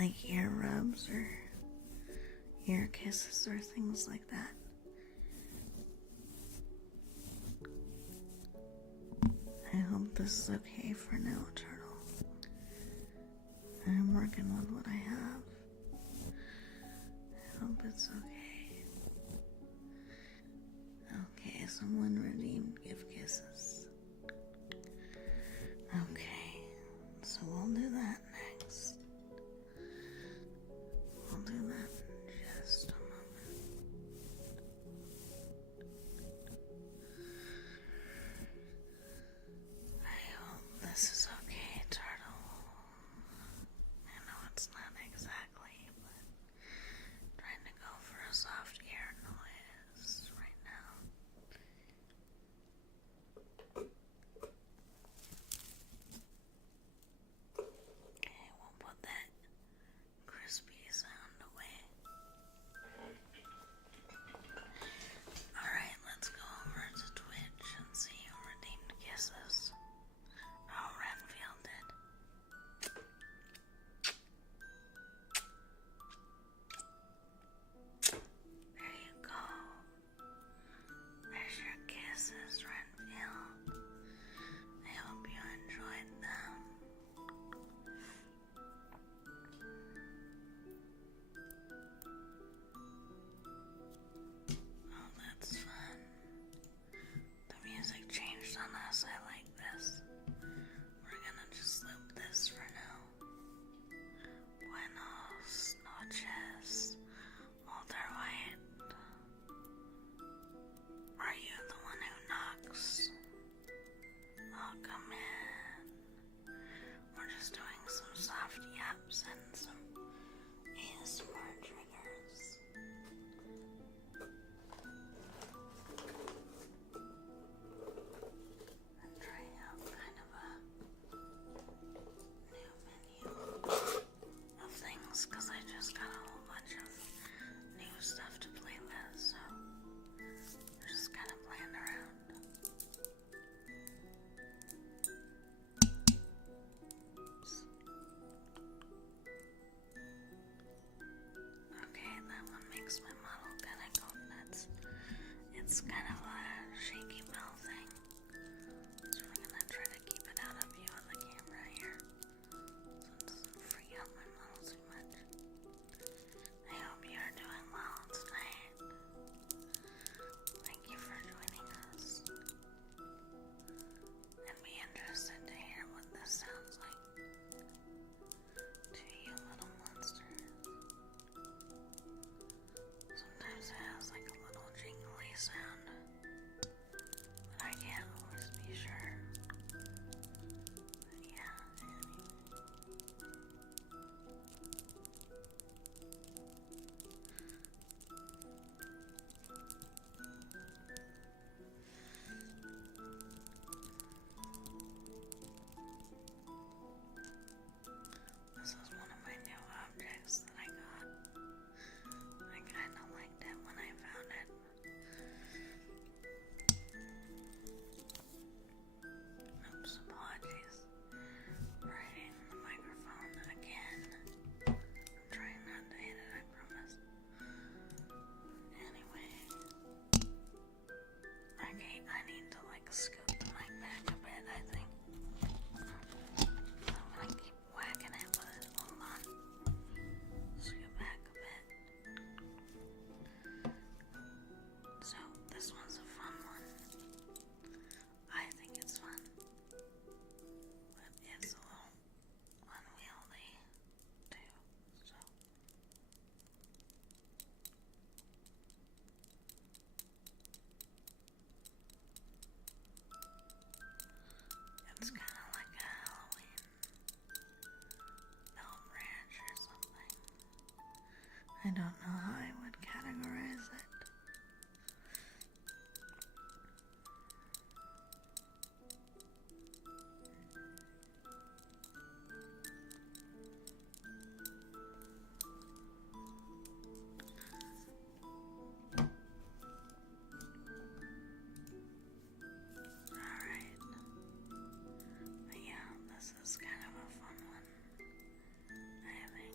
like ear rubs or ear kisses or things like that. I hope this is okay for now, Turtle. I'm working with what I have. I hope it's okay. Okay, someone redeemed gift kisses. Okay, so we'll do that next. We'll do that in just a moment. I hope this is okay, Turtle. I know it's not exactly, but trying to go for a soft ear noise right now. Okay, we'll put that crispy sound away. Alright, let's go over to Twitch and see who redeemed kisses. Oh, Renfield did. There you go. There's your kisses, Renfield. I hope you enjoyed them. Oh, that's fun. The music changed on us. I like this. We're gonna just loop this for now. Buenos noches, Walter White. Are you the one who knocks? Oh, come in. We're just doing some soft yaps and some ASMR triggers. I'm trying out kind of a new menu of things because I just got a whole bunch of new stuff to play with, so we're just kind of playing around. Oops. Okay, that one makes my model kind of go nuts. It's kind of a shaky bell thing, so we're gonna try to keep it out of view of the camera here, so it doesn't freak out my model too much. I hope you are doing well tonight. Thank you for joining us. I'd be interested to hear what this sounds like to you little monsters. Sometimes it has like a little jingly sound, but I can't always be sure. But yeah, anyway. This is one of my new objects that I got. I kind of liked it when I found it. Oops, apologies. For hitting the microphone again. I'm trying not to hit it, I promise. Anyway. Okay, I need to like scoot the mic back a bit, I think. I'm gonna keep whacking it with it. Hold on. Scoot back a bit. So, this one's a fun one. I think it's fun. But it's a little unwieldy, too. So. It's kind of like a Halloween belt ranch or something. I don't know how I would categorize it. Alright. But yeah, this is kind of a fun one, I think.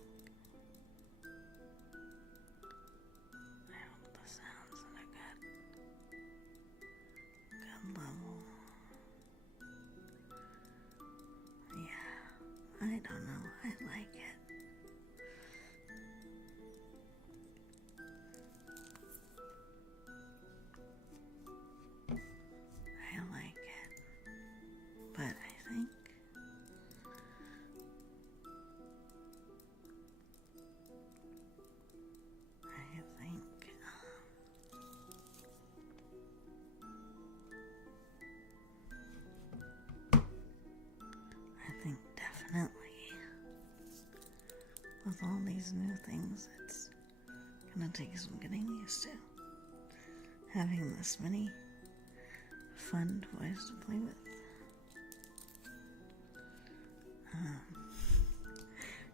these new things, it's gonna take some getting used to. Having this many fun toys to play with.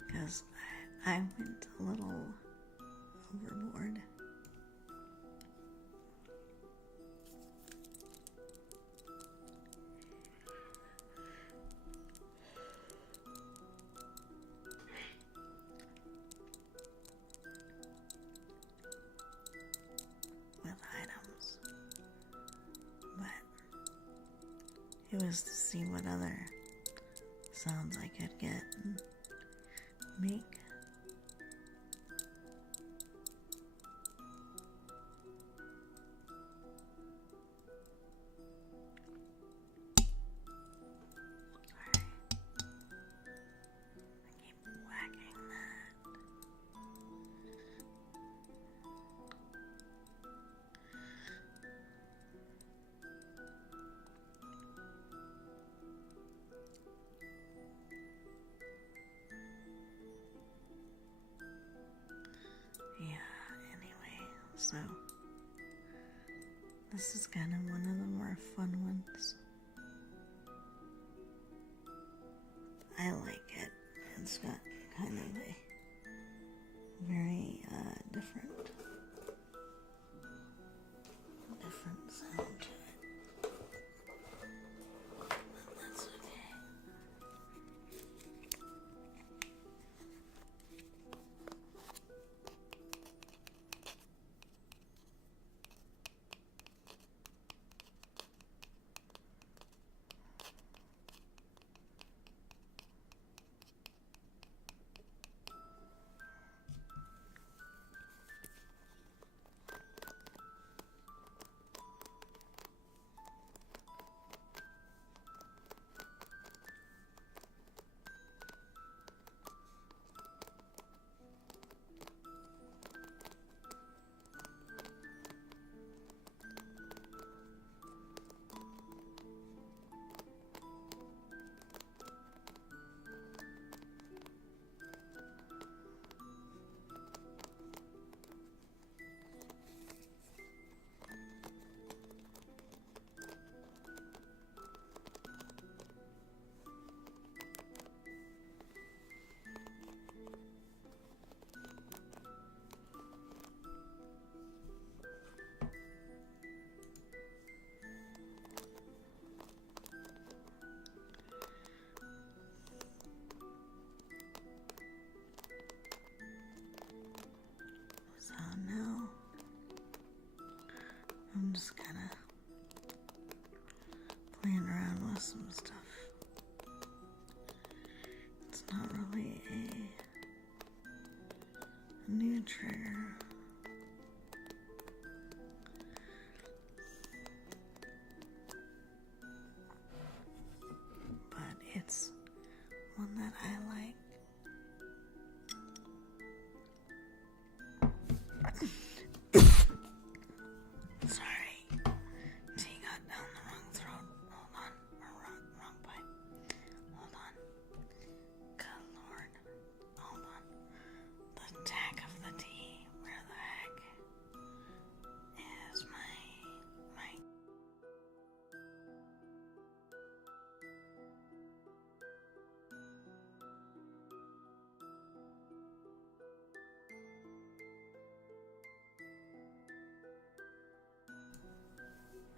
Because I went a little overboard. With items. But it was to see what other sounds I could get and make. Sorry. I keep whacking that. Yeah, anyway, so this is kind of one of the more fun ones. I like it. It's got kind of a very different sound to it. But that's okay. So now I'm just kind of playing around with some stuff. It's not really a new trigger. But it's one that I like. Sorry, tea got down the wrong throat. Hold on, or wrong pipe. Hold on. Good Lord. Hold on. The tack of the tea. Where the heck is my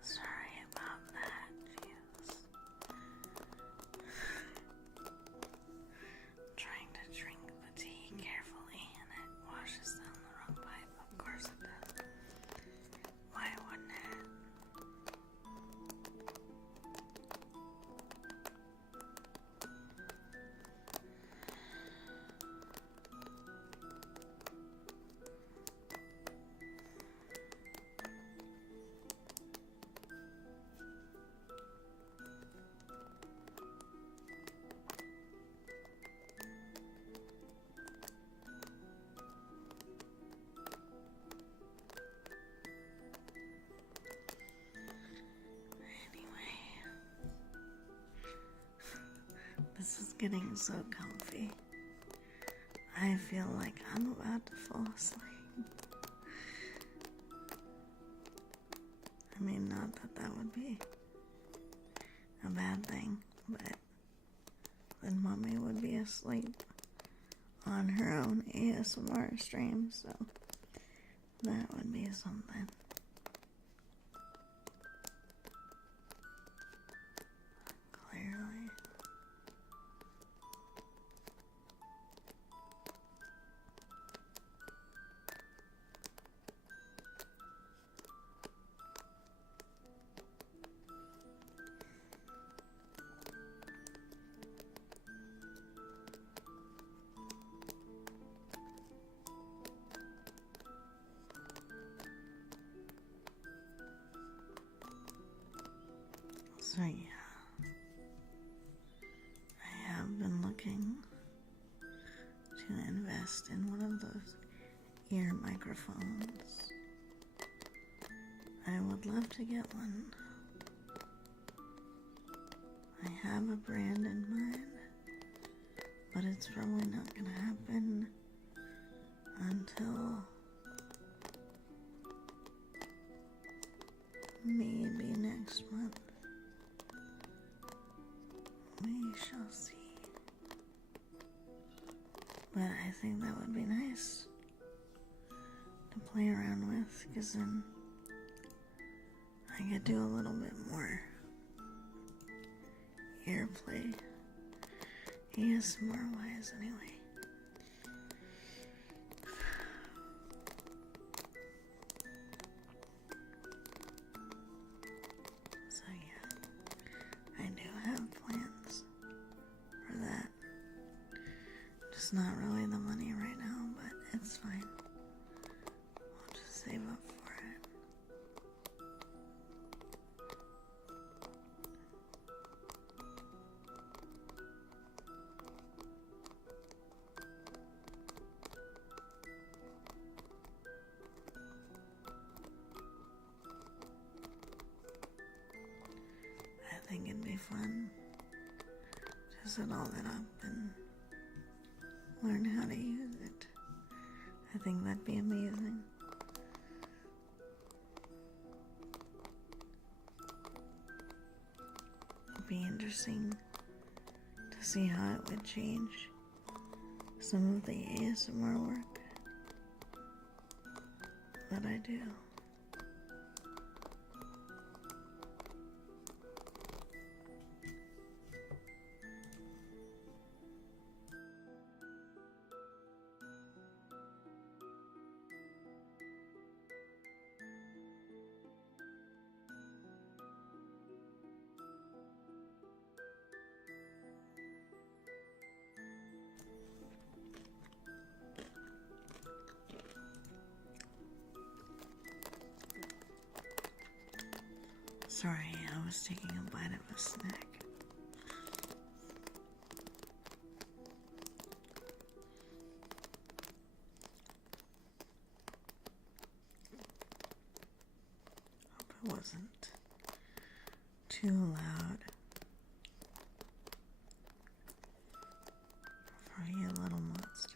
Sorry about that, viewers. Trying to drink the tea carefully and it washes down the wrong pipe. Of course it does. Why wouldn't it? This is getting so comfy. I I feel like I'm about to fall asleep. I mean, not that that would be a bad thing, but then Mommy would be asleep on her own ASMR stream, so that would be something. Clearly. So yeah, I have been looking to invest in one of those ear microphones. I would love to get one. I have a brand in mind, but it's probably not gonna happen until maybe next month. We shall see. But I think that would be nice to play around with, because then I could do a little bit more airplay, ASMR wise anyway. So yeah, I do have plans for that. Just not really the money right now, but it's fine. I'll just save up for it. I think it'd be fun to set all that up and learn how to use it. I think that'd be amazing. It'd be interesting to see how it would change some of the ASMR work that I do. Sorry, I was taking a bite of a snack. Hope it wasn't too loud for you, little monster.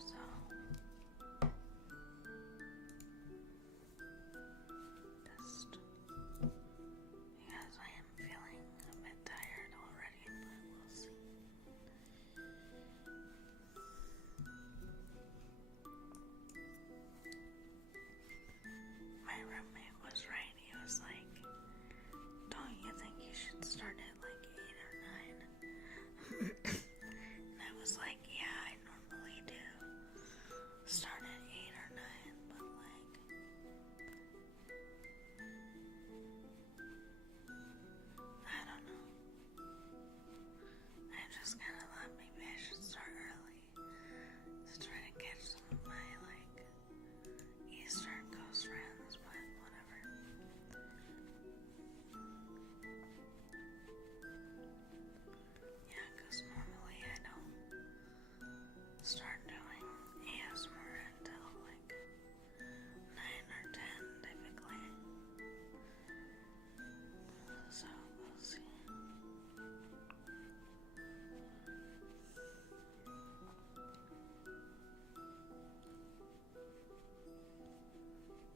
so just because I am feeling a bit tired already, but we'll see. My roommate was right. He was like, don't you think you should start at like 8 or 9? And I was like, yeah, I normally do start at 8 or 9, but like, I don't know. I just kind of thought maybe I should start early to try to catch some of my like Eastern Coast friends, but whatever. Yeah, because normally I don't start doing ASMR until like 9 or 10 typically. So we'll see.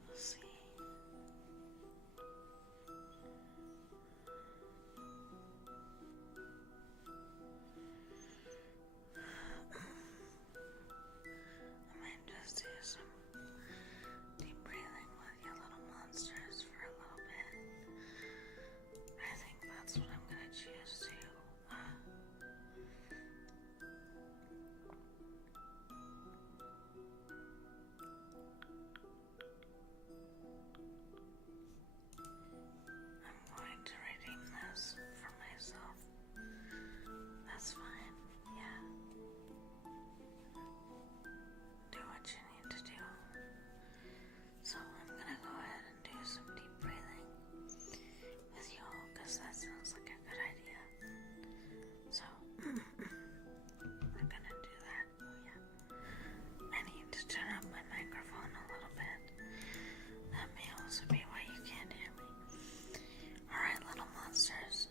We'll see. I might just do some deep breathing with you little monsters for a little bit. I think that's what I'm gonna choose to. I'm going to redeem this for myself. That's fine, yeah. Do what you need to do. So I'm gonna go ahead and do some deep breathing with you all, because that sounds like a good idea. So we're gonna do that. Oh yeah. I need to turn up my microphone a little bit. That may also be why you can't hear me. Alright, little monsters.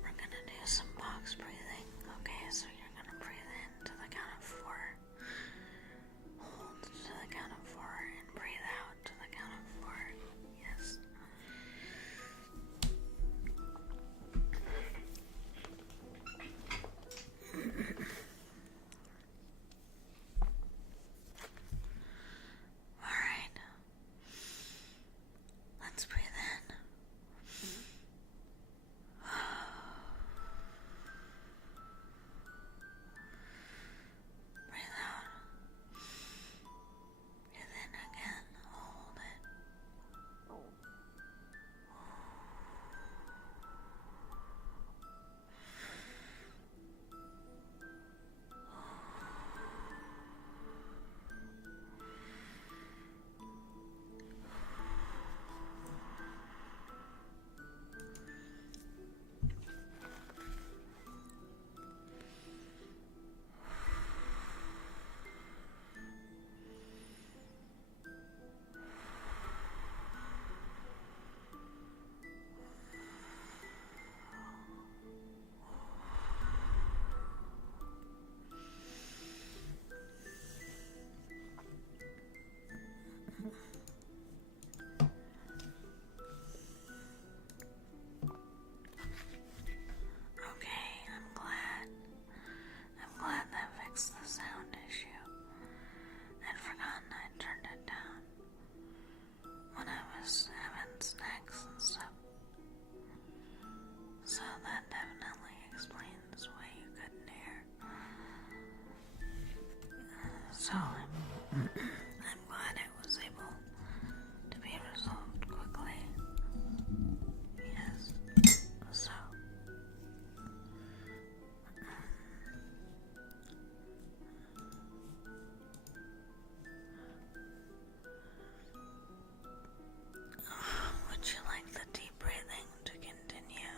We're gonna do some box breathing. Okay, so you're gonna breathe in to the count of 4. Hold to the count of 4 and breathe out to the count of 4. Yes. Alright. Let's breathe in. Breathe out. Breathe in again. Hold it. Okay, I'm glad that fixed the sound issue. I'd forgotten I turned it down when I was having snacks and stuff. So that definitely explains why you couldn't hear. So I'm glad it was able to be resolved quickly. Yes. So would you like the deep breathing to continue?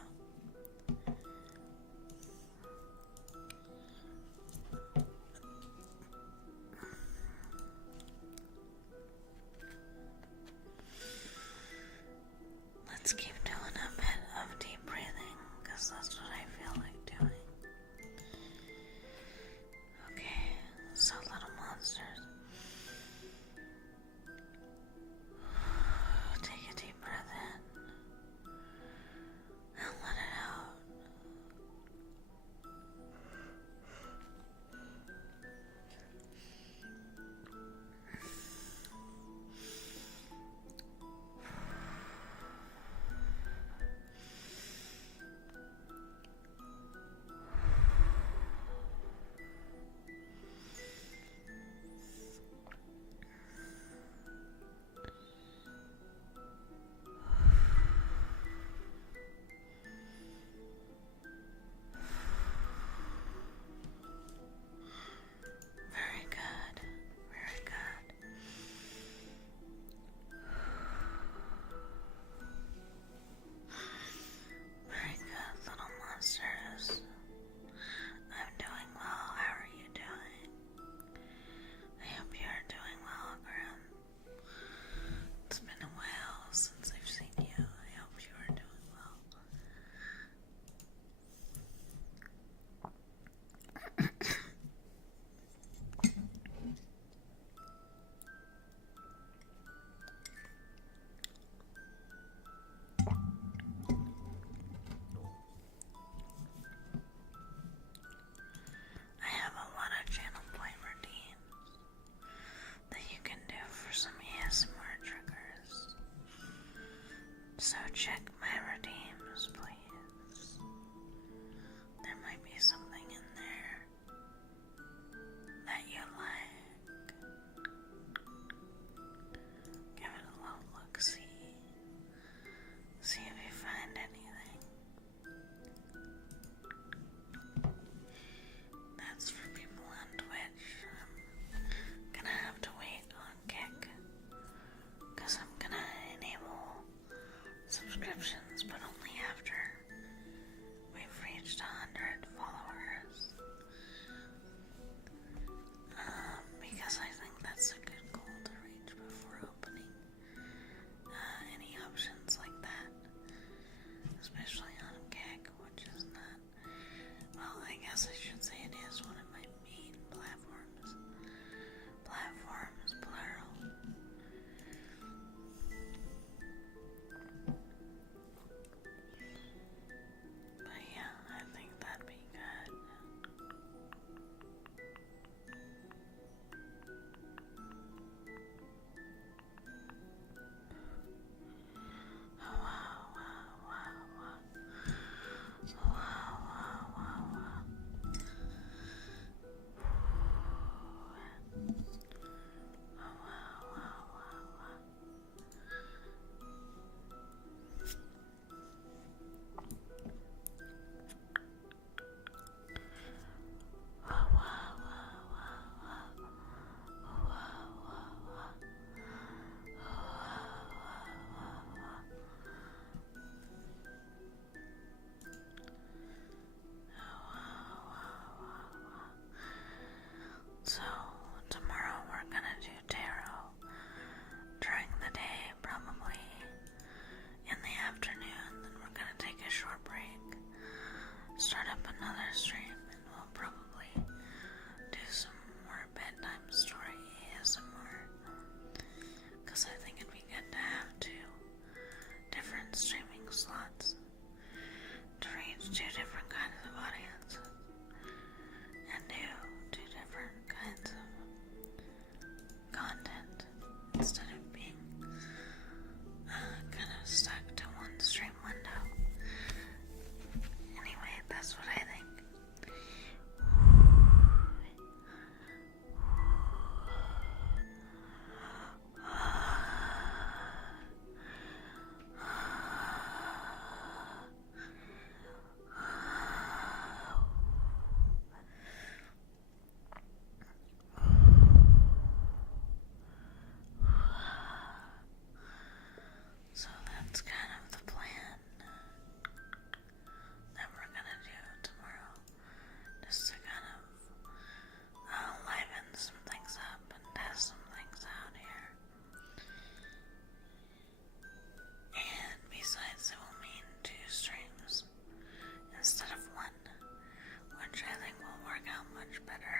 better.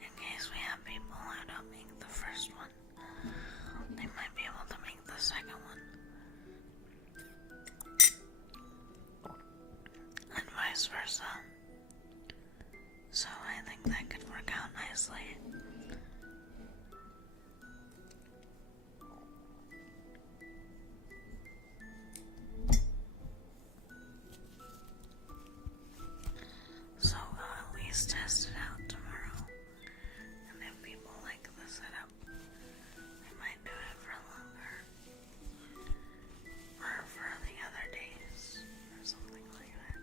In case we have people who don't make the first one, they might be able to make the second one. And vice versa. So I think that could work out nicely. So we'll at least test it out tomorrow. And if people like the setup, they might do it for longer. Or for the other days. Or something like that.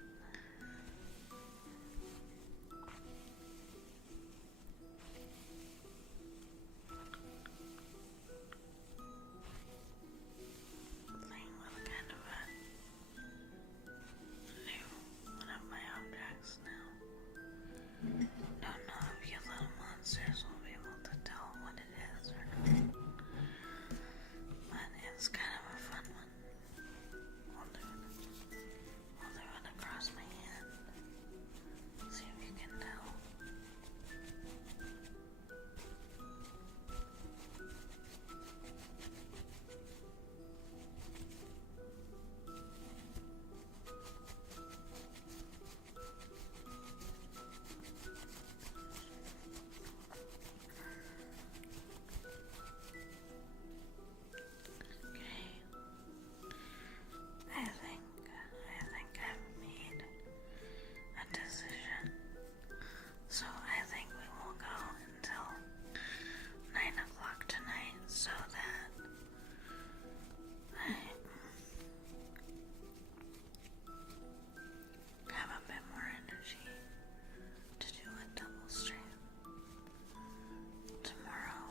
Playing with kind of a new one of my objects now. Don't know if you little monsters will be able to tell what it is or not. But it's kind of a fun one. I'll do it across my hand. See if you can tell. Okay. I think I've made a decision. So I think we will go until 9 o'clock tonight so that I have a bit more energy to do a double stream tomorrow.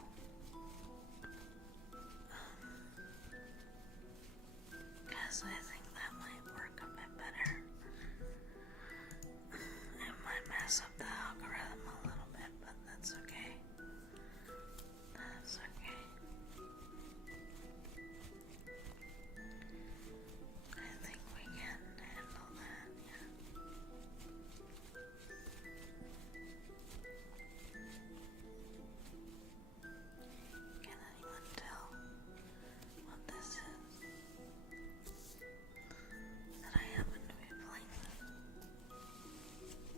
Because I think that might work a bit better. It might mess up the algorithm a little bit, but that's okay. That's okay. I think we can handle that, yeah. Can anyone tell what this is that I happen to be playing with?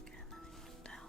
Can anyone tell?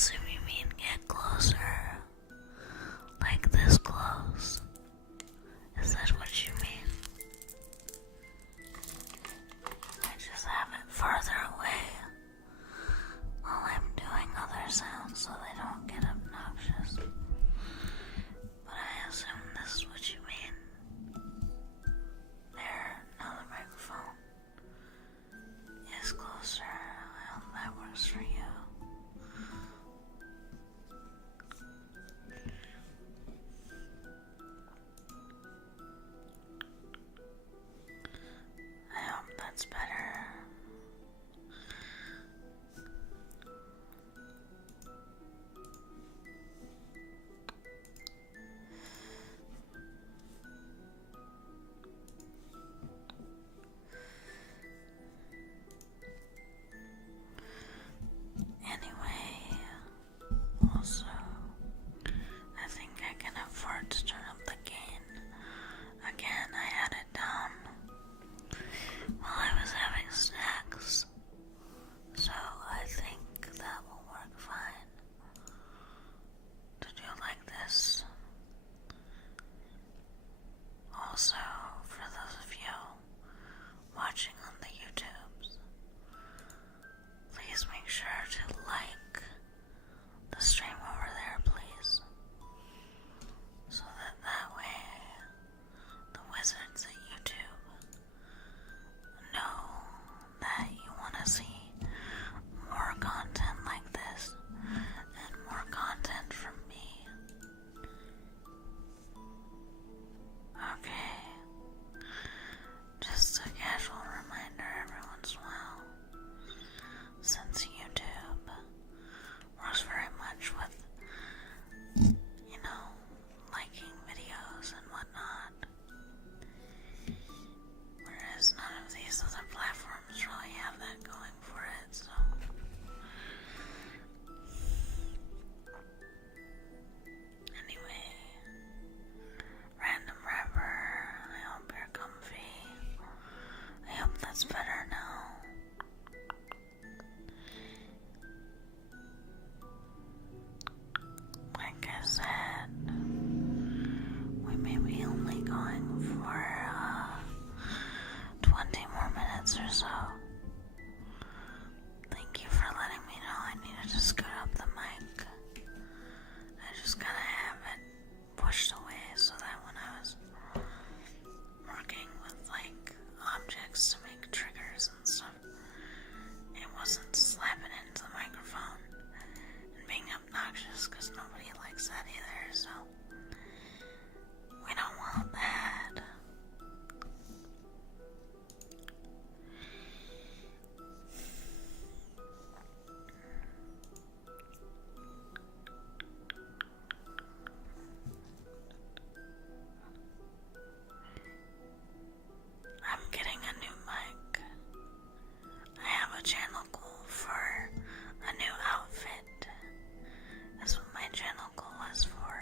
assume you mean get closer. Like this close. Is that what you mean? I just have it farther away while I'm doing other sounds so they don't get obnoxious. But I assume this is what you mean. There, now the microphone is closer. I hope that works for you. I hope that's better. Anyway, also, I think I can afford to turn up the gain. Again, I had it down while I was having snacks, so I think that will work fine to do like this. Also, for those of you watching on the YouTubes, please make sure to like the stream over there, please, so that way the wizards at YouTube know that you want to see more content like this and more content from me. Okay, just a casual reminder every once in a while, since YouTube works very much with, liking videos and whatnot, whereas none of these other platforms really have that going for it, so. Anyway, random rapper, I hope you're comfy. I hope that's better now. Like I said, we may be only going for 20 more minutes or so. Thank you for letting me know I needed to scoot up the mic. I just gotta have it pushed away so that when I was working with objects to make triggers and stuff, it wasn't slapping into the microphone and being obnoxious, because nobody likes that either, so we don't want that. I'm getting a new mic. I have a channel goal for a new outfit. That's what my channel goal is for.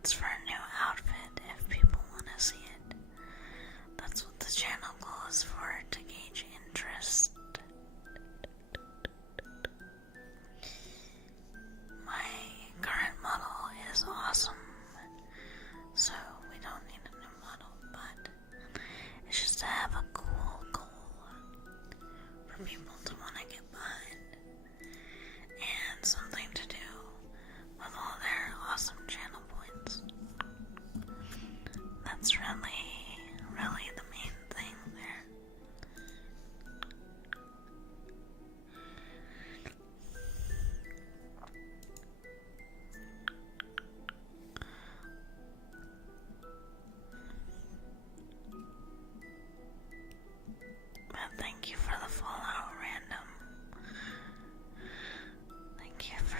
It's for a new outfit if people want to see it. That's what the channel goal is for, to gauge interest. My current model is awesome, so we don't need a new model, but it's just to have a cool goal for people to want to get behind, and something to do with all their awesome channel points. That's really the main thing there. But thank you for the Fallout random. Thank you for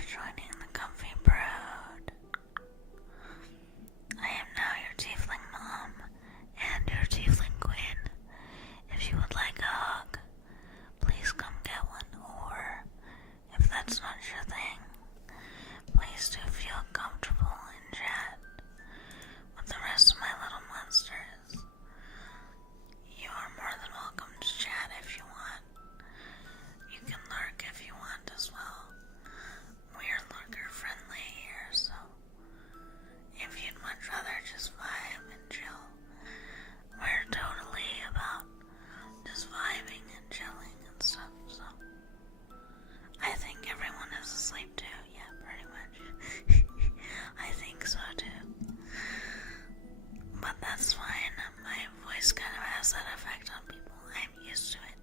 people. I'm used to it.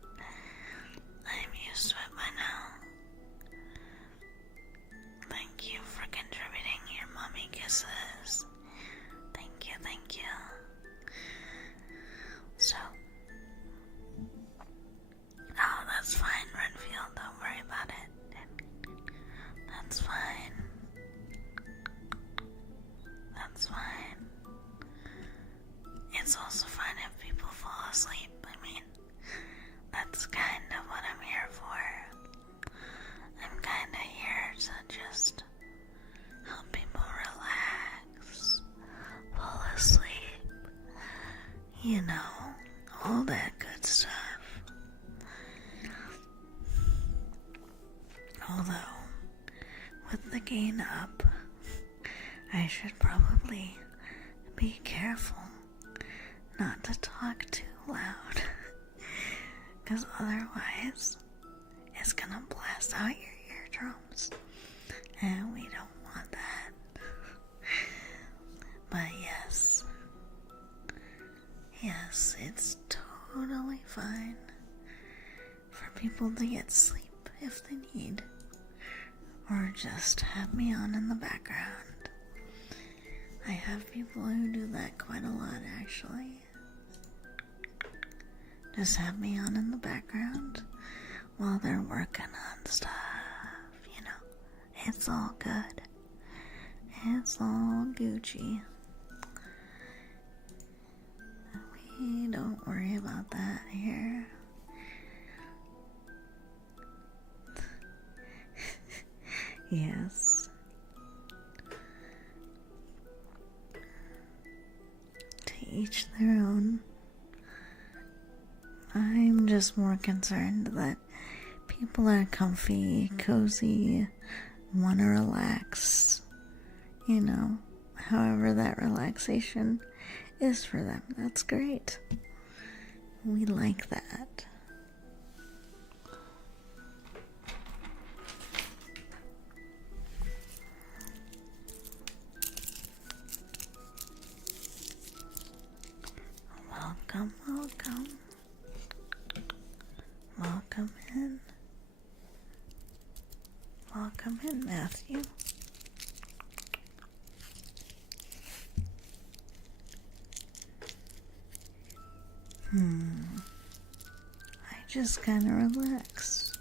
I'm used to it by now. Thank you for contributing your mommy kisses. Thank you, thank you. So, oh, that's fine, Renfield. Don't worry about it. That's fine. That's fine. It's also fine if people fall asleep. I mean, that's kind of what I'm here for. I'm kind of here to just help people relax, fall asleep, you know, all that good stuff. Although, with the gain up, I should probably be careful not to talk too loud, because otherwise it's gonna blast out your eardrums, and we don't want that. But yes, it's totally fine for people to get sleep if they need, or just have me on in the background. I have people who do that quite a lot, actually. Just have me on in the background while they're working on stuff, you know. It's all good. It's all Gucci. We don't worry about that here. Yes. To each their own. I'm just more concerned that people are comfy, cozy, want to relax, you know, however that relaxation is for them. That's great. We like that. Welcome, welcome. Welcome in. Welcome in, Matthew. I just kind of relax.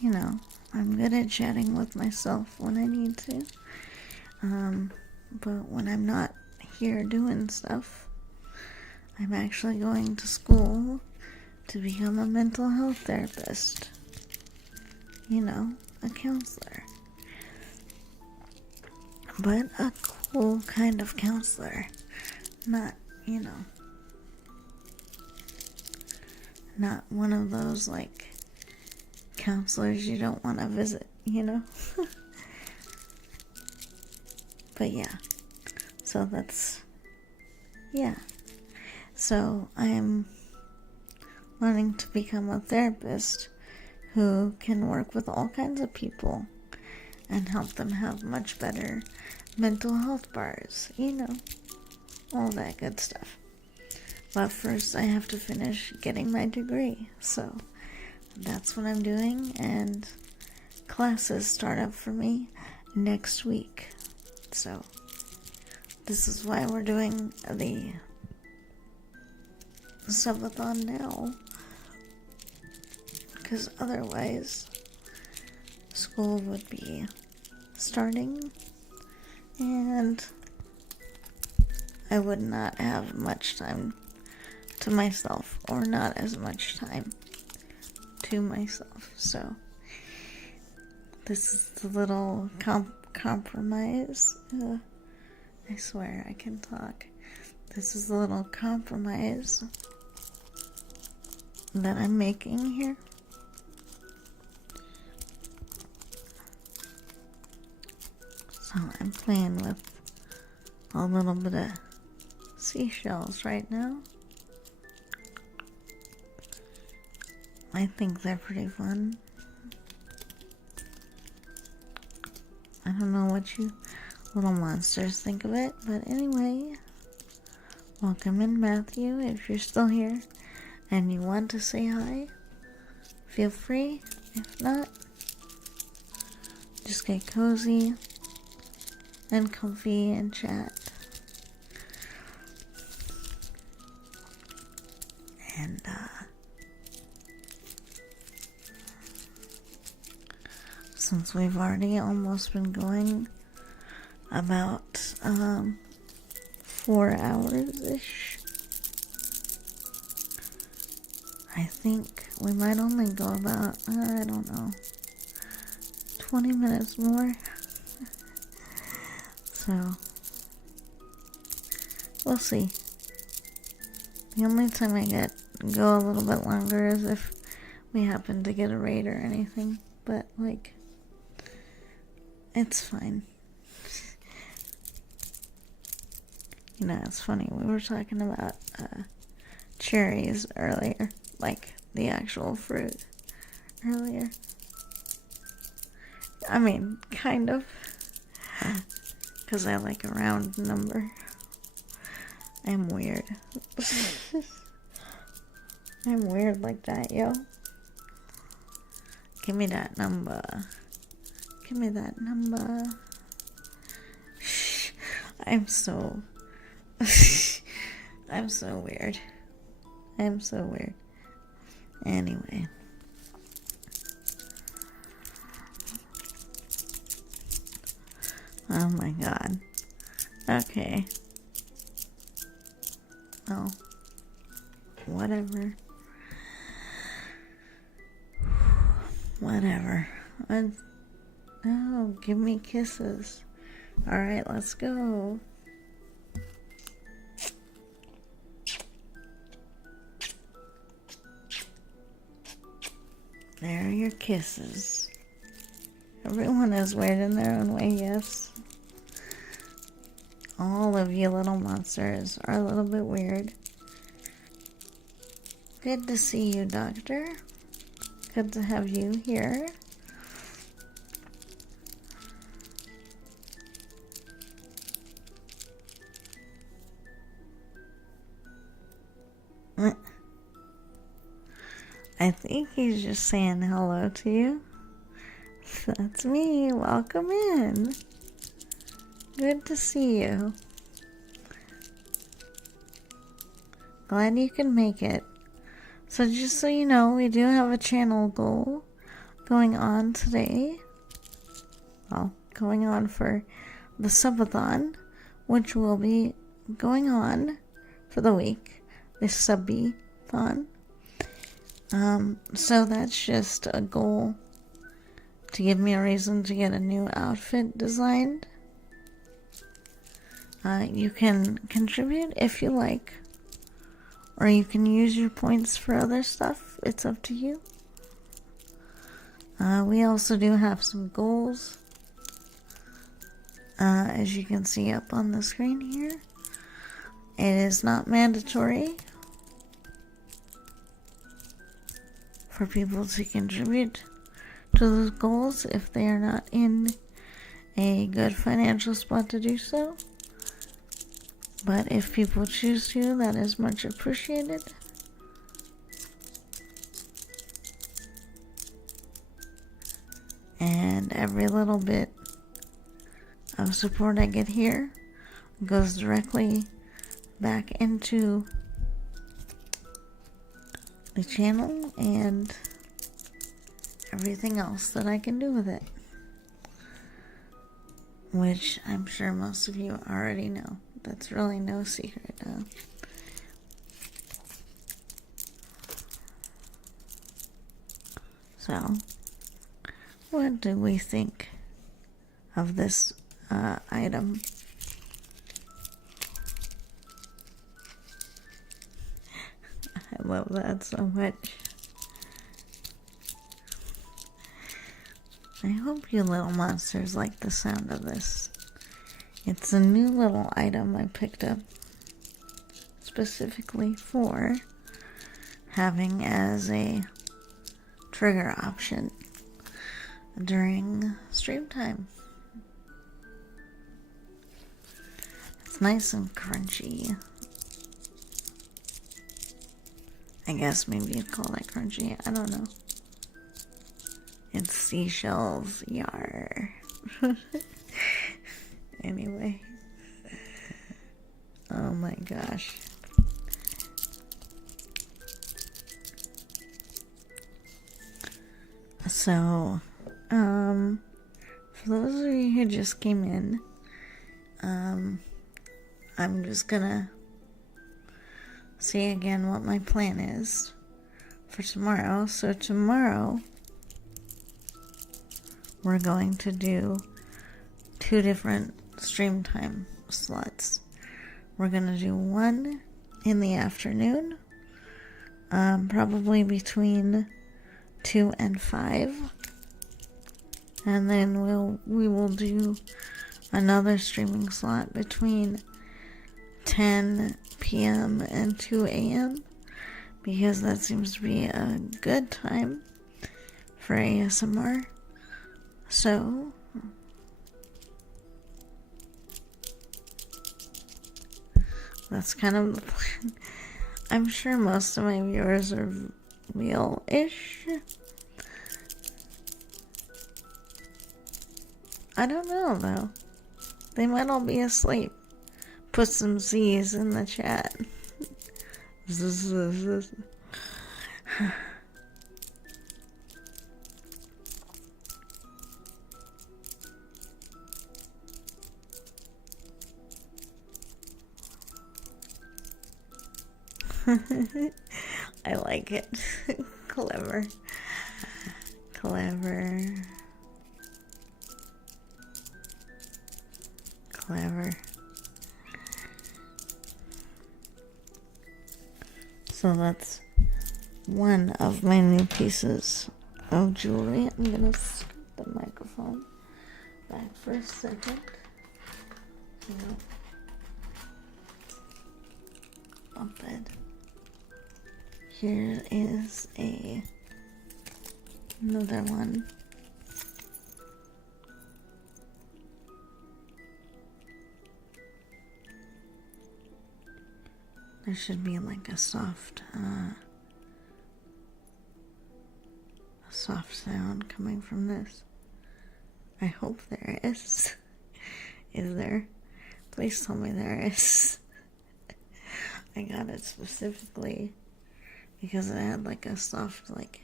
You know, I'm good at chatting with myself when I need to. But when I'm not here doing stuff, I'm actually going to school to become a mental health therapist. You know, a counselor. But a cool kind of counselor. Not, you know, not one of those, like, counselors you don't want to visit, you know? But yeah. So that's, yeah. So I'm learning to become a therapist who can work with all kinds of people and help them have much better mental health bars, you know, all that good stuff. But first I have to finish getting my degree, so that's what I'm doing, and classes start up for me next week. So this is why we're doing the subathon now, because otherwise school would be starting and I would not have much time to myself, or not as much time to myself. So this is the little compromise. I swear I can talk. This is the little compromise that I'm making here. So I'm playing with a little bit of seashells right now. I think they're pretty fun. I don't know what you little monsters think of it, but anyway, Welcome in, Matthew. If you're still here and you want to say hi, feel free. If not, just get cozy and comfy and chat. And, since we've already almost been going about, 4 hours-ish, I think we might only go about, I don't know, 20 minutes more. So, we'll see. The only time I go a little bit longer is if we happen to get a raid or anything. But, like, it's fine. You know, it's funny. We were talking about cherries earlier. Like, the actual fruit earlier. I mean, kind of. Because I like a round number. I'm weird. I'm weird like that, yo. Give me that number. Give me that number. Shh. I'm so weird. I'm so weird. Anyway. Oh my god. Okay. Oh. Whatever. Whatever. Oh, give me kisses. Alright, let's go. There are your kisses. Everyone is weird in their own way, yes. All of you little monsters are a little bit weird. Good to see you, Doctor. Good to have you here. I think he's just saying hello to you. That's me. Welcome in. Good to see you. Glad you can make it. So just so you know, we do have a channel goal going on today. Well, going on for the Subbiethon, which will be going on for the week. The SubbieThon. So that's just a goal to give me a reason to get a new outfit designed. You can contribute if you like, or you can use your points for other stuff. It's up to you. We also do have some goals, as you can see up on the screen here. It is not mandatory for people to contribute to those goals if they are not in a good financial spot to do so. But if people choose to, that is much appreciated. And every little bit of support I get here goes directly back into the channel and everything else that I can do with it, which I'm sure most of you already know. That's really no secret. So, what do we think of this item? I love that so much. I hope you little monsters like the sound of this. It's a new little item I picked up specifically for having as a trigger option during stream time. It's nice and crunchy. I guess maybe you'd call that crunchy. I don't know. It's seashells, yar. Anyway. Oh my gosh. So, for those of you who just came in, I'm just gonna say again what my plan is for tomorrow. So tomorrow, we're going to do 2 different stream time slots. We're gonna do one in the afternoon, probably between 2 and 5, and then we will do another streaming slot between 10 p.m. and 2 a.m. because that seems to be a good time for ASMR. So that's kind of the plan. I'm sure most of my viewers are real-ish. I don't know, though. They might all be asleep. Put some Z's in the chat. I like it. Clever. So that's one of my new pieces of jewelry. I'm gonna scoot the microphone back for a second. Up it. Here is another one. There should be like a soft sound coming from this. I hope there is. Is there? Please tell me there is. I got it specifically because it had like a soft, like,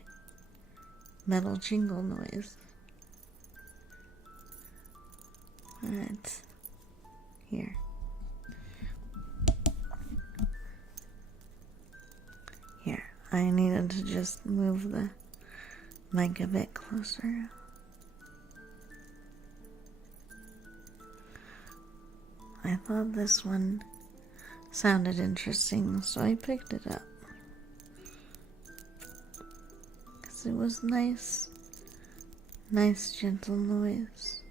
metal jingle noise. But here. I needed to just move the mic a bit closer. I thought this one sounded interesting, so I picked it up. Because it was nice gentle noise.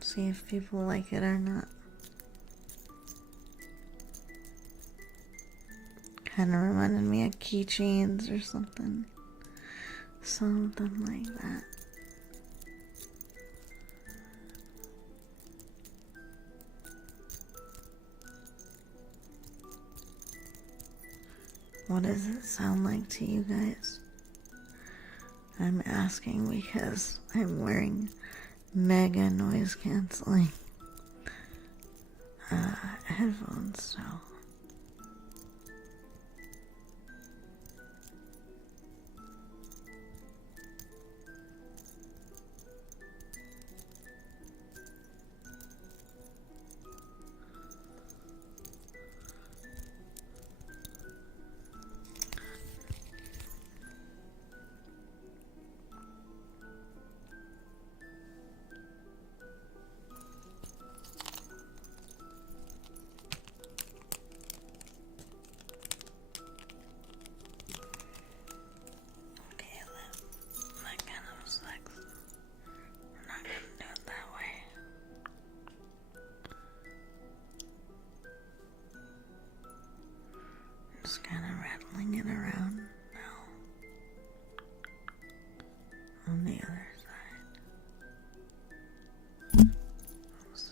See if people like it or not. Kind of reminded me of keychains or something. Something like that. What does it sound like to you guys? I'm asking because I'm wearing mega noise canceling headphones, so. Just kind of rattling it around now. On the other side. Oops.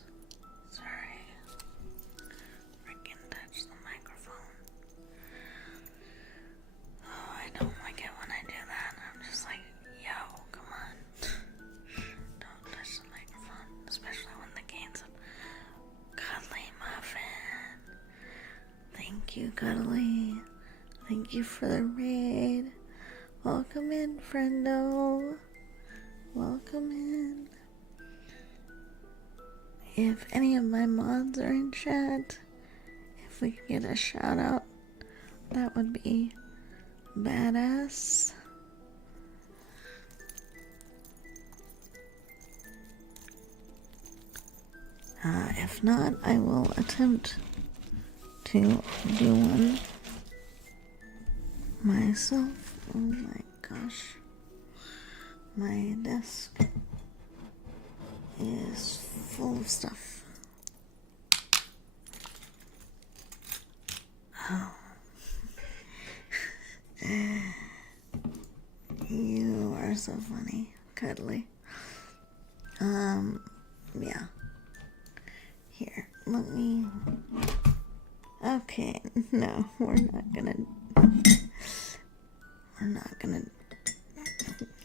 Sorry. Freaking touched the microphone. Cuddly. Thank you for the raid. Welcome in, friendo. Welcome in. If any of my mods are in chat, if we could get a shout out, that would be badass. If not, I will attempt to do one myself. Oh my gosh. My desk is full of stuff. Oh. You are so funny, Cuddly. Yeah. Here, let me... Okay, no, we're not gonna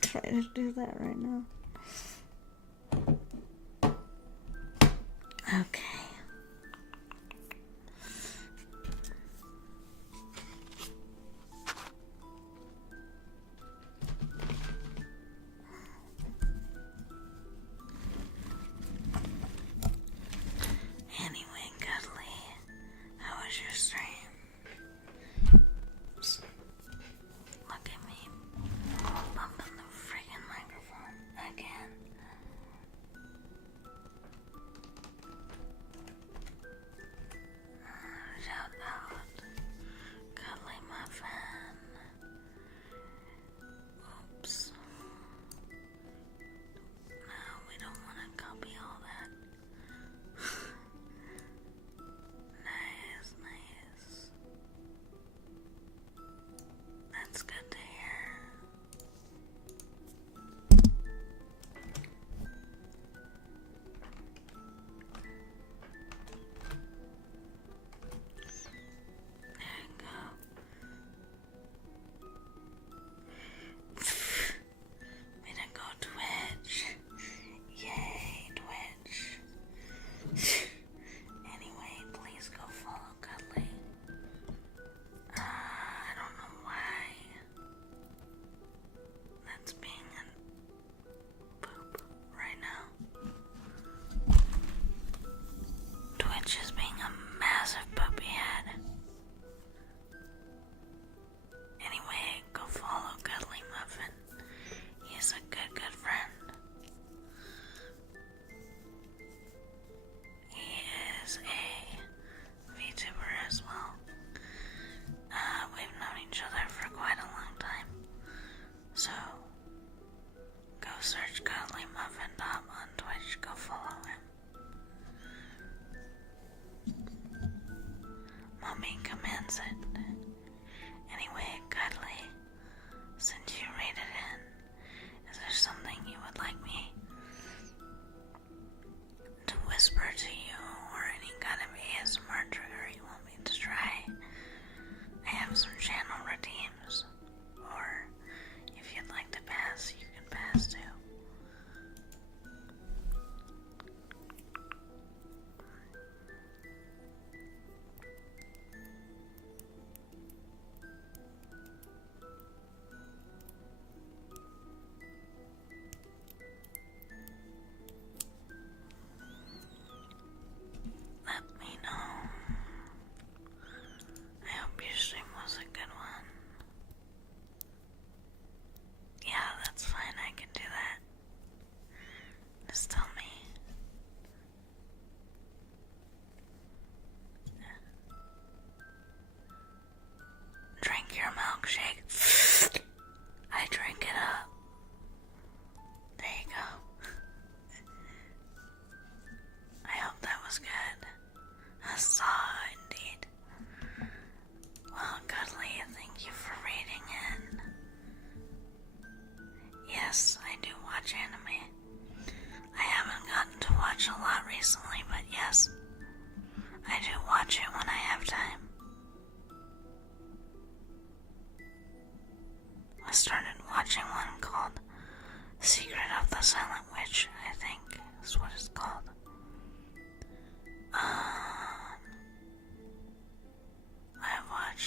try to do that right now. Okay. Anyway, Cuddly, how was your stream? Oops. Look at me bumping the friggin' microphone again. Shout out, Cuddly Muffin. Oops. No, we don't want to copy all that. Nice. That's good to hear. There you go. Way to go, Twitch. Yay, Twitch. Anyway, please go follow Cuddly. I don't know why that's being a poop right now. Twitch is being a massive poopy head. Anyway, go follow Cuddly Muffin. He's a good friend. He is a VTuber as well. We've known each other for quite a long time. So, go search Cuddly Muffin Top on Twitch. Go follow him. Mommy commands it. Anyway, Cuddly, since you rated in, is there something you would like me to whisper to you, or any kind of ASMR trigger you want me to try? I have some channel redeems, or if you'd like to pass, you can pass too. Let me know. I hope your stream was a good one. Yeah, that's fine, I can do that. Just tell me. Drink your milkshake. I drink it up. There you go. I hope that was good. I saw, indeed. Well, Cuddly, thank you for raiding in. Yes, I do watch anime. I haven't gotten to watch a lot recently, but yes, I do watch it when I have time. I started watching one called Secret of the Silent Witch, I think is what it's called. I watched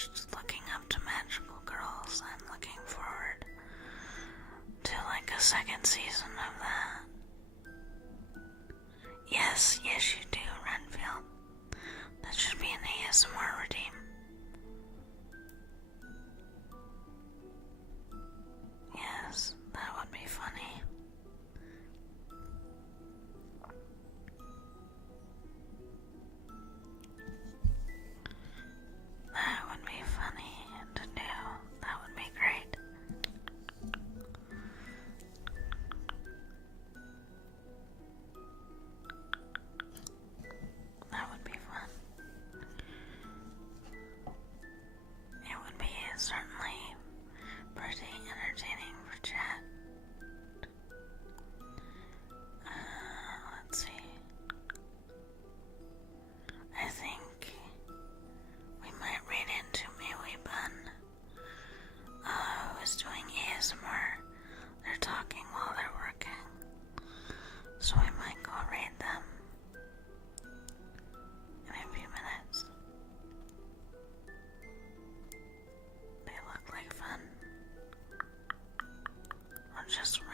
just